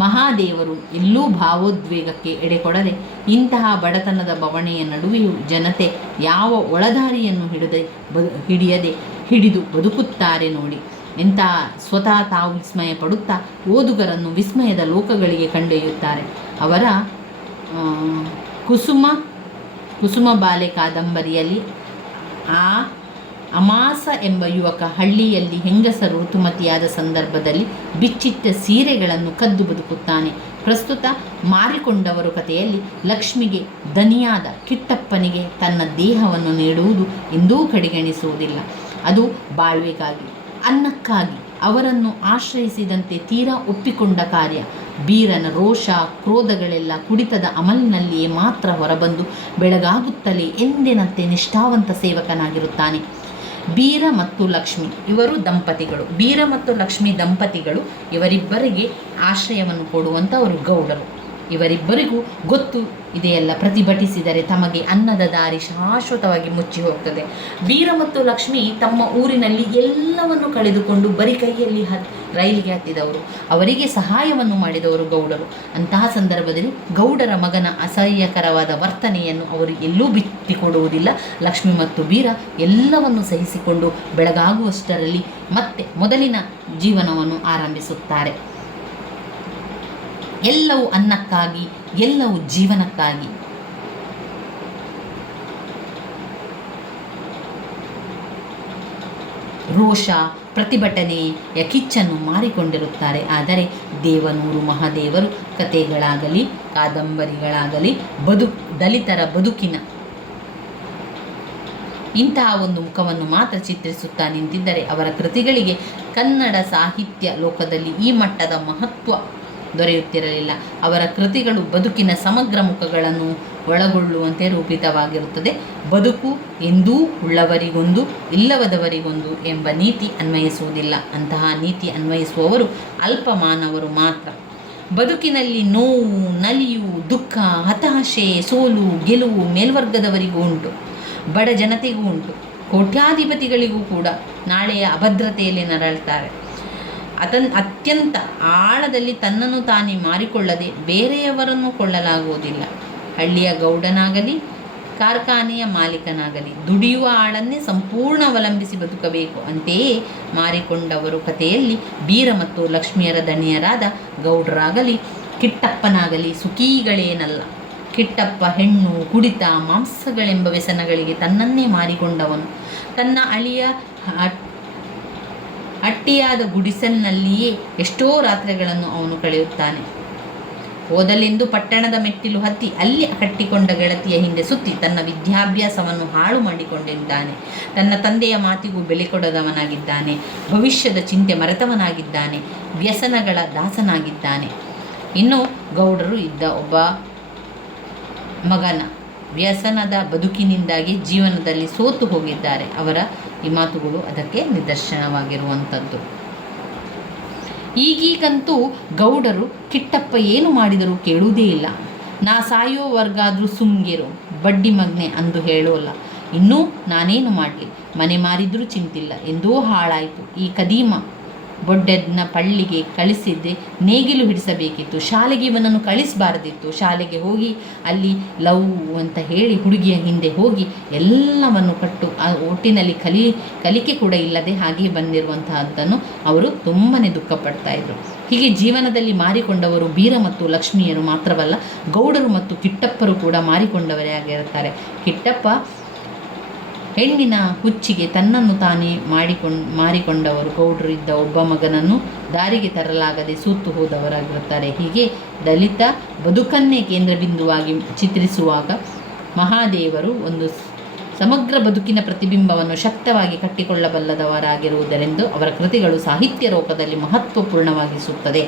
ಮಹಾದೇವರು ಎಲ್ಲೂ ಭಾವೋದ್ವೇಗಕ್ಕೆ ಎಡೆಕೊಡದೆ ಇಂತಹ ಬಡತನದ ಬವಣೆಯ ನಡುವೆಯೂ ಜನತೆ ಯಾವ ಒಳದಾರಿಯನ್ನು ಹಿಡಿದು ಬದುಕುತ್ತಾರೆ ನೋಡಿ. ಇಂತಹ ಸ್ವತಃ ತಾವು ವಿಸ್ಮಯ ಪಡುತ್ತಾ ಓದುಗರನ್ನು ವಿಸ್ಮಯದ ಲೋಕಗಳಿಗೆ ಕೊಂಡೊಯ್ಯುತ್ತಾರೆ. ಅವರ ಕುಸುಮ ಬಾಲೆ ಕಾದಂಬರಿಯಲ್ಲಿ ಅಮಾಸ ಎಂಬ ಯುವಕ ಹಳ್ಳಿಯಲ್ಲಿ ಹೆಂಗಸರು ಋತುಮತಿಯಾದ ಸಂದರ್ಭದಲ್ಲಿ ಬಿಚ್ಚಿಟ್ಟ ಸೀರೆಗಳನ್ನು ಕದ್ದು ಬದುಕುತ್ತಾನೆ. ಪ್ರಸ್ತುತ ಮಾರಿಕೊಂಡವರು ಕಥೆಯಲ್ಲಿ ಲಕ್ಷ್ಮಿಗೆ ದನಿಯಾದ ಕಿಟ್ಟಪ್ಪನಿಗೆ ತನ್ನ ದೇಹವನ್ನು ನೀಡುವುದು ಎಂದೂ ಕಡೆಗಣಿಸುವುದಿಲ್ಲ. ಅದು ಬಾಳ್ವೆಗಾಗಿ, ಅನ್ನಕ್ಕಾಗಿ ಅವರನ್ನು ಆಶ್ರಯಿಸಿದಂತೆ ತೀರಾ ಒಪ್ಪಿಕೊಂಡ ಕಾರ್ಯ. ಬೀರನ ರೋಷ ಕ್ರೋಧಗಳೆಲ್ಲ ಕುಡಿತದ ಅಮಲಿನಲ್ಲಿಯೇ ಮಾತ್ರ ಹೊರಬಂದು ಬೆಳಗಾಗುತ್ತಲೇ ಎಂದಿನಂತೆ ನಿಷ್ಠಾವಂತ ಸೇವಕನಾಗಿರುತ್ತಾನೆ. ಬೀರ ಮತ್ತು ಲಕ್ಷ್ಮಿ ಇವರು ದಂಪತಿಗಳು. ಬೀರ ಮತ್ತು ಲಕ್ಷ್ಮಿ ದಂಪತಿಗಳು ಇವರಿಬ್ಬರಿಗೆ ಆಶ್ರಯವನ್ನು ಕೊಡುವಂಥವರು ಗೌಡರು. ಇವರಿಬ್ಬರಿಗೂ ಗೊತ್ತು ಇದೆಯಲ್ಲ, ಪ್ರತಿಭಟಿಸಿದರೆ ತಮಗೆ ಅನ್ನದ ದಾರಿ ಶಾಶ್ವತವಾಗಿ ಮುಚ್ಚಿ ಹೋಗ್ತದೆ. ಬೀರ ಮತ್ತು ಲಕ್ಷ್ಮಿ ತಮ್ಮ ಊರಿನಲ್ಲಿ ಎಲ್ಲವನ್ನು ಕಳೆದುಕೊಂಡು ಬರಿ ಕೈಯಲ್ಲಿ ರೈಲಿಗೆ ಹತ್ತಿದವರು. ಅವರಿಗೆ ಸಹಾಯವನ್ನು ಮಾಡಿದವರು ಗೌಡರು. ಅಂತಹ ಸಂದರ್ಭದಲ್ಲಿ ಗೌಡರ ಮಗನ ಅಸಹ್ಯಕರವಾದ ವರ್ತನೆಯನ್ನು ಅವರು ಎಲ್ಲೂ ಬಿಟ್ಟಿಕೊಡುವುದಿಲ್ಲ. ಲಕ್ಷ್ಮಿ ಮತ್ತು ಬೀರ ಎಲ್ಲವನ್ನು ಸಹಿಸಿಕೊಂಡು ಬೆಳಗಾಗುವಷ್ಟರಲ್ಲಿ ಮತ್ತೆ ಮೊದಲಿನ ಜೀವನವನ್ನು ಆರಂಭಿಸುತ್ತಾರೆ. ಎಲ್ಲವೂ ಅನ್ನಕ್ಕಾಗಿ, ಎಲ್ಲವೂ ಜೀವನಕ್ಕಾಗಿ. ರೋಷ ಪ್ರತಿಭಟನೆಯ ಕಿಚ್ಚನ್ನು ಮಾರಿಕೊಂಡಿರುತ್ತಾರೆ. ಆದರೆ ದೇವನೂರು ಮಹಾದೇವರು ಕಥೆಗಳಾಗಲಿ ಕಾದಂಬರಿಗಳಾಗಲಿ ದಲಿತರ ಬದುಕಿನ ಇಂತಹ ಒಂದು ಮುಖವನ್ನು ಮಾತ್ರ ಚಿತ್ರಿಸುತ್ತಾ ನಿಂತಿದ್ದರೆ ಅವರ ಕೃತಿಗಳಿಗೆ ಕನ್ನಡ ಸಾಹಿತ್ಯ ಲೋಕದಲ್ಲಿ ಈ ಮಟ್ಟದ ಮಹತ್ವ ದೊರೆಯುತ್ತಿರಲಿಲ್ಲ. ಅವರ ಕೃತಿಗಳು ಬದುಕಿನ ಸಮಗ್ರ ಮುಖಗಳನ್ನು ಒಳಗೊಳ್ಳುವಂತೆ ರೂಪಿತವಾಗಿರುತ್ತದೆ. ಬದುಕು ಎಂದೂ ಉಳ್ಳವರಿಗೊಂದು ಇಲ್ಲವದವರಿಗೊಂದು ಎಂಬ ನೀತಿ ಅನ್ವಯಿಸುವುದಿಲ್ಲ. ಅಂತಹ ನೀತಿ ಅನ್ವಯಿಸುವವರು ಅಲ್ಪ ಮಾನವರು ಮಾತ್ರ. ಬದುಕಿನಲ್ಲಿ ನೋವು, ನಲಿವು, ದುಃಖ, ಹತಾಶೆ, ಸೋಲು, ಗೆಲುವು ಮೇಲ್ವರ್ಗದವರಿಗೂ ಉಂಟು, ಬಡ ಜನತೆಗೂ ಉಂಟು, ಕೋಟ್ಯಾಧಿಪತಿಗಳಿಗೂ ಕೂಡ ನಾಳೆಯ ಅಭದ್ರತೆಯಲ್ಲಿ ನರಳುತ್ತಾರೆ. ಅತ್ಯಂತ ಆಳದಲ್ಲಿ ತನ್ನನ್ನು ತಾನೇ ಮಾರಿಕೊಳ್ಳದೆ ಬೇರೆಯವರನ್ನು ಕೊಳ್ಳಲಾಗುವುದಿಲ್ಲ. ಹಳ್ಳಿಯ ಗೌಡನಾಗಲಿ ಕಾರ್ಖಾನೆಯ ಮಾಲೀಕನಾಗಲಿ ದುಡಿಯುವ ಆಳನ್ನೇ ಸಂಪೂರ್ಣ ಅವಲಂಬಿಸಿ ಬದುಕಬೇಕು. ಅಂತೆಯೇ ಮಾರಿಕೊಂಡವರು ಕಥೆಯಲ್ಲಿ ಬೀರ ಮತ್ತು ಲಕ್ಷ್ಮಿಯರ ದಣಿಯರಾದ ಗೌಡರಾಗಲಿ ಕಿಟ್ಟಪ್ಪನಾಗಲಿ ಸುಖೀಗಳೇನಲ್ಲ. ಕಿಟ್ಟಪ್ಪ ಹೆಣ್ಣು, ಕುಡಿತ, ಮಾಂಸಗಳೆಂಬ ವ್ಯಸನಗಳಿಗೆ ತನ್ನನ್ನೇ ಮಾರಿಕೊಂಡವನು. ತನ್ನ ಅಳಿಯ ಅಟ್ಟಿಯಾದ ಗುಡಿಸಲಿನಲ್ಲಿಯೇ ಎಷ್ಟೋ ರಾತ್ರಿಗಳನ್ನು ಅವನು ಕಳೆಯುತ್ತಾನೆ. ಓದಲೆಂದು ಪಟ್ಟಣದ ಮೆಟ್ಟಿಲು ಹತ್ತಿ ಅಲ್ಲಿ ಕಟ್ಟಿಕೊಂಡ ಗೆಳತಿಯ ಹಿಂದೆ ಸುತ್ತಿ ತನ್ನ ವಿದ್ಯಾಭ್ಯಾಸವನ್ನು ಹಾಳು ಮಾಡಿಕೊಂಡಿದ್ದಾನೆ. ತನ್ನ ತಂದೆಯ ಮಾತಿಗೂ ಬೆಲೆ ಕೊಡದವನಾಗಿದ್ದಾನೆ. ಭವಿಷ್ಯದ ಚಿಂತೆ ಮರೆತವನಾಗಿದ್ದಾನೆ. ವ್ಯಸನಗಳ ದಾಸನಾಗಿದ್ದಾನೆ. ಇನ್ನು ಗೌಡರು ಇದ್ದ ಒಬ್ಬ ಮಗನ ವ್ಯಸನದ ಬದುಕಿನಿಂದಾಗಿ ಜೀವನದಲ್ಲಿ ಸೋತು ಹೋಗಿದ್ದಾರೆ. ಅವರ ಈ ಮಾತುಗಳು ಅದಕ್ಕೆ ನಿದರ್ಶನವಾಗಿರುವಂಥದ್ದು. ಈಗೀಗಂತೂ ಗೌಡರು ಕಿಟ್ಟಪ್ಪ ಏನು ಮಾಡಿದರೂ ಕೇಳುವುದೇ ಇಲ್ಲ. ನಾ ಸಾಯೋವರ್ಗಾದರೂ ಸುಮ್ಗಿರು ಬಡ್ಡಿ ಮಗ್ನೆ ಅಂದು ಹೇಳೋಲ್ಲ. ಇನ್ನೂ ನಾನೇನು ಮಾಡಲಿ, ಮನೆ ಮಾರಿದ್ರೂ ಚಿಂತಿಲ್ಲ, ಎಂದೋ ಹಾಳಾಯಿತು. ಈ ಕದೀಮ ಬೊಡ್ಡೆದ್ನ ಪಳ್ಳಿಗೆ ಕಳಿಸಿದ್ದೆ ನೇಗಿಲು ಹಿಡಿಸಬೇಕಿತ್ತು. ಶಾಲೆಗೆ ಇವನನ್ನು ಕಳಿಸಬಾರ್ದಿತ್ತು. ಶಾಲೆಗೆ ಹೋಗಿ ಅಲ್ಲಿ ಲವ್ ಅಂತ ಹೇಳಿ ಹುಡುಗಿಯ ಹಿಂದೆ ಹೋಗಿ ಎಲ್ಲವನ್ನು ಕಟ್ಟು ಒಟ್ಟಿನಲ್ಲಿ ಕಲಿಕೆ ಕೂಡ ಇಲ್ಲದೆ ಹಾಗೆ ಬಂದಿರುವಂತಹದ್ದನ್ನು ಅವರು ತುಂಬಾ ದುಃಖಪಡ್ತಾಯಿದ್ರು. ಹೀಗೆ ಜೀವನದಲ್ಲಿ ಮಾರಿಕೊಂಡವರು ಬೀರ ಮತ್ತು ಲಕ್ಷ್ಮಿಯರು ಮಾತ್ರವಲ್ಲ, ಗೌಡರು ಮತ್ತು ಕಿಟ್ಟಪ್ಪರು ಕೂಡ ಮಾರಿಕೊಂಡವರೇ ಆಗಿರುತ್ತಾರೆ. ಕಿಟ್ಟಪ್ಪ ಹೆಣ್ಣಿನ ಹುಚ್ಚಿಗೆ ತನ್ನನ್ನು ತಾನೇ ಮಾರಿಕೊಂಡವರು. ಗೌಡರು ಇದ್ದ ಒಬ್ಬ ಮಗನನ್ನು ದಾರಿಗೆ ತರಲಾಗದೆ ಸೂತು ಹೋದವರಾಗಿರುತ್ತಾರೆ. ಹೀಗೆ ದಲಿತ ಬದುಕನ್ನೇ ಕೇಂದ್ರ ಬಿಂದುವಾಗಿ ಚಿತ್ರಿಸುವಾಗ ಮಹಾದೇವರು ಒಂದು ಸಮಗ್ರ ಬದುಕಿನ ಪ್ರತಿಬಿಂಬವನ್ನು ಶಕ್ತವಾಗಿ ಕಟ್ಟಿಕೊಳ್ಳಬಲ್ಲದವರಾಗಿರುವುದರಿಂದ ಅವರ ಕೃತಿಗಳು ಸಾಹಿತ್ಯ ಲೋಕದಲ್ಲಿ ಮಹತ್ವಪೂರ್ಣವಾಗಿಸುತ್ತದೆ.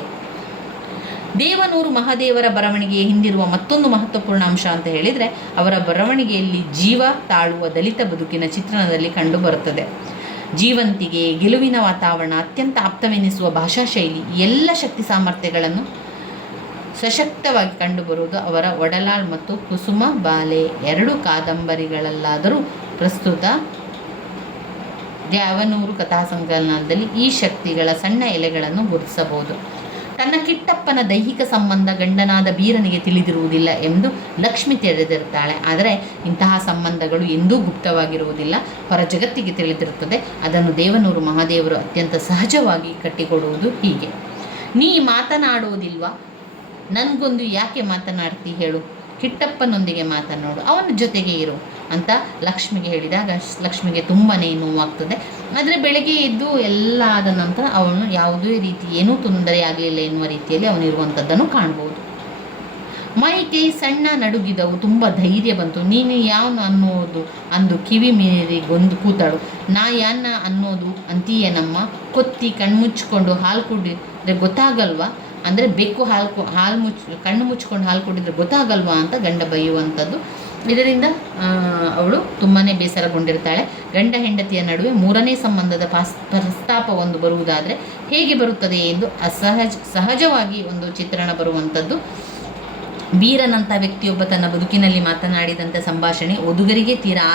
ದೇವನೂರು ಮಹಾದೇವರ ಬರವಣಿಗೆಯ ಹಿಂದಿರುವ ಮತ್ತೊಂದು ಮಹತ್ವಪೂರ್ಣ ಅಂಶ ಅಂತ ಹೇಳಿದರೆ ಅವರ ಬರವಣಿಗೆಯಲ್ಲಿ ಜೀವ ತಾಳುವ ದಲಿತ ಬದುಕಿನ ಚಿತ್ರಣದಲ್ಲಿ ಕಂಡುಬರುತ್ತದೆ. ಜೀವಂತಿಗೆ, ಗೆಲುವಿನ ವಾತಾವರಣ, ಅತ್ಯಂತ ಆಪ್ತವೆನಿಸುವ ಭಾಷಾ ಶೈಲಿ, ಎಲ್ಲ ಶಕ್ತಿ ಸಾಮರ್ಥ್ಯಗಳನ್ನು ಸಶಕ್ತವಾಗಿ ಕಂಡುಬರುವುದು ಅವರ ಒಡಲಾಳ್ ಮತ್ತು ಕುಸುಮ ಬಾಲೆ ಎರಡು ಕಾದಂಬರಿಗಳಲ್ಲಾದರೂ ಪ್ರಸ್ತುತ ದ್ಯಾವನೂರು ಕಥಾ ಸಂಕಲನದಲ್ಲಿ ಈ ಶಕ್ತಿಗಳ ಸಣ್ಣ ಎಲೆಗಳನ್ನು ಗುರುತಿಸಬಹುದು. ತನ್ನ ಕಿಟ್ಟಪ್ಪನ ದೈಹಿಕ ಸಂಬಂಧ ಗಂಡನಾದ ಬೀರನಿಗೆ ತಿಳಿದಿರುವುದಿಲ್ಲ ಎಂದು ಲಕ್ಷ್ಮಿ ತಿಳಿದಿರುತ್ತಾಳೆ. ಆದರೆ ಇಂತಹ ಸಂಬಂಧಗಳು ಎಂದೂ ಗುಪ್ತವಾಗಿರುವುದಿಲ್ಲ, ಹೊರ ಜಗತ್ತಿಗೆ ತಿಳಿದಿರುತ್ತದೆ. ಅದನ್ನು ದೇವನೂರು ಮಹಾದೇವರು ಅತ್ಯಂತ ಸಹಜವಾಗಿ ಕಟ್ಟಿಕೊಡುವುದು ಹೀಗೆ: ನೀ ಮಾತನಾಡುವುದಿಲ್ವಾ? ನನಗೊಂದು ಯಾಕೆ ಮಾತನಾಡ್ತಿ ಹೇಳು, ಕಿಟ್ಟಪ್ಪನೊಂದಿಗೆ ಮಾತನಾಡು, ಅವನ ಜೊತೆಗೆ ಇರು ಅಂತ ಲಕ್ಷ್ಮಿಗೆ ಹೇಳಿದಾಗ ಲಕ್ಷ್ಮಿಗೆ ತುಂಬಾ ನೋವಾಗ್ತದೆ. ಆದರೆ ಬೆಳಗ್ಗೆ ಎದ್ದು ಎಲ್ಲ ಆದ ನಂತರ ಅವನು ಯಾವುದೇ ರೀತಿ ಏನೂ ತೊಂದರೆ ಆಗಲಿಲ್ಲ ಎನ್ನುವ ರೀತಿಯಲ್ಲಿ ಅವನಿರುವಂಥದ್ದನ್ನು ಕಾಣ್ಬೋದು. ಮೈ ಕೈ ಸಣ್ಣ ನಡುಗಿದವು, ತುಂಬ ಧೈರ್ಯ ಬಂತು. ನೀನು ಯಾವನು ಅನ್ನೋದು ಅಂದು ಕಿವಿ ಮೀರಿ ಗೊಂದು ಕೂತಾಳು. ನಾ ಯಾನ ಅನ್ನೋದು ಅಂತೀಯ ನಮ್ಮ ಕೊತ್ತಿ ಕಣ್ಮುಚ್ಕೊಂಡು ಹಾಲು ಕುಡಿದ್ರೆ ಗೊತ್ತಾಗಲ್ವಾ, ಅಂದರೆ ಬೆಕ್ಕು ಹಾಲು ಕಣ್ಣು ಮುಚ್ಕೊಂಡು ಹಾಲು ಕುಡಿದ್ರೆ ಗೊತ್ತಾಗಲ್ವಾ ಅಂತ ಗಂಡ ಬೈಯುವಂಥದ್ದು. ಇದರಿಂದ ಅವಳು ತುಂಬಾ ಬೇಸರಗೊಂಡಿರ್ತಾಳೆ. ಗಂಡ ಹೆಂಡತಿಯ ನಡುವೆ ಮೂರನೇ ಸಂಬಂಧದ ಪ್ರಸ್ತಾಪ ಒಂದು ಬರುವುದಾದರೆ ಹೇಗೆ ಬರುತ್ತದೆ ಎಂದು ಸಹಜವಾಗಿ ಒಂದು ಚಿತ್ರಣ ಬರುವಂಥದ್ದು. ಬೀರನಂಥ ವ್ಯಕ್ತಿಯೊಬ್ಬ ತನ್ನ ಬದುಕಿನಲ್ಲಿ ಮಾತನಾಡಿದಂಥ ಸಂಭಾಷಣೆ ಓದುಗರಿಗೆ ತೀರಾ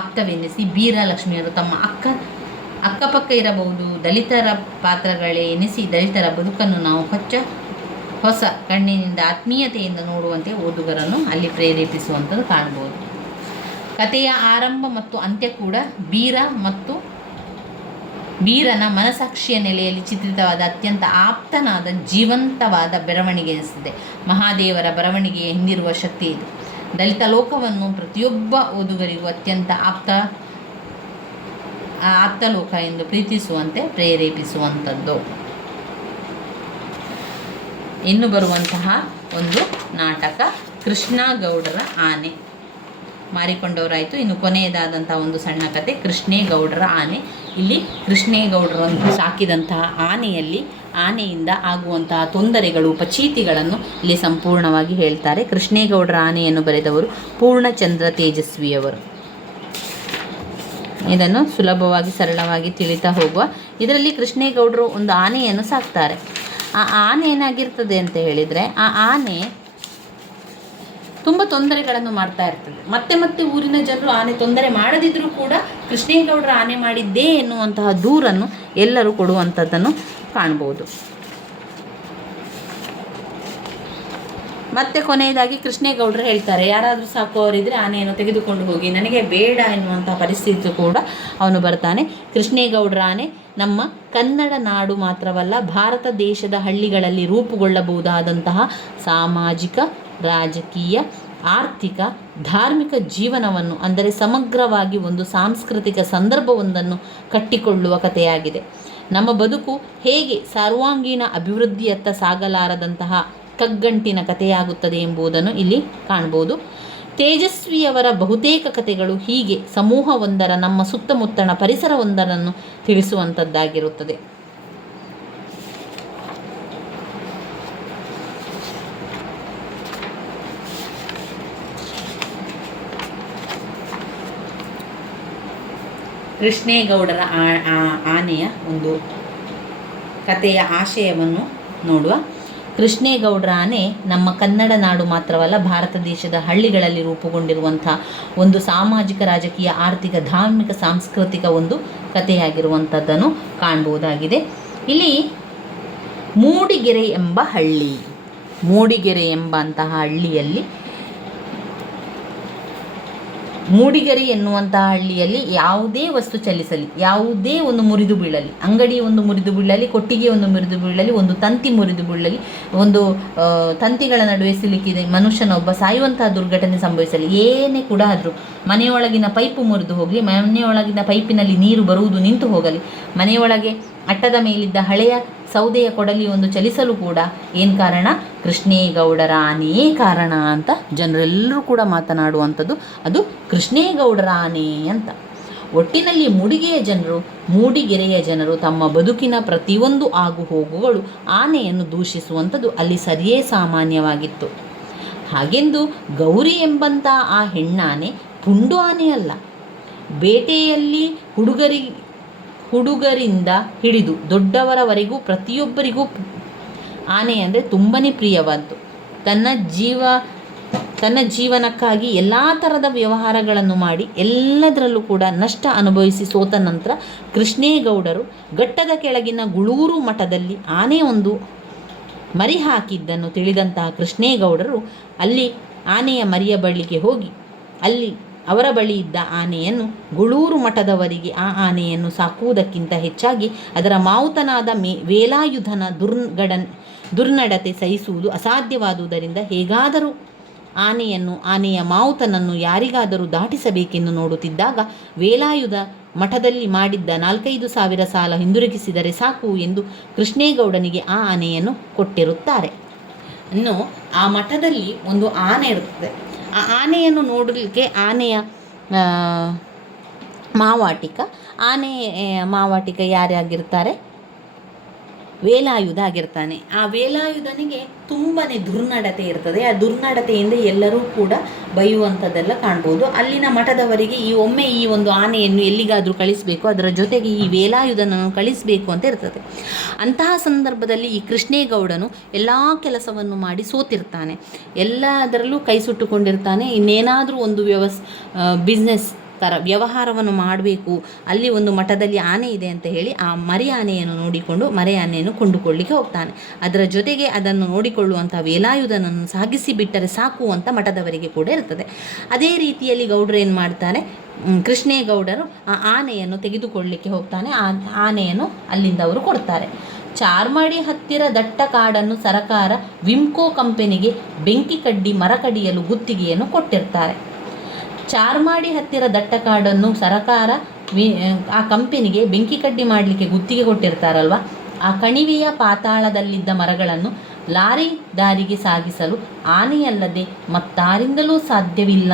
ಆಪ್ತವೆನ್ನಿಸಿ ಬೀರ ಲಕ್ಷ್ಮಿಯರು ತಮ್ಮ ಅಕ್ಕಪಕ್ಕ ಇರಬಹುದು ದಲಿತರ ಪಾತ್ರಗಳೇ ಎನಿಸಿ ದಲಿತರ ಬದುಕನ್ನು ನಾವು ಹೊಸ ಕಣ್ಣಿನಿಂದ ಆತ್ಮೀಯತೆಯಿಂದ ನೋಡುವಂತೆ ಓದುಗರನ್ನು ಅಲ್ಲಿ ಪ್ರೇರೇಪಿಸುವಂಥದ್ದು ಕಾಣ್ಬೋದು. ಕಥೆಯ ಆರಂಭ ಮತ್ತು ಅಂತ್ಯ ಕೂಡ ಬೀರನ ಮನಸಾಕ್ಷಿಯ ನೆಲೆಯಲ್ಲಿ ಚಿತ್ರಿತವಾದ ಅತ್ಯಂತ ಆಪ್ತನಾದ ಜೀವಂತವಾದ ಬೆರವಣಿಗೆ ಎನಿಸಿದೆ. ಮಹಾದೇವರ ಬರವಣಿಗೆಯ ಹಿಂದಿರುವ ಶಕ್ತಿ ಇದು. ದಲಿತ ಲೋಕವನ್ನು ಪ್ರತಿಯೊಬ್ಬ ಓದುಗರಿಗೂ ಅತ್ಯಂತ ಆಪ್ತ ಲೋಕ ಎಂದು ಪ್ರೀತಿಸುವಂತೆ ಪ್ರೇರೇಪಿಸುವಂಥದ್ದು. ಇನ್ನು ಬರುವಂತಹ ಒಂದು ನಾಟಕ ಕೃಷ್ಣೇಗೌಡರ ಆನೆ. ಮಾರಿಕೊಂಡವರಾಯಿತು. ಇನ್ನು ಕೊನೆಯದಾದಂಥ ಒಂದು ಸಣ್ಣ ಕತೆ ಕೃಷ್ಣೇಗೌಡರ ಆನೆ. ಇಲ್ಲಿ ಕೃಷ್ಣೇಗೌಡರನ್ನು ಸಾಕಿದಂತಹ ಆನೆಯಿಂದ ಆಗುವಂತಹ ತೊಂದರೆಗಳು ಉಪಚೀತಿಗಳನ್ನು ಇಲ್ಲಿ ಸಂಪೂರ್ಣವಾಗಿ ಹೇಳ್ತಾರೆ. ಕೃಷ್ಣೇಗೌಡರ ಆನೆಯನ್ನು ಬರೆದವರು ಪೂರ್ಣಚಂದ್ರ ತೇಜಸ್ವಿಯವರು. ಇದನ್ನು ಸುಲಭವಾಗಿ ಸರಳವಾಗಿ ತಿಳಿತಾ ಹೋಗುವ. ಇದರಲ್ಲಿ ಕೃಷ್ಣೇಗೌಡರು ಒಂದು ಆನೆಯನ್ನು ಸಾಕ್ತಾರೆ. ಆ ಆನೆ ಏನಾಗಿರ್ತದೆ ಅಂತ ಹೇಳಿದರೆ, ಆ ಆನೆ ತುಂಬ ತೊಂದರೆಗಳನ್ನು ಮಾಡ್ತಾ ಇರ್ತದೆ. ಮತ್ತೆ ಊರಿನ ಜನರು ಆನೆ ತೊಂದರೆ ಮಾಡದಿದ್ದರೂ ಕೂಡ ಕೃಷ್ಣೇಗೌಡರ ಆನೆ ಮಾಡಿದ್ದೇ ಎನ್ನುವಂತಹ ದೂರನ್ನು ಎಲ್ಲರೂ ಕೊಡುವಂಥದ್ದನ್ನು ಕಾಣ್ಬೋದು. ಮತ್ತೆ ಕೊನೆಯದಾಗಿ ಕೃಷ್ಣೇಗೌಡರು ಹೇಳ್ತಾರೆ, ಯಾರಾದರೂ ಸಾಕುವವರಿದ್ದರೆ ಆನೆಯನ್ನು ತೆಗೆದುಕೊಂಡು ಹೋಗಿ, ನನಗೆ ಬೇಡ ಎನ್ನುವಂಥ ಪರಿಸ್ಥಿತಿ ಕೂಡ ಅವನು ಬರ್ತಾನೆ. ಕೃಷ್ಣೇಗೌಡರ ಆನೆ ನಮ್ಮ ಕನ್ನಡ ನಾಡು ಮಾತ್ರವಲ್ಲ, ಭಾರತ ದೇಶದ ಹಳ್ಳಿಗಳಲ್ಲಿ ರೂಪುಗೊಳ್ಳಬಹುದಾದಂತಹ ಸಾಮಾಜಿಕ, ರಾಜಕೀಯ, ಆರ್ಥಿಕ, ಧಾರ್ಮಿಕ ಜೀವನವನ್ನು, ಅಂದರೆ ಸಮಗ್ರವಾಗಿ ಒಂದು ಸಾಂಸ್ಕೃತಿಕ ಸಂದರ್ಭವೊಂದನ್ನು ಕಟ್ಟಿಕೊಳ್ಳುವ ಕಥೆಯಾಗಿದೆ. ನಮ್ಮ ಬದುಕು ಹೇಗೆ ಸರ್ವಾಂಗೀಣ ಅಭಿವೃದ್ಧಿಯತ್ತ ಸಾಗಲಾರದಂತಹ ಕಗ್ಗಂಟಿನ ಕಥೆಯಾಗುತ್ತದೆ ಎಂಬುದನ್ನು ಇಲ್ಲಿ ಕಾಣ್ಬೋದು. ತೇಜಸ್ವಿಯವರ ಬಹುತೇಕ ಕಥೆಗಳು ಹೀಗೆ ಸಮೂಹವೊಂದರ, ನಮ್ಮ ಸುತ್ತಮುತ್ತಣ ಪರಿಸರವೊಂದರನ್ನು ತಿಳಿಸುವಂಥದ್ದಾಗಿರುತ್ತದೆ. ಕೃಷ್ಣೇಗೌಡರ ಆನೆಯ ಒಂದು ಕಥೆಯ ಆಶಯವನ್ನು ನೋಡುವ. ಕೃಷ್ಣೇಗೌಡರ ಆನೆ ನಮ್ಮ ಕನ್ನಡ ನಾಡು ಮಾತ್ರವಲ್ಲ, ಭಾರತ ದೇಶದ ಹಳ್ಳಿಗಳಲ್ಲಿ ರೂಪುಗೊಂಡಿರುವಂಥ ಒಂದು ಸಾಮಾಜಿಕ, ರಾಜಕೀಯ, ಆರ್ಥಿಕ, ಧಾರ್ಮಿಕ, ಸಾಂಸ್ಕೃತಿಕ ಒಂದು ಕಥೆಯಾಗಿರುವಂಥದ್ದನ್ನು ಕಾಣ್ಬೋದಾಗಿದೆ. ಇಲ್ಲಿ ಮೂಡಿಗೆರೆ ಎಂಬಂತಹ ಹಳ್ಳಿಯಲ್ಲಿ ಮೂಡಿಗೆರೆ ಎನ್ನುವಂತಹ ಹಳ್ಳಿಯಲ್ಲಿ ಯಾವುದೇ ವಸ್ತು ಚಲಿಸಲಿ, ಯಾವುದೇ ಒಂದು ಮುರಿದು ಬೀಳಲಿ, ಅಂಗಡಿ ಒಂದು ಮುರಿದು ಬೀಳಲಿ, ಕೊಟ್ಟಿಗೆ ಒಂದು ಮುರಿದು ಬೀಳಲಿ, ಒಂದು ತಂತಿ ಮುರಿದು ಬೀಳಲಿ, ಒಂದು ತಂತಿಗಳ ನಡುವೆ ಸಿಲುಕಿದೆ ಮನುಷ್ಯನೊಬ್ಬ ಸಾಯುವಂತಹ ದುರ್ಘಟನೆ ಸಂಭವಿಸಲಿ, ಏನೇ ಕೂಡ ಆದರೂ, ಮನೆಯೊಳಗಿನ ಪೈಪು ಮುರಿದು ಹೋಗಲಿ, ಮನೆಯೊಳಗಿನ ಪೈಪಿನಲ್ಲಿ ನೀರು ಬರುವುದು ನಿಂತು ಹೋಗಲಿ, ಮನೆಯೊಳಗೆ ಅಟ್ಟದ ಮೇಲಿದ್ದ ಹಳೆಯ ಸೌದೆಯ ಕೊಡಲಿ ಒಂದು ಚಲಿಸಲು ಕೂಡ ಏನು ಕಾರಣ? ಕೃಷ್ಣೇಗೌಡರ ಆನೆಯೇ ಕಾರಣ ಅಂತ ಜನರೆಲ್ಲರೂ ಕೂಡ ಮಾತನಾಡುವಂಥದ್ದು ಅದು ಕೃಷ್ಣೇಗೌಡರ ಆನೆ ಅಂತ. ಒಟ್ಟಿನಲ್ಲಿ ಮೂಡಿಗೆರೆಯ ಜನರು ತಮ್ಮ ಬದುಕಿನ ಪ್ರತಿಯೊಂದು ಆಗು ಹೋಗುಗಳು ಆನೆಯನ್ನು ದೂಷಿಸುವಂಥದ್ದು ಅಲ್ಲಿ ಸರಿಯೇ ಸಾಮಾನ್ಯವಾಗಿತ್ತು. ಹಾಗೆಂದು ಗೌರಿ ಎಂಬಂಥ ಆ ಹೆಣ್ಣಾನೆ ಪುಂಡು ಆನೆಯಲ್ಲ. ಬೇಟೆಯಲ್ಲಿ ಹುಡುಗರಿಂದ ಹಿಡಿದು ದೊಡ್ಡವರವರೆಗೂ ಪ್ರತಿಯೊಬ್ಬರಿಗೂ ಆನೆ ಅಂದರೆ ತುಂಬಾ ಪ್ರಿಯವಾದ್ದು. ತನ್ನ ಜೀವನಕ್ಕಾಗಿ ಎಲ್ಲ ಥರದ ವ್ಯವಹಾರಗಳನ್ನು ಮಾಡಿ ಎಲ್ಲದರಲ್ಲೂ ಕೂಡ ನಷ್ಟ ಅನುಭವಿಸಿ ಸೋತ ನಂತರ ಕೃಷ್ಣೇಗೌಡರು ಘಟ್ಟದ ಕೆಳಗಿನ ಗುಳೂರು ಮಠದಲ್ಲಿ ಆನೆ ಒಂದು ಮರಿ ಹಾಕಿದ್ದನ್ನು ತಿಳಿದಂತಹ ಕೃಷ್ಣೇಗೌಡರು ಅಲ್ಲಿ ಆನೆಯ ಮರಿಯ ಬಳಿಗೆ ಹೋಗಿ ಅಲ್ಲಿ ಅವರ ಬಳಿ ಇದ್ದ ಆನೆಯನ್ನು ಗುಳೂರು ಮಠದವರಿಗೆ ಆ ಆನೆಯನ್ನು ಸಾಕುವುದಕ್ಕಿಂತ ಹೆಚ್ಚಾಗಿ ಅದರ ಮಾವುತನಾದ ವೇಲಾಯುಧನ ದುರ್ನಡತೆ ಸಹಿಸುವುದು ಅಸಾಧ್ಯವಾದುದರಿಂದ ಹೇಗಾದರೂ ಆನೆಯ ಮಾವುತನನ್ನು ಯಾರಿಗಾದರೂ ದಾಟಿಸಬೇಕೆಂದು ನೋಡುತ್ತಿದ್ದಾಗ ವೇಲಾಯುಧ ಮಠದಲ್ಲಿ ಮಾಡಿದ್ದ 4,5,000 ಸಾಲ ಹಿಂದಿರುಗಿಸಿದರೆ ಸಾಕು ಎಂದು ಕೃಷ್ಣೇಗೌಡನಿಗೆ ಆ ಆನೆಯನ್ನು ಕೊಟ್ಟಿರುತ್ತಾರೆ. ಇನ್ನು ಆ ಮಠದಲ್ಲಿ ಒಂದು ಆನೆ ಇರ್ತದೆ. ಆ ಆನೆಯನ್ನು ನೋಡಲಿಕ್ಕೆ ಆನೆಯ ಮಾವಾಟಿಕ, ಆನೆ ಮಾವಾಟಿಕ ಯಾರ್ಯಾಗಿರ್ತಾರೆ? ವೇಲಾಯುಧ ಆಗಿರ್ತಾನೆ. ಆ ವೇಲಾಯುಧನಿಗೆ ತುಂಬಾ ದುರ್ನಡತೆ ಇರ್ತದೆ. ಆ ದುರ್ನಡತೆಯಿಂದ ಎಲ್ಲರೂ ಕೂಡ ಬೈಯುವಂಥದ್ದೆಲ್ಲ ಕಾಣ್ಬೋದು. ಅಲ್ಲಿನ ಮಠದವರಿಗೆ ಒಮ್ಮೆ ಈ ಒಂದು ಆನೆಯನ್ನು ಎಲ್ಲಿಗಾದರೂ ಕಳಿಸಬೇಕು, ಅದರ ಜೊತೆಗೆ ಈ ವೇಲಾಯುಧನನ್ನು ಕಳಿಸಬೇಕು ಅಂತ ಇರ್ತದೆ. ಅಂತಹ ಸಂದರ್ಭದಲ್ಲಿ ಈ ಕೃಷ್ಣೇಗೌಡನು ಎಲ್ಲ ಕೆಲಸವನ್ನು ಮಾಡಿ ಸೋತಿರ್ತಾನೆ, ಎಲ್ಲದರಲ್ಲೂ ಕೈ ಸುಟ್ಟುಕೊಂಡಿರ್ತಾನೆ. ಇನ್ನೇನಾದರೂ ಒಂದು ಬಿಸ್ನೆಸ್ ಥರ ವ್ಯವಹಾರವನ್ನು ಮಾಡಬೇಕು, ಅಲ್ಲಿ ಒಂದು ಮಠದಲ್ಲಿ ಆನೆ ಇದೆ ಅಂತ ಹೇಳಿ ಆ ಮರಿ ಆನೆಯನ್ನು ನೋಡಿಕೊಂಡು ಮರಿ ಆನೆಯನ್ನು ಕೊಂಡುಕೊಳ್ಳಿಕ್ಕೆ ಹೋಗ್ತಾನೆ. ಅದರ ಜೊತೆಗೆ ಅದನ್ನು ನೋಡಿಕೊಳ್ಳುವಂಥ ವೇಲಾಯುಧನನ್ನು ಸಾಗಿಸಿ ಬಿಟ್ಟರೆ ಸಾಕು ಅಂತ ಮಠದವರಿಗೆ ಕೂಡ ಇರ್ತದೆ. ಅದೇ ರೀತಿಯಲ್ಲಿ ಗೌಡರು ಏನು ಮಾಡ್ತಾರೆ, ಕೃಷ್ಣೇಗೌಡರು ಆ ಆನೆಯನ್ನು ತೆಗೆದುಕೊಳ್ಳಲಿಕ್ಕೆ ಹೋಗ್ತಾನೆ. ಆ ಆನೆಯನ್ನು ಅಲ್ಲಿಂದ ಅವರು ಕೊಡ್ತಾರೆ. ಚಾರ್ಮಾಡಿ ಹತ್ತಿರ ದಟ್ಟ ಕಾಡನ್ನು ಸರಕಾರ ವಿಮ್ಕೋ ಕಂಪನಿಗೆ ಬೆಂಕಿ ಕಡ್ಡಿ ಮರ ಕಡಿಯಲು ಗುತ್ತಿಗೆಯನ್ನು ಕೊಟ್ಟಿರ್ತಾರೆ. ಚಾರ್ಮಾಡಿ ಹತ್ತಿರ ದಟ್ಟ ಕಾಡನ್ನು ಸರಕಾರ ಆ ಕಂಪನಿಗೆ ಬೆಂಕಿ ಕಡ್ಡಿ ಮಾಡಲಿಕ್ಕೆ ಗುತ್ತಿಗೆ ಕೊಟ್ಟಿರ್ತಾರಲ್ವ, ಆ ಕಣಿವೆಯ ಪಾತಾಳದಲ್ಲಿದ್ದ ಮರಗಳನ್ನು ಲಾರಿ ದಾರಿಗೆ ಸಾಗಿಸಲು ಆನೆಯಲ್ಲದೆ ಮತ್ತಾರಿಂದಲೂ ಸಾಧ್ಯವಿಲ್ಲ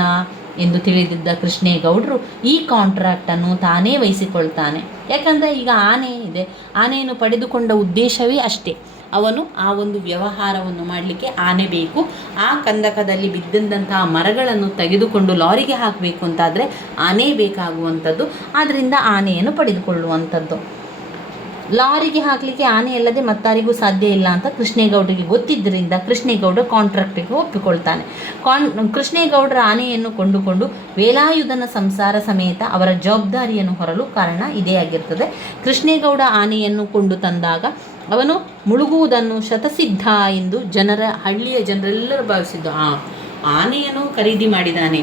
ಎಂದು ತಿಳಿದಿದ್ದ ಕೃಷ್ಣೇಗೌಡರು ಈ ಕಾಂಟ್ರಾಕ್ಟನ್ನು ತಾನೇ ವಹಿಸಿಕೊಳ್ತಾನೆ. ಯಾಕಂದರೆ ಈಗ ಆನೆ ಇದೆ, ಆನೆಯನ್ನು ಪಡೆದುಕೊಂಡ ಉದ್ದೇಶವೇ ಅಷ್ಟೇ. ಅವನು ಆ ಒಂದು ವ್ಯವಹಾರವನ್ನು ಮಾಡಲಿಕ್ಕೆ ಆನೆ ಬೇಕು. ಆ ಕಂದಕದಲ್ಲಿ ಬಿದ್ದಂತಹ ಮರಗಳನ್ನು ತೆಗೆದುಕೊಂಡು ಲಾರಿಗೆ ಹಾಕಬೇಕು ಅಂತಾದರೆ ಆನೆ ಬೇಕಾಗುವಂಥದ್ದು. ಆದ್ದರಿಂದ ಆನೆಯನ್ನು ಪಡೆದುಕೊಳ್ಳುವಂಥದ್ದು. ಲಾರಿಗೆ ಹಾಕಲಿಕ್ಕೆ ಆನೆ ಅಲ್ಲದೆ ಮತ್ತಾರಿಗೂ ಸಾಧ್ಯ ಇಲ್ಲ ಅಂತ ಕೃಷ್ಣೇಗೌಡರಿಗೆ ಗೊತ್ತಿದ್ದರಿಂದ ಕೃಷ್ಣೇಗೌಡ ಕಾಂಟ್ರಾಕ್ಟಿಗೆ ಒಪ್ಪಿಕೊಳ್ತಾನೆ. ಕೃಷ್ಣೇಗೌಡರ ಆನೆಯನ್ನು ಕೊಂಡುಕೊಂಡು ವೇಲಾಯುಧನ ಸಂಸಾರ ಸಮೇತ ಅವರ ಜವಾಬ್ದಾರಿಯನ್ನು ಹೊರಲು ಕಾರಣ ಇದೇ ಆಗಿರ್ತದೆ. ಕೃಷ್ಣೇಗೌಡ ಆನೆಯನ್ನು ಕೊಂಡು ತಂದಾಗ ಅವನು ಮುಳುಗುವುದನ್ನು ಶತಸಿದ್ಧ ಎಂದು ಹಳ್ಳಿಯ ಜನರೆಲ್ಲರೂ ಭಾವಿಸಿದ್ದು. ಆನೆಯನ್ನು ಖರೀದಿ ಮಾಡಿದ್ದಾನೆ,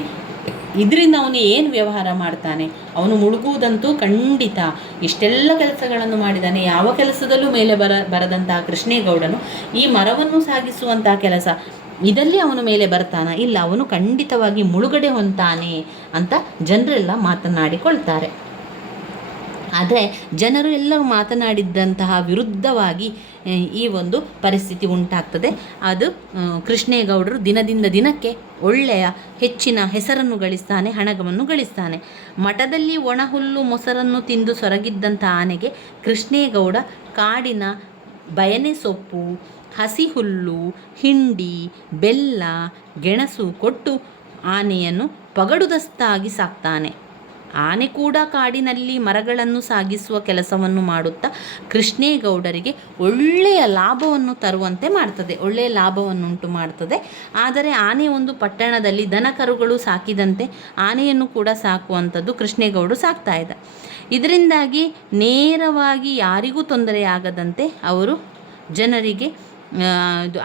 ಇದರಿಂದ ಅವನು ಏನು ವ್ಯವಹಾರ ಮಾಡ್ತಾನೆ, ಅವನು ಮುಳುಗುವುದಂತೂ ಖಂಡಿತ. ಇಷ್ಟೆಲ್ಲ ಕೆಲಸಗಳನ್ನು ಮಾಡಿದ್ದಾನೆ, ಯಾವ ಕೆಲಸದಲ್ಲೂ ಮೇಲೆ ಬರದಂತಹ ಕೃಷ್ಣೇಗೌಡನು ಈ ಮರವನ್ನು ಸಾಗಿಸುವಂತಹ ಕೆಲಸ ಇದರಲ್ಲಿ ಅವನು ಮೇಲೆ ಬರ್ತಾನ? ಇಲ್ಲ, ಅವನು ಖಂಡಿತವಾಗಿ ಮುಳುಗಡೆ ಹೊಂತಾನೆ ಅಂತ ಜನರೆಲ್ಲ ಮಾತನಾಡಿಕೊಳ್ತಾರೆ. ಆದರೆ ಜನರು ಎಲ್ಲರೂ ಮಾತನಾಡಿದ್ದಂತಹ ವಿರುದ್ಧವಾಗಿ ಈ ಒಂದು ಪರಿಸ್ಥಿತಿ ಉಂಟಾಗ್ತದೆ. ಅದು ಕೃಷ್ಣೇಗೌಡರು ದಿನದಿಂದ ದಿನಕ್ಕೆ ಒಳ್ಳೆಯ ಹೆಚ್ಚಿನ ಹೆಸರನ್ನು ಗಳಿಸ್ತಾನೆ, ಹಣವನ್ನು ಗಳಿಸ್ತಾನೆ. ಮಠದಲ್ಲಿ ಒಣಹುಲ್ಲು ಮೊಸರನ್ನು ತಿಂದು ಸೊರಗಿದ್ದಂಥ ಆನೆಗೆ ಕೃಷ್ಣೇಗೌಡ ಕಾಡಿನ ಬಯನೆ ಸೊಪ್ಪು, ಹಸಿ ಹುಲ್ಲು, ಹಿಂಡಿ, ಬೆಲ್ಲ, ಗೆಣಸು ಕೊಟ್ಟು ಆನೆಯನ್ನು ಪಗಡುದಸ್ತಾಗಿ ಸಾಕ್ತಾನೆ. ಆನೆ ಕೂಡ ಕಾಡಿನಲ್ಲಿ ಮರಗಳನ್ನು ಸಾಗಿಸುವ ಕೆಲಸವನ್ನು ಮಾಡುತ್ತಾ ಕೃಷ್ಣೇಗೌಡರಿಗೆ ಒಳ್ಳೆಯ ಲಾಭವನ್ನು ತರುವಂತೆ ಮಾಡ್ತದೆ, ಒಳ್ಳೆಯ ಲಾಭವನ್ನುಂಟು ಮಾಡ್ತದೆ. ಆದರೆ ಆನೆ ಒಂದು ಪಟ್ಟಣದಲ್ಲಿ ದನ ಕರುಗಳು ಸಾಕಿದಂತೆ ಆನೆಯನ್ನು ಕೂಡ ಸಾಕುವಂಥದ್ದು ಕೃಷ್ಣೇಗೌಡರು ಸಾಕ್ತಾ ಇದ್ದ. ಇದರಿಂದಾಗಿ ನೇರವಾಗಿ ಯಾರಿಗೂ ತೊಂದರೆಯಾಗದಂತೆ ಅವರು ಜನರಿಗೆ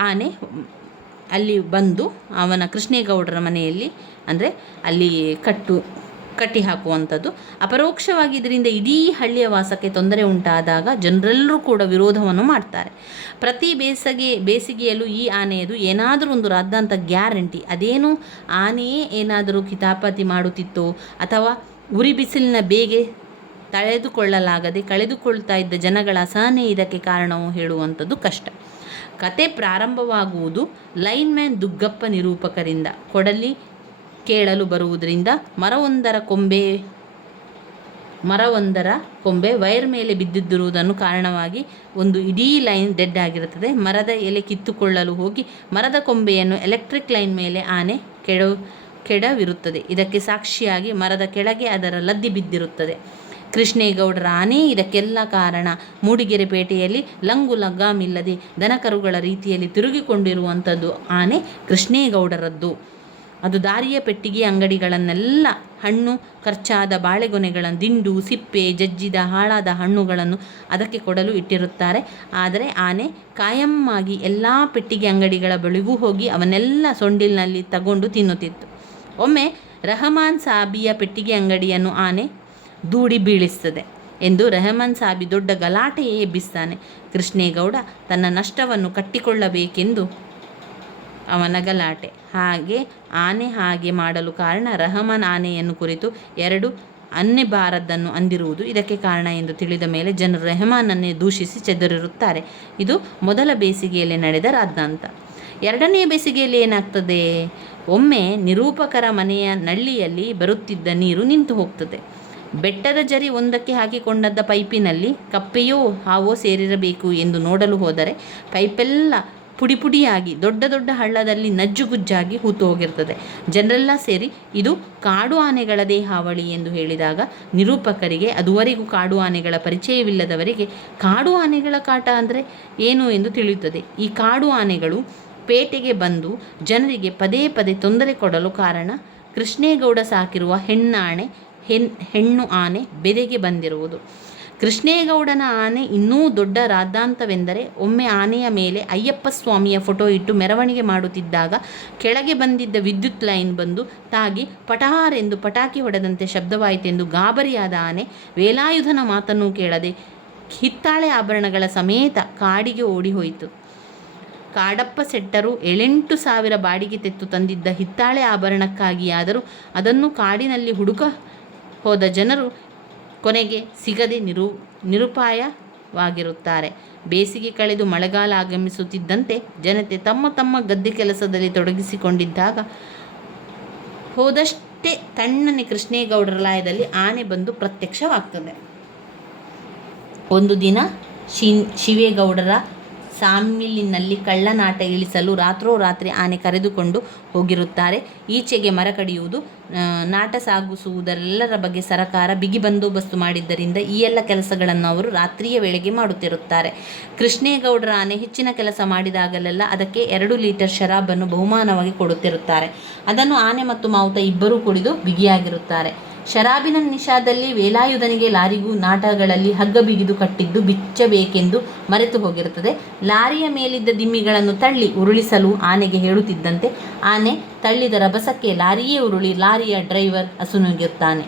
ಆನೆ ಅಲ್ಲಿ ಬಂದು ಅವನ ಕೃಷ್ಣೇಗೌಡರ ಮನೆಯಲ್ಲಿ ಅಂದರೆ ಅಲ್ಲಿ ಕಟ್ಟಿ ಹಾಕುವಂಥದ್ದು. ಅಪರೋಕ್ಷವಾಗಿ ಇದರಿಂದ ಇಡೀ ಹಳ್ಳಿಯ ವಾಸಕ್ಕೆ ತೊಂದರೆ ಉಂಟಾದಾಗ ಜನರೆಲ್ಲರೂ ಕೂಡ ವಿರೋಧವನ್ನು ಮಾಡ್ತಾರೆ. ಪ್ರತಿ ಬೇಸಿಗೆಯಲ್ಲೂ ಈ ಆನೆಯದು ಏನಾದರೂ ಒಂದು ರಾದ್ದಾಂತ ಗ್ಯಾರಂಟಿ. ಅದೇನು ಆನೆಯೇ ಏನಾದರೂ ಕಿತಾಪತಿ ಮಾಡುತ್ತಿತ್ತೋ ಅಥವಾ ಉರಿ ಬಿಸಿಲಿನ ಬೇಗೆ ತಳೆದುಕೊಳ್ಳಲಾಗದೆ ಕಳೆದುಕೊಳ್ತಾ ಇದ್ದ ಜನಗಳ ಅಸಹನೆ ಇದಕ್ಕೆ ಕಾರಣವು ಹೇಳುವಂಥದ್ದು ಕಷ್ಟ. ಕತೆ ಪ್ರಾರಂಭವಾಗುವುದು ಲೈನ್ಮ್ಯಾನ್ ದುಗ್ಗಪ್ಪ ನಿರೂಪಕರಿಂದ. ಕೊಡಲಿ ಕೇಳಲು ಬರುವುದರಿಂದ ಮರವೊಂದರ ಕೊಂಬೆ ವೈರ್ ಮೇಲೆ ಬಿದ್ದಿದ್ದಿರುವುದನ್ನು ಕಾರಣವಾಗಿ ಒಂದು ಇಡೀ ಲೈನ್ ಡೆಡ್ ಆಗಿರುತ್ತದೆ. ಮರದ ಎಲೆ ಕಿತ್ತುಕೊಳ್ಳಲು ಹೋಗಿ ಮರದ ಕೊಂಬೆಯನ್ನು ಎಲೆಕ್ಟ್ರಿಕ್ ಲೈನ್ ಮೇಲೆ ಆನೆ ಕೆಡವಿರುತ್ತದೆ. ಇದಕ್ಕೆ ಸಾಕ್ಷಿಯಾಗಿ ಮರದ ಕೆಳಗೆ ಅದರ ಲದ್ದಿ ಬಿದ್ದಿರುತ್ತದೆ. ಕೃಷ್ಣೇಗೌಡರ ಆನೆ ಇದಕ್ಕೆಲ್ಲ ಕಾರಣ. ಮೂಡಿಗೆರೆ ಪೇಟೆಯಲ್ಲಿ ಲಂಗು ಲಗಾಮಿಲ್ಲದೆ ದನಕರುಗಳ ರೀತಿಯಲ್ಲಿ ತಿರುಗಿಕೊಂಡಿರುವಂಥದ್ದು ಆನೆ ಕೃಷ್ಣೇಗೌಡರದ್ದು. ಅದು ದಾರಿಯ ಪೆಟ್ಟಿಗೆ ಅಂಗಡಿಗಳನ್ನೆಲ್ಲ ಹಣ್ಣು ಖರ್ಚಾದ ಬಾಳೆಗೊನೆಗಳ ದಿಂಡು, ಸಿಪ್ಪೆ, ಜಜ್ಜಿದ ಹಾಳಾದ ಹಣ್ಣುಗಳನ್ನು ಅದಕ್ಕೆ ಕೊಡಲು ಇಟ್ಟಿರುತ್ತಾರೆ. ಆದರೆ ಆನೆ ಕಾಯಮ್ಮಾಗಿ ಎಲ್ಲ ಪೆಟ್ಟಿಗೆ ಅಂಗಡಿಗಳ ಬಳಿಗೂ ಹೋಗಿ ಅವನ್ನೆಲ್ಲ ಸೊಂಡಿಲಿನಲ್ಲಿ ತಗೊಂಡು ತಿನ್ನುತ್ತಿತ್ತು. ಒಮ್ಮೆ ರಹಮಾನ್ ಸಾಬಿಯ ಪೆಟ್ಟಿಗೆ ಅಂಗಡಿಯನ್ನು ಆನೆ ದೂಡಿ ಬೀಳಿಸ್ತದೆ ಎಂದು ರೆಹಮಾನ್ ಸಾಬಿ ದೊಡ್ಡ ಗಲಾಟೆಯೇ ಎಬ್ಬಿಸ್ತಾನೆ. ಕೃಷ್ಣೇಗೌಡ ತನ್ನ ನಷ್ಟವನ್ನು ಕಟ್ಟಿಕೊಳ್ಳಬೇಕೆಂದು ಅವನ ಗಲಾಟೆ. ಆನೆ ಮಾಡಲು ಕಾರಣ ರಹಮಾನ್ ಆನೆಯನ್ನು ಕುರಿತು 2 ಅನ್ನಬಾರದನ್ನು ಅಂದಿರುವುದು ಇದಕ್ಕೆ ಕಾರಣ ಎಂದು ತಿಳಿದ ಮೇಲೆ ಜನರು ರೆಹಮಾನನ್ನೇ ದೂಷಿಸಿ ಚೆದರಿರುತ್ತಾರೆ. ಇದು ಮೊದಲ ಬೇಸಿಗೆಯಲ್ಲಿ ನಡೆದ ರಾದ್ದಾಂತ. ಎರಡನೇ ಬೇಸಿಗೆಯಲ್ಲಿ ಏನಾಗ್ತದೆ, ಒಮ್ಮೆ ನಿರೂಪಕರ ಮನೆಯ ನಳ್ಳಿಯಲ್ಲಿ ಬರುತ್ತಿದ್ದ ನೀರು ನಿಂತು ಹೋಗ್ತದೆ. ಬೆಟ್ಟದ ಜರಿ ಒಂದಕ್ಕೆ ಹಾಕಿಕೊಂಡದ್ದ ಪೈಪಿನಲ್ಲಿ ಕಪ್ಪೆಯೋ ಹಾವೋ ಸೇರಿರಬೇಕು ಎಂದು ನೋಡಲು ಹೋದರೆ ಪೈಪೆಲ್ಲ ಪುಡಿ ಪುಡಿಯಾಗಿ ದೊಡ್ಡ ದೊಡ್ಡ ಹಳ್ಳದಲ್ಲಿ ನಜ್ಜುಗುಜ್ಜಾಗಿ ಹೂತು ಹೋಗಿರ್ತದೆ. ಜನರೆಲ್ಲ ಸೇರಿ ಇದು ಕಾಡು ಆನೆಗಳದೇ ಹಾವಳಿ ಎಂದು ಹೇಳಿದಾಗ ನಿರೂಪಕರಿಗೆ, ಅದುವರೆಗೂ ಕಾಡು ಆನೆಗಳ ಪರಿಚಯವಿಲ್ಲದವರಿಗೆ ಕಾಡು ಆನೆಗಳ ಕಾಟ ಅಂದರೆ ಏನು ಎಂದು ತಿಳಿಯುತ್ತದೆ. ಈ ಕಾಡು ಆನೆಗಳು ಪೇಟೆಗೆ ಬಂದು ಜನರಿಗೆ ಪದೇ ಪದೇ ತೊಂದರೆ ಕೊಡಲು ಕಾರಣ ಕೃಷ್ಣೇಗೌಡ ಸಾಕಿರುವ ಹೆಣ್ಣು ಆನೆ ಬೆದೆಗೆ ಬಂದಿರುವುದು. ಕೃಷ್ಣೇಗೌಡನ ಆನೆ ಇನ್ನೂ ದೊಡ್ಡ ರಾದ್ದಾಂತವೆಂದರೆ, ಒಮ್ಮೆ ಆನೆಯ ಮೇಲೆ ಅಯ್ಯಪ್ಪ ಸ್ವಾಮಿಯ ಫೋಟೋ ಇಟ್ಟು ಮೆರವಣಿಗೆ ಮಾಡುತ್ತಿದ್ದಾಗ ಕೆಳಗೆ ಬಂದಿದ್ದ ವಿದ್ಯುತ್ ಲೈನ್ ಬಂದು ತಾಗಿ ಪಟಾರೆಂದು ಪಟಾಕಿ ಹೊಡೆದಂತೆ ಶಬ್ದವಾಯಿತೆಂದು ಗಾಬರಿಯಾದ ಆನೆ ವೇಲಾಯುಧನ ಮಾತನ್ನೂ ಕೇಳದೆ ಹಿತ್ತಾಳೆ ಆಭರಣಗಳ ಸಮೇತ ಕಾಡಿಗೆ ಓಡಿ ಹೋಯಿತು. ಕಾಡಪ್ಪ ಸೆಟ್ಟರು 7,000 ಬಾಡಿಗೆ ತೆತ್ತು ತಂದಿದ್ದ ಹಿತ್ತಾಳೆ ಆಭರಣಕ್ಕಾಗಿಯಾದರೂ ಅದನ್ನು ಕಾಡಿನಲ್ಲಿ ಹುಡುಕ ಹೋದ ಜನರು ಕೊನೆಗೆ ಸಿಗದೆ ನಿರುಪಾಯವಾಗಿರುತ್ತಾರೆ. ಬೇಸಿಗೆ ಕಳೆದು ಮಳೆಗಾಲ ಆಗಮಿಸುತ್ತಿದ್ದಂತೆ ಜನತೆ ತಮ್ಮ ತಮ್ಮ ಗದ್ದೆ ಕೆಲಸದಲ್ಲಿ ತೊಡಗಿಸಿಕೊಂಡಿದ್ದಾಗ ಹೋದಷ್ಟೇ ತಣ್ಣನೆ ಕೃಷ್ಣೇಗೌಡರ ಲಯದಲ್ಲಿ ಆನೆ ಬಂದು ಪ್ರತ್ಯಕ್ಷವಾಗ್ತದೆ. ಒಂದು ದಿನ ಶಿವೇಗೌಡರ ಸಾಮಿಲಿನಲ್ಲಿ ಕಳ್ಳನಾಟ ಇಳಿಸಲು ರಾತ್ರೋರಾತ್ರಿ ಆನೆ ಕರೆದುಕೊಂಡು ಹೋಗಿರುತ್ತಾರೆ. ಈಚೆಗೆ ಮರ ಕಡಿಯುವುದು, ನಾಟ ಸಾಗಿಸುವುದೆಲ್ಲರ ಬಗ್ಗೆ ಸರಕಾರ ಬಿಗಿ ಬಂದೋಬಸ್ತು ಮಾಡಿದ್ದರಿಂದ ಈ ಎಲ್ಲ ಕೆಲಸಗಳನ್ನು ಅವರು ರಾತ್ರಿಯ ವೇಳೆಗೆ ಮಾಡುತ್ತಿರುತ್ತಾರೆ. ಕೃಷ್ಣೇಗೌಡರ ಆನೆ ಹೆಚ್ಚಿನ ಕೆಲಸ ಮಾಡಿದಾಗಲೆಲ್ಲ ಅದಕ್ಕೆ 2 ಲೀಟರ್ ಶರಾಬನ್ನು ಬಹುಮಾನವಾಗಿ ಕೊಡುತ್ತಿರುತ್ತಾರೆ. ಅದನ್ನು ಆನೆ ಮತ್ತು ಮಾವುತ ಇಬ್ಬರೂ ಕುಡಿದು ಬಿಗಿಯಾಗಿರುತ್ತಾರೆ. ಶರಾಬಿನ ನಿಶಾದಲ್ಲಿ ವೇಲಾಯುಧನಿಗೆ ಲಾರಿಗೂ ನಾಟಗಳಲ್ಲಿ ಹಗ್ಗ ಬಿಗಿದು ಕಟ್ಟಿದ್ದು ಬಿಚ್ಚಬೇಕೆಂದು ಮರೆತು ಹೋಗಿರುತ್ತದೆ. ಲಾರಿಯ ಮೇಲಿದ್ದ ದಿಮ್ಮಿಗಳನ್ನು ತಳ್ಳಿ ಉರುಳಿಸಲು ಆನೆಗೆ ಹೇಳುತ್ತಿದ್ದಂತೆ ಆನೆ ತಳ್ಳಿದ ರಭಸಕ್ಕೆ ಲಾರಿಯೇ ಉರುಳಿ ಲಾರಿಯ ಡ್ರೈವರ್ ಅಸುನೀಗುತ್ತಾನೆ.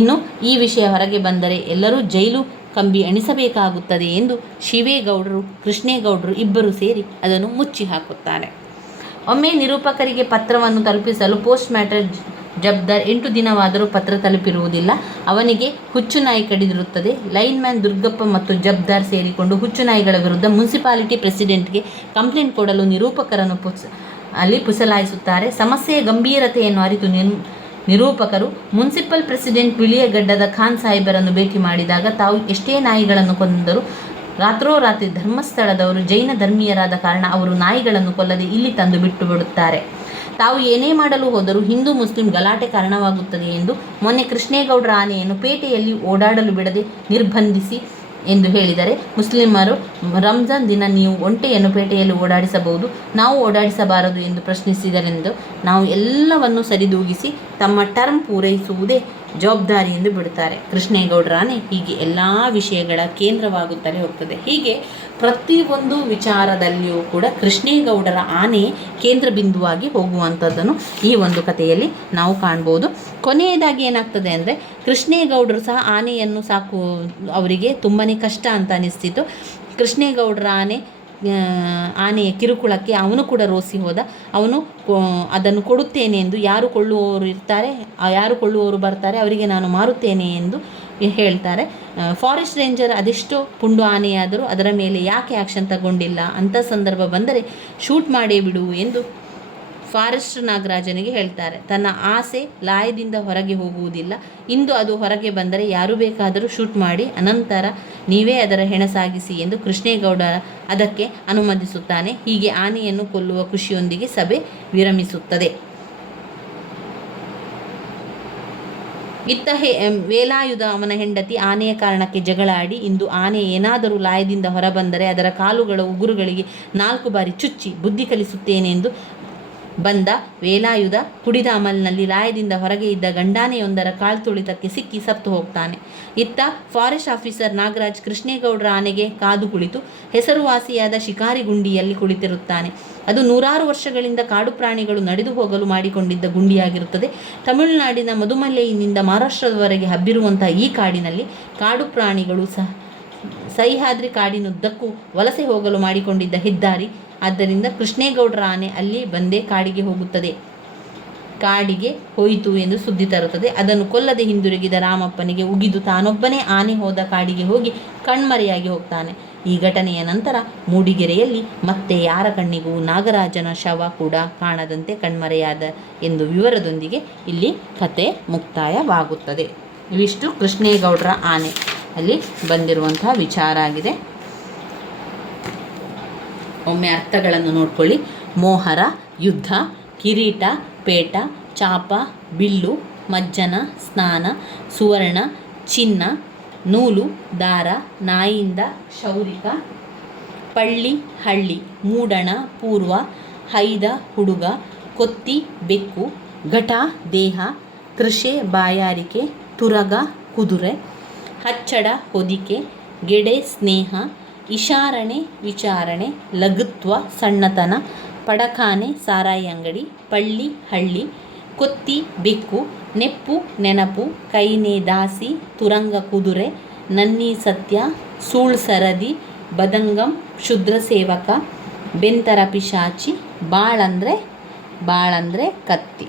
ಇನ್ನು ಈ ವಿಷಯ ಹೊರಗೆ ಬಂದರೆ ಎಲ್ಲರೂ ಜೈಲು ಕಂಬಿ ಎಣಿಸಬೇಕಾಗುತ್ತದೆ ಎಂದು ಶಿವೇಗೌಡರು ಕೃಷ್ಣೇಗೌಡರು ಇಬ್ಬರೂ ಸೇರಿ ಅದನ್ನು ಮುಚ್ಚಿ ಹಾಕುತ್ತಾರೆ. ಒಮ್ಮೆ ನಿರೂಪಕರಿಗೆ ಪತ್ರವನ್ನು ತಲುಪಿಸಲು ಪೋಸ್ಟ್ ಮ್ಯಾಟರ್ ಜಬ್ದಾರ್ 8 ದಿನವಾದರೂ ಪತ್ರ ತಲುಪಿರುವುದಿಲ್ಲ. ಅವನಿಗೆ ಹುಚ್ಚು ನಾಯಿ ಕಡಿದಿರುತ್ತದೆ. ಲೈನ್ಮ್ಯಾನ್ ದುರ್ಗಪ್ಪ ಮತ್ತು ಜಬ್ದಾರ್ ಸೇರಿಕೊಂಡು ಹುಚ್ಚು ನಾಯಿಗಳ ವಿರುದ್ಧ ಮುನ್ಸಿಪಾಲಿಟಿ ಪ್ರೆಸಿಡೆಂಟ್ಗೆ ಕಂಪ್ಲೇಂಟ್ ಕೊಡಲು ನಿರೂಪಕರನ್ನು ಅಲ್ಲಿ ಪುಸಲಾಯಿಸುತ್ತಾರೆ. ಸಮಸ್ಯೆಯ ಗಂಭೀರತೆಯನ್ನು ಅರಿತು ನಿರೂಪಕರು ಮುನ್ಸಿಪಲ್ ಪ್ರೆಸಿಡೆಂಟ್ ಬಿಳಿಯಗಡ್ಡದ ಖಾನ್ ಸಾಹೇಬರನ್ನು ಭೇಟಿ ಮಾಡಿದಾಗ ತಾವು ಎಷ್ಟೇ ನಾಯಿಗಳನ್ನು ಕೊಂದರೂ ರಾತ್ರೋರಾತ್ರಿ ಧರ್ಮಸ್ಥಳದವರು ಜೈನ ಧರ್ಮೀಯರಾದ ಕಾರಣ ಅವರು ನಾಯಿಗಳನ್ನು ಕೊಲ್ಲದೆ ಇಲ್ಲಿ ತಂದು ಬಿಟ್ಟು ಬಿಡುತ್ತಾರೆ. ತಾವು ಏನೇ ಮಾಡಲು ಹೋದರೂ ಹಿಂದೂ ಮುಸ್ಲಿಂ ಗಲಾಟೆ ಕಾರಣವಾಗುತ್ತದೆ ಎಂದು ಮೊನ್ನೆ ಕೃಷ್ಣೇಗೌಡರ ಆನೆಯನ್ನು ಪೇಟೆಯಲ್ಲಿ ಓಡಾಡಲು ಬಿಡದೆ ನಿರ್ಬಂಧಿಸಿ ಎಂದು ಹೇಳಿದರೆ, ಮುಸ್ಲಿಮರು ರಂಜಾನ್ ದಿನ ನೀವು ಒಂಟೆಯನ್ನು ಪೇಟೆಯಲ್ಲಿ ಓಡಾಡಿಸಬಹುದು, ನಾವು ಓಡಾಡಿಸಬಾರದು ಎಂದು ಪ್ರಶ್ನಿಸಿದರೆಂದು ನಾವು ಎಲ್ಲವನ್ನು ಸರಿದೂಗಿಸಿ ತಮ್ಮ ಟರ್ಮ್ ಪೂರೈಸುವುದೇ ಜವಾಬ್ದಾರಿ ಎಂದು ಬಿಡುತ್ತಾರೆ. ಕೃಷ್ಣೇಗೌಡರ ಆನೆ ಹೀಗೆ ಎಲ್ಲ ವಿಷಯಗಳ ಕೇಂದ್ರವಾಗುತ್ತಲೇ ಹೋಗ್ತದೆ. ಹೀಗೆ ಪ್ರತಿಯೊಂದು ವಿಚಾರದಲ್ಲಿಯೂ ಕೂಡ ಕೃಷ್ಣೇಗೌಡರ ಆನೆ ಕೇಂದ್ರ ಬಿಂದುವಾಗಿ ಹೋಗುವಂಥದ್ದನ್ನು ಈ ಒಂದು ಕಥೆಯಲ್ಲಿ ನಾವು ಕಾಣ್ಬೋದು. ಕೊನೆಯದಾಗಿ ಏನಾಗ್ತದೆ ಅಂದರೆ, ಕೃಷ್ಣೇಗೌಡರು ಸಹ ಆನೆಯನ್ನು ಸಾಕು ಅವರಿಗೆ ತುಂಬಾ ಕಷ್ಟ ಅಂತ ಅನಿಸ್ತಿತ್ತು. ಕೃಷ್ಣೇಗೌಡರ ಆನೆಯ ಕಿರುಕುಳಕ್ಕೆ ಅವನು ಕೂಡ ರೋಸಿ ಹೋದ. ಅವನು ಅದನ್ನು ಕೊಡುತ್ತೇನೆ ಎಂದು ಯಾರು ಕೊಳ್ಳುವವರು ಬರ್ತಾರೆ ಅವರಿಗೆ ನಾನು ಮಾರುತ್ತೇನೆ ಎಂದು ಹೇಳ್ತಾರೆ. ಫಾರೆಸ್ಟ್ ರೇಂಜರ್ ಅದೆಷ್ಟೋ ಪುಂಡು ಆನೆಯಾದರೂ ಅದರ ಮೇಲೆ ಯಾಕೆ ಆ್ಯಕ್ಷನ್ ತಗೊಂಡಿಲ್ಲ, ಅಂಥ ಸಂದರ್ಭ ಬಂದರೆ ಶೂಟ್ ಮಾಡೇ ಬಿಡು ಎಂದು ಫಾರೆಸ್ಟ್ ನಾಗರಾಜನಿಗೆ ಹೇಳ್ತಾರೆ. ತನ್ನ ಆಸೆ ಲಾಯದಿಂದ ಹೊರಗೆ ಹೋಗುವುದಿಲ್ಲ. ಇಂದು ಅದು ಹೊರಗೆ ಬಂದರೆ ಯಾರು ಬೇಕಾದರೂ ಶೂಟ್ ಮಾಡಿ, ಅನಂತರ ನೀವೇ ಅದರ ಹೆಣ ಸಾಗಿಸಿ ಎಂದು ಕೃಷ್ಣೇಗೌಡ ಅದಕ್ಕೆ ಅನುಮತಿಸುತ್ತಾನೆ. ಹೀಗೆ ಆನೆಯನ್ನು ಕೊಲ್ಲುವ ಖುಷಿಯೊಂದಿಗೆ ಸಭೆ ವಿರಮಿಸುತ್ತದೆ. ಇತ್ತ ವೇಲಾಯುಧ ಅವನ ಹೆಂಡತಿ ಆನೆಯ ಕಾರಣಕ್ಕೆ ಜಗಳಾಡಿ, ಇಂದು ಆನೆ ಏನಾದರೂ ಲಾಯದಿಂದ ಹೊರಬಂದರೆ ಅದರ ಕಾಲುಗಳ ಉಗುರುಗಳಿಗೆ 4 ಬಾರಿ ಚುಚ್ಚಿ ಬುದ್ಧಿ ಕಲಿಸುತ್ತೇನೆ ಎಂದು ಬಂದ ವೇಲಾಯುಧ ಕುಡಿದ ಅಮಲಿನಲ್ಲಿ ಲಾಯದಿಂದ ಹೊರಗೆ ಇದ್ದ ಗಂಡಾನೆಯೊಂದರ ಕಾಲ್ತುಳಿತಕ್ಕೆ ಸಿಕ್ಕಿ ಸತ್ತು ಹೋಗ್ತಾನೆ. ಇತ್ತ ಫಾರೆಸ್ಟ್ ಆಫೀಸರ್ ನಾಗರಾಜ್ ಕೃಷ್ಣೇಗೌಡರ ಆನೆಗೆ ಕಾದು ಕುಳಿತು ಹೆಸರುವಾಸಿಯಾದ ಶಿಕಾರಿ ಗುಂಡಿಯಲ್ಲಿ ಕುಳಿತಿರುತ್ತಾನೆ. ಅದು 100 ವರ್ಷಗಳಿಂದ ಕಾಡು ಪ್ರಾಣಿಗಳು ನಡೆದು ಹೋಗಲು ಮಾಡಿಕೊಂಡಿದ್ದ ಗುಂಡಿಯಾಗಿರುತ್ತದೆ. ತಮಿಳುನಾಡಿನ ಮಧುಮಲೈನಿಂದ ಮಹಾರಾಷ್ಟ್ರದವರೆಗೆ ಹಬ್ಬಿರುವಂತಹ ಈ ಕಾಡಿನಲ್ಲಿ ಕಾಡು ಪ್ರಾಣಿಗಳು ಸಹ್ಯಾದ್ರಿ ಕಾಡಿನುದ್ದಕ್ಕೂ ವಲಸೆ ಹೋಗಲು ಮಾಡಿಕೊಂಡಿದ್ದ ಹೆದ್ದಾರಿ. ಆದ್ದರಿಂದ ಕೃಷ್ಣೇಗೌಡರ ಆನೆ ಅಲ್ಲಿ ಬಂದೇ ಕಾಡಿಗೆ ಹೋಗುತ್ತದೆ. ಕಾಡಿಗೆ ಹೋಯಿತು ಎಂದು ಸುದ್ದಿ ತರುತ್ತದೆ. ಅದನ್ನು ಕೊಲ್ಲದೆ ಹಿಂದಿರುಗಿದ ರಾಮಪ್ಪನಿಗೆ ಉಗಿದು ತಾನೊಬ್ಬನೇ ಆನೆ ಹೋದ ಕಾಡಿಗೆ ಹೋಗಿ ಕಣ್ಮರೆಯಾಗಿ ಹೋಗ್ತಾನೆ. ಈ ಘಟನೆಯ ನಂತರ ಮೂಡಿಗೆರೆಯಲ್ಲಿ ಮತ್ತೆ ಯಾರ ಕಣ್ಣಿಗೂ ನಾಗರಾಜನ ಶವ ಕೂಡ ಕಾಣದಂತೆ ಕಣ್ಮರೆಯಾದ ಎಂದು ವಿವರದೊಂದಿಗೆ ಇಲ್ಲಿ ಕತೆ ಮುಕ್ತಾಯವಾಗುತ್ತದೆ. ಇವಿಷ್ಟು ಕೃಷ್ಣೇಗೌಡರ ಆನೆ ಅಲ್ಲಿ ಬಂದಿರುವಂತಹ ವಿಚಾರ ಆಗಿದೆ. ಒಮ್ಮೆ ಅರ್ಥಗಳನ್ನು ನೋಡ್ಕೊಳ್ಳಿ. ಮೋಹರ, ಯುದ್ಧ, ಕಿರೀಟ, ಪೇಟ, ಚಾಪ, ಬಿಲ್ಲು, ಮಜ್ಜನ, ಸ್ನಾನ, ಸುವರ್ಣ, ಚಿನ್ನ, ನೂಲು, ದಾರ, ನಾಯಿಯಿಂದ ಕ್ಷೌರಿಕ, ಪಳ್ಳಿ, ಹಳ್ಳಿ, ಮೂಡಣ, ಪೂರ್ವ, ಹೈದ, ಹುಡುಗ, ಕೊತ್ತಿ, ಬೆಕ್ಕು, ಘಟ, ದೇಹ, ಕೃಷೆ, ಬಾಯಾರಿಕೆ, ತುರಗ, ಕುದುರೆ, ಹಚ್ಚಡ, ಹೊದಿಕೆ, ಗೆಡೆ, ಸ್ನೇಹ, ಇಶಾರಣೆ, ವಿಚಾರಣೆ, ಲಘುತ್ವ, ಸಣ್ಣತನ, ಪಡಖಾನೆ, ಸಾರಾಯಿ ಅಂಗಡಿ, ಪಳ್ಳಿ, ಹಳ್ಳಿ, ಕೊತ್ತಿ, ಬೆಕ್ಕು, ನೆಪ್ಪು, ನೆನಪು, ಕೈನೆ, ದಾಸಿ, ತುರಂಗ, ಕುದುರೆ, ನನ್ನಿ, ಸತ್ಯ, ಸೂಳ್, ಸರದಿ, ಬದಂಗಂ, ಕ್ಷುದ್ರ ಸೇವಕ, ಬೆಂತರ, ಪಿಶಾಚಿ, ಬಾಳಂದ್ರೆ ಕತ್ತಿ.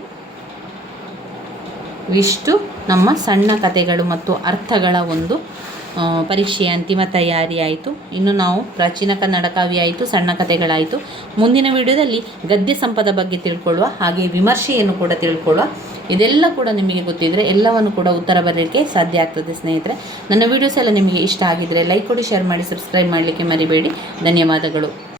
ಇವಿಷ್ಟು ನಮ್ಮ ಸಣ್ಣ ಕಥೆಗಳು ಮತ್ತು ಅರ್ಥಗಳ ಒಂದು ಪರೀಕ್ಷೆಯ ಅಂತಿಮ ತಯಾರಿ ಆಯಿತು. ಇನ್ನು ನಾವು ಪ್ರಾಚೀನ ಕನ್ನಡ ಕಾವ್ಯ ಆಯಿತು, ಸಣ್ಣ ಕಥೆಗಳಾಯಿತು. ಮುಂದಿನ ವಿಡಿಯೋದಲ್ಲಿ ಗದ್ಯ ಸಂಪದ ಬಗ್ಗೆ ತಿಳ್ಕೊಳ್ಳುವ, ಹಾಗೆ ವಿಮರ್ಶೆಯನ್ನು ಕೂಡ ತಿಳ್ಕೊಳ್ಳುವ. ಇದೆಲ್ಲ ಕೂಡ ನಿಮಗೆ ಗೊತ್ತಿದ್ದರೆ ಎಲ್ಲವನ್ನು ಕೂಡ ಉತ್ತರ ಬರಲಿಕ್ಕೆ ಸಾಧ್ಯ ಆಗ್ತದೆ ಸ್ನೇಹಿತರೆ. ನನ್ನ ವೀಡಿಯೋಸ್ ಎಲ್ಲ ನಿಮಗೆ ಇಷ್ಟ ಆಗಿದ್ದರೆ ಲೈಕ್ ಕೊಡಿ, ಶೇರ್ ಮಾಡಿ, ಸಬ್ಸ್ಕ್ರೈಬ್ ಮಾಡಲಿಕ್ಕೆ ಮರಿಬೇಡಿ. ಧನ್ಯವಾದಗಳು.